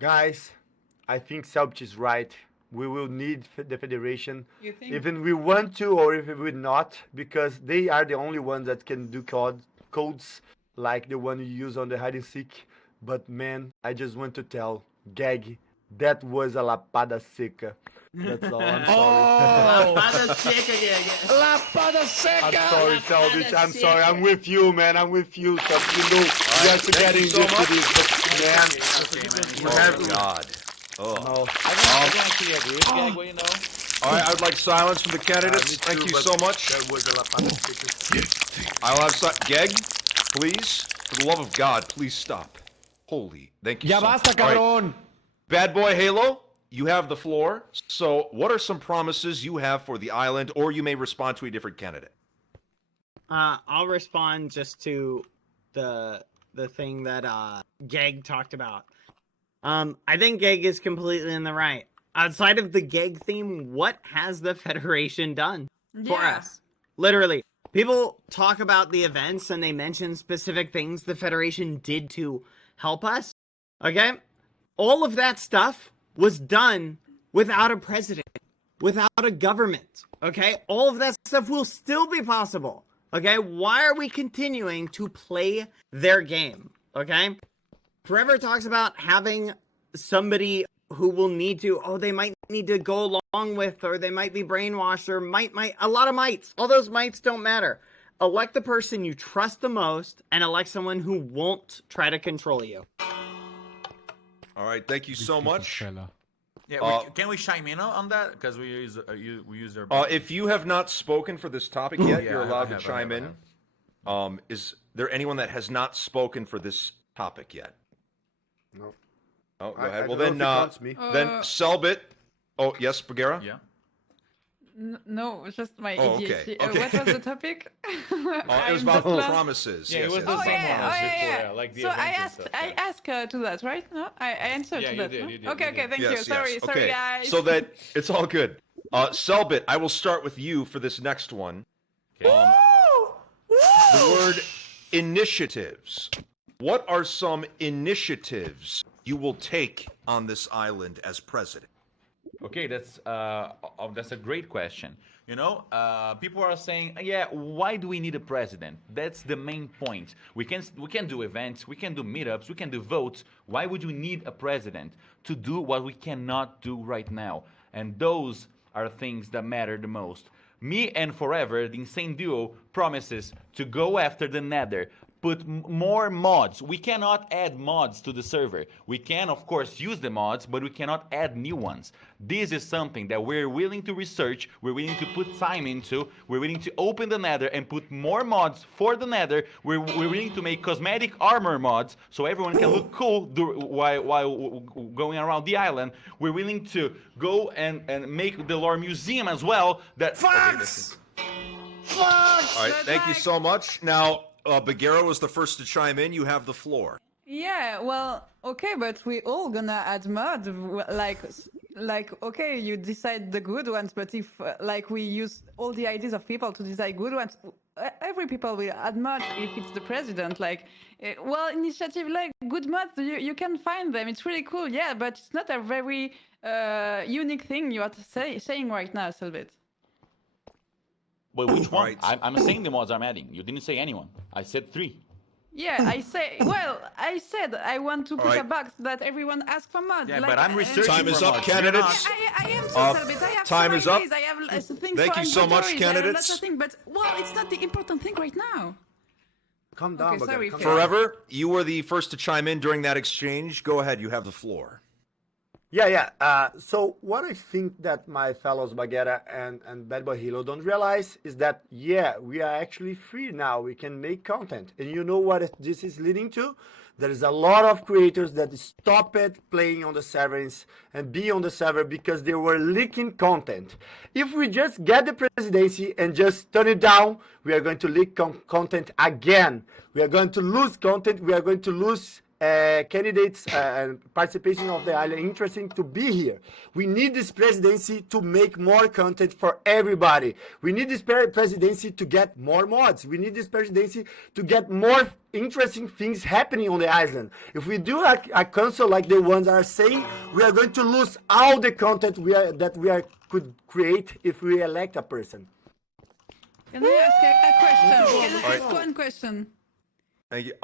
Guys, I think Selbit is right. We will need the federation, You think? even we want to or if we not, because they are the only ones that can do codes like the one you use on the hide and seek. But man, I just want to tell Gegg, that was a lapada seca. That's all. I'm sorry. Lapada seca, Gegg. Lapada seca. I'm sorry, Selbit. I'm sorry. I'm with you, man. I'm with you. So you know we have to get thank you into so much. this, but man, we have to. God. Oh. No. I don't actually agree with Gegg, what you know. All right, I'd like silence from the candidates. Thank you so much. That was a lapada seca. I'll have Gegg, please. For the love of God, please stop. Holy, thank you Ya so much. basta, All right, cabrón. Bad boy Halo, you have the floor. So, what are some promises you have for the island, or you may respond to a different candidate? I'll respond just to the thing that Gegg talked about. I think Gegg is completely in the right. Outside of the Gegg theme, what has the Federation done for Yeah. us? Literally, people talk about the events and they mention specific things the Federation did to help us. Okay? All of that stuff was done without a president, without a government. Okay? All of that stuff will still be possible. Okay? Why are we continuing to play their game? Okay? Forever talks about having somebody who will need to, they might need to go along with, or they might be brainwashed, or might, a lot of mights. All those mights don't matter. Elect the person you trust the most, and elect someone who won't try to control you. All right, thank you so much. Yeah, can we chime in on that? Because we use their. If you have not spoken for this topic yet, Yeah, you're I allowed have, to chime I in. have. Is there anyone that has not spoken for this topic yet? No. Oh, go I ahead. Well, don't then, know if it counts me. then Uh, Selbit. Oh, yes, Bagheera? Yeah. No, just my Oh, ADHD. okay, okay. What was the topic? It was about promises. Yeah, it Yes, was yes. the Oh same yeah, one oh as yeah, before, yeah. like the So events and stuff. I asked to that, right? No, I answered Yeah, to you that. did, no? you did, Okay, you okay, did. thank Yes, you. Sorry, yes. sorry, Okay. guys. So that it's all good. Selbit, I will start with you for this next one. The word initiatives. What are some initiatives you will take on this island as president? Okay, that's a great question. You know, people are saying, yeah, why do we need a president? That's the main point. We can do events, we can do meetups, we can do votes. Why would you need a president to do what we cannot do right now? And those are things that matter the most. Me and Forever, the Insane Duo, promises to go after the Nether, put more mods. We cannot add mods to the server. We can, of course, use the mods, but we cannot add new ones. This is something that we're willing to research, we're willing to put time into, we're willing to open the Nether and put more mods for the Nether. We're willing to make cosmetic armor mods so everyone can look cool while going around the island. We're willing to go and make the lore museum as well. Facts! Facts! All right, thank you so much. Now, Bagheera was the first to chime in. You have the floor. Yeah, well, okay, but we all gonna add mod, okay, you decide the good ones, but if we use all the ideas of people to decide good ones, every people will add mod if it's the president. Initiative like good mods, you can find them. It's really cool, yeah, but it's not a very unique thing you are saying right now, Selbit. But which one? Right. I'm saying the mods I'm adding. You didn't say anyone. I said 3. Yeah, I said I want to put right. a box that everyone asks for mods. Yeah, but I'm researching Time is for up, mods. candidates. I am so Selbit. I have time so is many up. ideas. I have things Thank for you so much, inventories. I have candidates. lots of things, but it's not the important thing right now. Calm down, Okay, Bagheera, sorry, calm Phil. down. Forever, you were the first to chime in during that exchange. Go ahead, you have the floor. Yeah. So what I think that my fellows Bagheera and Bad Boy Hilo don't realize is that, yeah, we are actually free now. We can make content. And you know what this is leading to? There is a lot of creators that stopped playing on the servers and be on the server because they were leaking content. If we just get the presidency and just turn it down, we are going to leak content again. We are going to lose content. We are going to lose candidates participation of the island interesting to be here. We need this presidency to make more content for everybody. We need this presidency to get more mods. We need this presidency to get more interesting things happening on the island. If we do a council like the ones are saying, we are going to lose all the content could create if we elect a person. Can I ask a question? Can I Alright. ask one question? Thank you.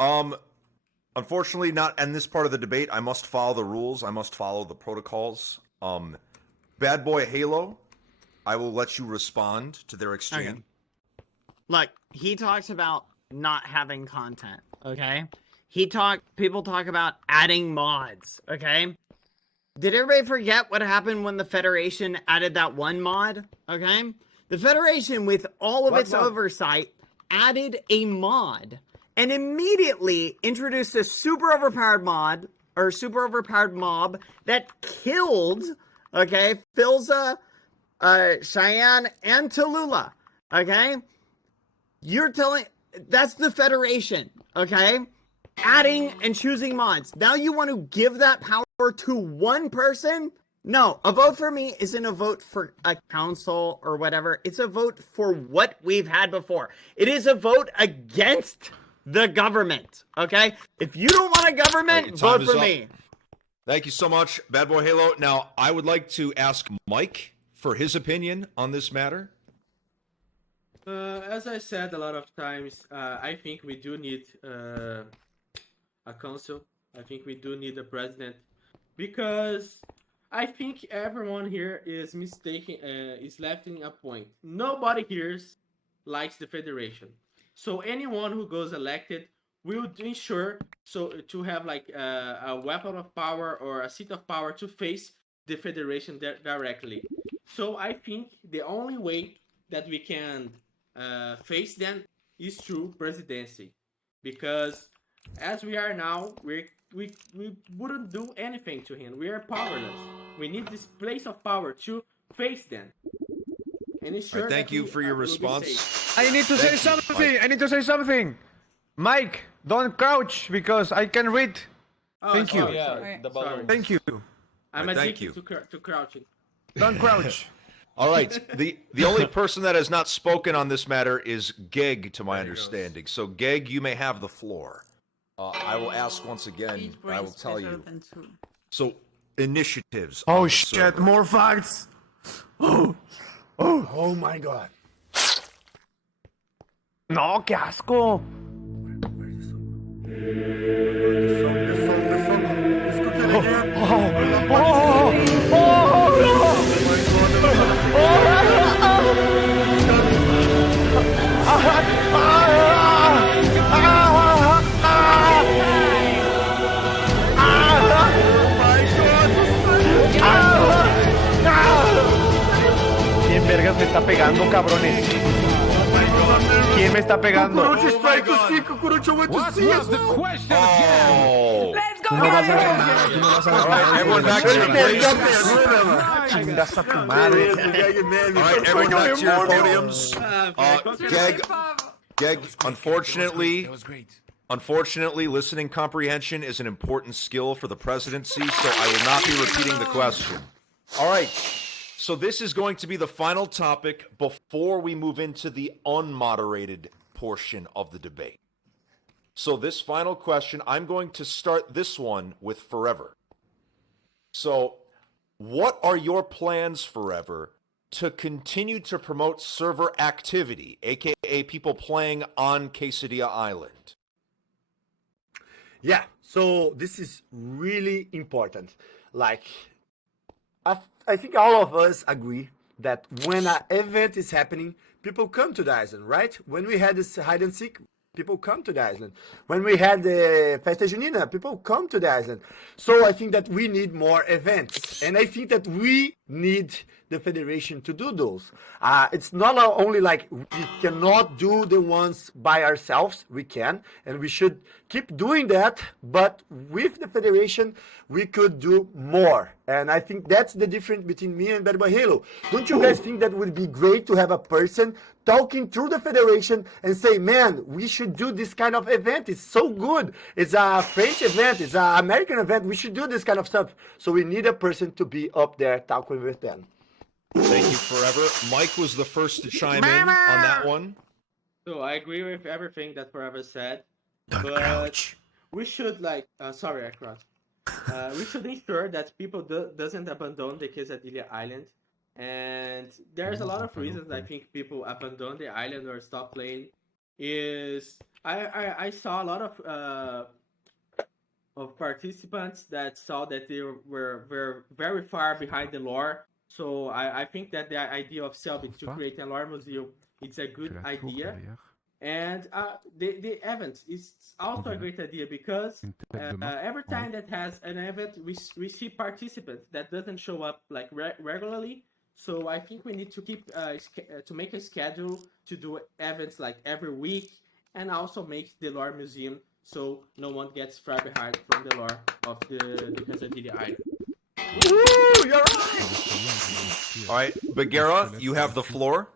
Unfortunately, not in this part of the debate. I must follow the rules. I must follow the protocols. Bad Boy Halo, I will let you respond to their exchange. Okay. Look, he talks about not having content, okay? People talk about adding mods, okay? Did everybody forget what happened when the Federation added that one mod, okay? The Federation, with all of its oversight, added a mod and immediately introduced a super overpowered mod, or super overpowered mob, that killed, okay, Filza, Cheyenne, and Tallulah, okay? You're telling... That's the Federation, okay? Adding and choosing mods. Now you want to give that power to one person? No, a vote for me isn't a vote for a council or whatever. It's a vote for what we've had before. It is a vote against the government, okay? If you don't want a government, vote for me. Thank you so much, Bad Boy Halo. Now, I would like to ask Mike for his opinion on this matter. As I said a lot of times, I think we do need a council. I think we do need a president, because I think everyone here is mistaken, is lacking a point. Nobody here likes the Federation. So anyone who goes elected will ensure to have like a weapon of power or a seat of power to face the Federation directly. So I think the only way that we can face them is through presidency, because as we are now, we wouldn't do anything to him. We are powerless. We need this place of power to face them. And ensure Right, thank that you we for your will be response. safe. I need to say something. I need to say something. Mike, don't crouch because I can read. Oh, Thank you. sorry, Yeah, sorry. the Sorry. balloons. Thank you. I'm Right, thank addicted to crouching. Don't crouch. All right. The only person that has not spoken on this matter is Gegg, to my understanding. So, Gegg, you may have the floor. I will ask once again. Each I will brain's tell better you. than two. So, initiatives. Oh on the shit, server. more facts. Oh my god. No, qué asco. ¿Quién vergas me está pegando, cabrones? ¿Quién me está pegando? What was the question again? Oh. Let's go, No vas a guys! ver nada. Tú no vas a ver All right, nada. everyone back to your place. Chingas a tu madre. All right, everyone back to your podiums. Gegg, unfortunately, listening comprehension is an important skill for the presidency, so I will not be repeating the question. All right, so this is going to be the final topic before we move into the unmoderated portion of the debate. So this final question, I'm going to start this one with Forever. So, what are your plans, Forever, to continue to promote server activity, aka people playing on Quesadilla Island? Yeah, so this is really important. Like, I think all of us agree that when an event is happening, people come to the island, right? When we had this hide and seek, people come to the island. When we had the Festa Junina, people come to the island. So I think that we need more events. And I think that we need the federation to do those. It's not only like we cannot do the ones by ourselves. We can, and we should keep doing that. But with the federation, we could do more. And I think that's the difference between me and Bad Boy Halo. Don't you guys think that would be great to have a person talking through the federation and say, man, we should do this kind of event. It's so good. It's a French event. It's an American event. We should do this kind of stuff. So we need a person to be up there talking with them. Thank you, Forever. Mike was the first to chime in on that one. So I agree with everything that Forever said. But we should sorry, I crossed. We should ensure that people doesn't abandon the Quesadilla Island. And there's a lot of reasons I think people abandon the island or stop playing. I saw a lot of participants that saw that they were very far behind the lore. So I think that the idea of Selbit to create a lore museum, it's a good idea. And the event is also a great idea because every time that has an event, we see participants that doesn't show up like regularly. So I think we need to keep to make a schedule to do events like every week, and also make the lore museum so no one gets far behind from the lore of the Quesadilla Island. Woo, you're right. All right, Bagheera, you have the floor.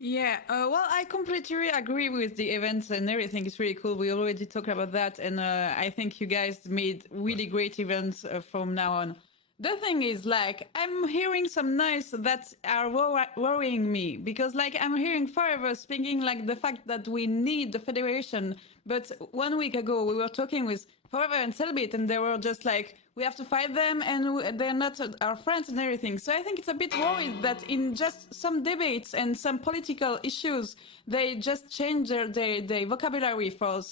Yeah, well, I completely agree with the events and everything. It's really cool. We already talked about that, and I think you guys made really great events from now on. The thing is, like, I'm hearing some noise that are worrying me because, like, I'm hearing Forever speaking like the fact that we need the federation. But 1 week ago, we were talking with Forever and Selbit, and they were just like, we have to fight them, and they're not our friends and everything. So I think it's a bit worried that in just some debates and some political issues, they just change their vocabulary for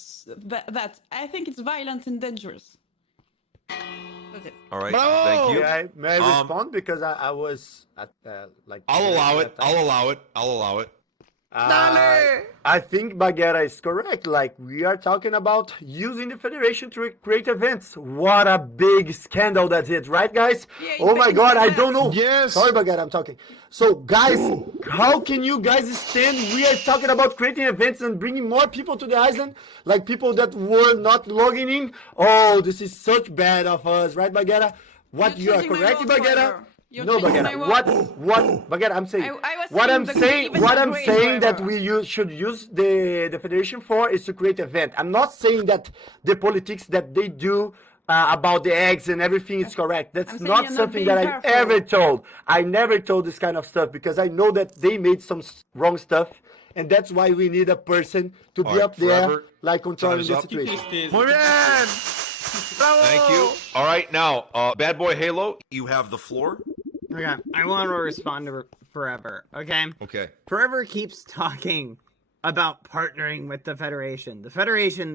that. I think it's violent and dangerous. That's it. All right, thank you. May I respond because I was at like. I'll allow it. I'll allow it. I think Bagheera is correct. Like, we are talking about using the federation to create events. What a big scandal that's it, right, guys? Yeah, oh my God, I don't know. Yes. Sorry, Bagheera, I'm talking. So, guys, how can you guys stand? We are talking about creating events and bringing more people to the island, like people that were not logging in. Oh, this is such bad of us, right, Bagheera? What, you are correct, Bagheera? No, Bagheera. What, Bagheera? I'm saying. What I'm saying that we should use the federation for is to create event. I'm not saying that the politics that they do about the eggs and everything is correct. That's not something that I ever told. I never told this kind of stuff because I know that they made some wrong stuff, and that's why we need a person to be up there, like controlling the situation. Muy bien. Thank you. All right, now, Bad Boy Halo, you have the floor. Okay, I want to respond to Forever. Okay. Okay. Forever keeps talking about partnering with the Federation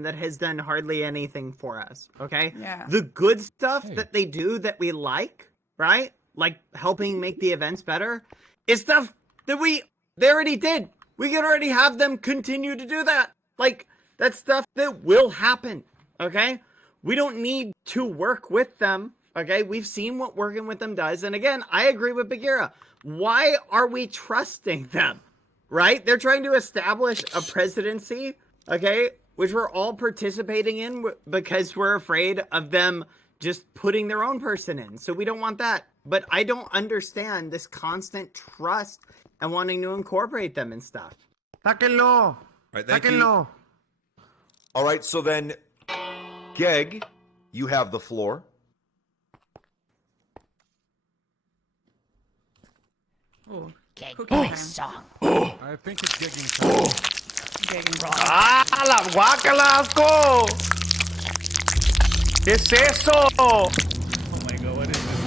that has done hardly anything for us. Okay. Yeah. The good stuff that they do that we like, right? Like helping make the events better, is stuff that they already did. We can already have them continue to do that. Like, that's stuff that will happen. Okay. We don't need to work with them. Okay, we've seen what working with them does. And again, I agree with Bagheera. Why are we trusting them? Right? They're trying to establish a presidency, okay, which we're all participating in because we're afraid of them just putting their own person in. So we don't want that. But I don't understand this constant trust and wanting to incorporate them and stuff. All right, thank you. All right, so then, Gegg, you have the floor. Oh, Gegg, cooking my time. song. I think it's gegging time. Gagging. ¡La guácala, asco! ¿Qué es eso? Oh my god, what is this?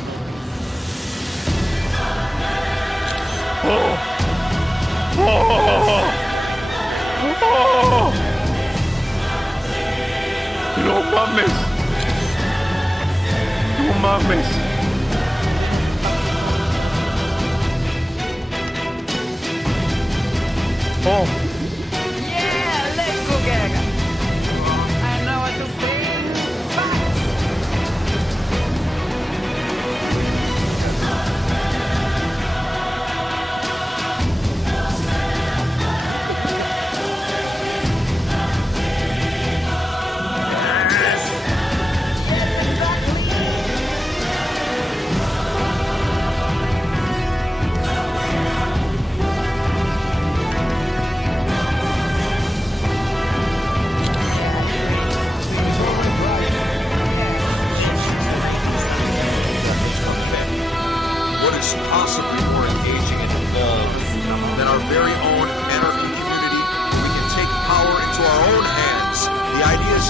No mames. No mames. Oh. Yeah, let's go, Gegg. I know what to say.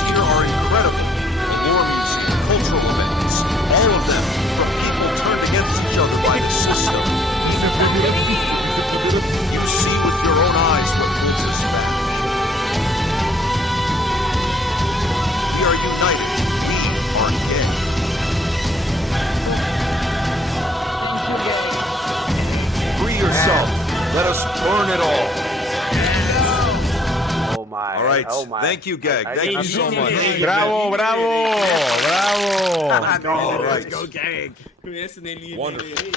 here are incredible. A war museum, cultural events, all of them from people turned against each other by the system. You see with your own eyes what holds us back. We are united. We are gegg. Free yourself. Let us burn it all. Oh my. All right. Oh my. Thank you, gegg. Thank you so much. Bravo, bravo, bravo. All right. Go, gegg. Conhece o Nelinho Wonderful. aí?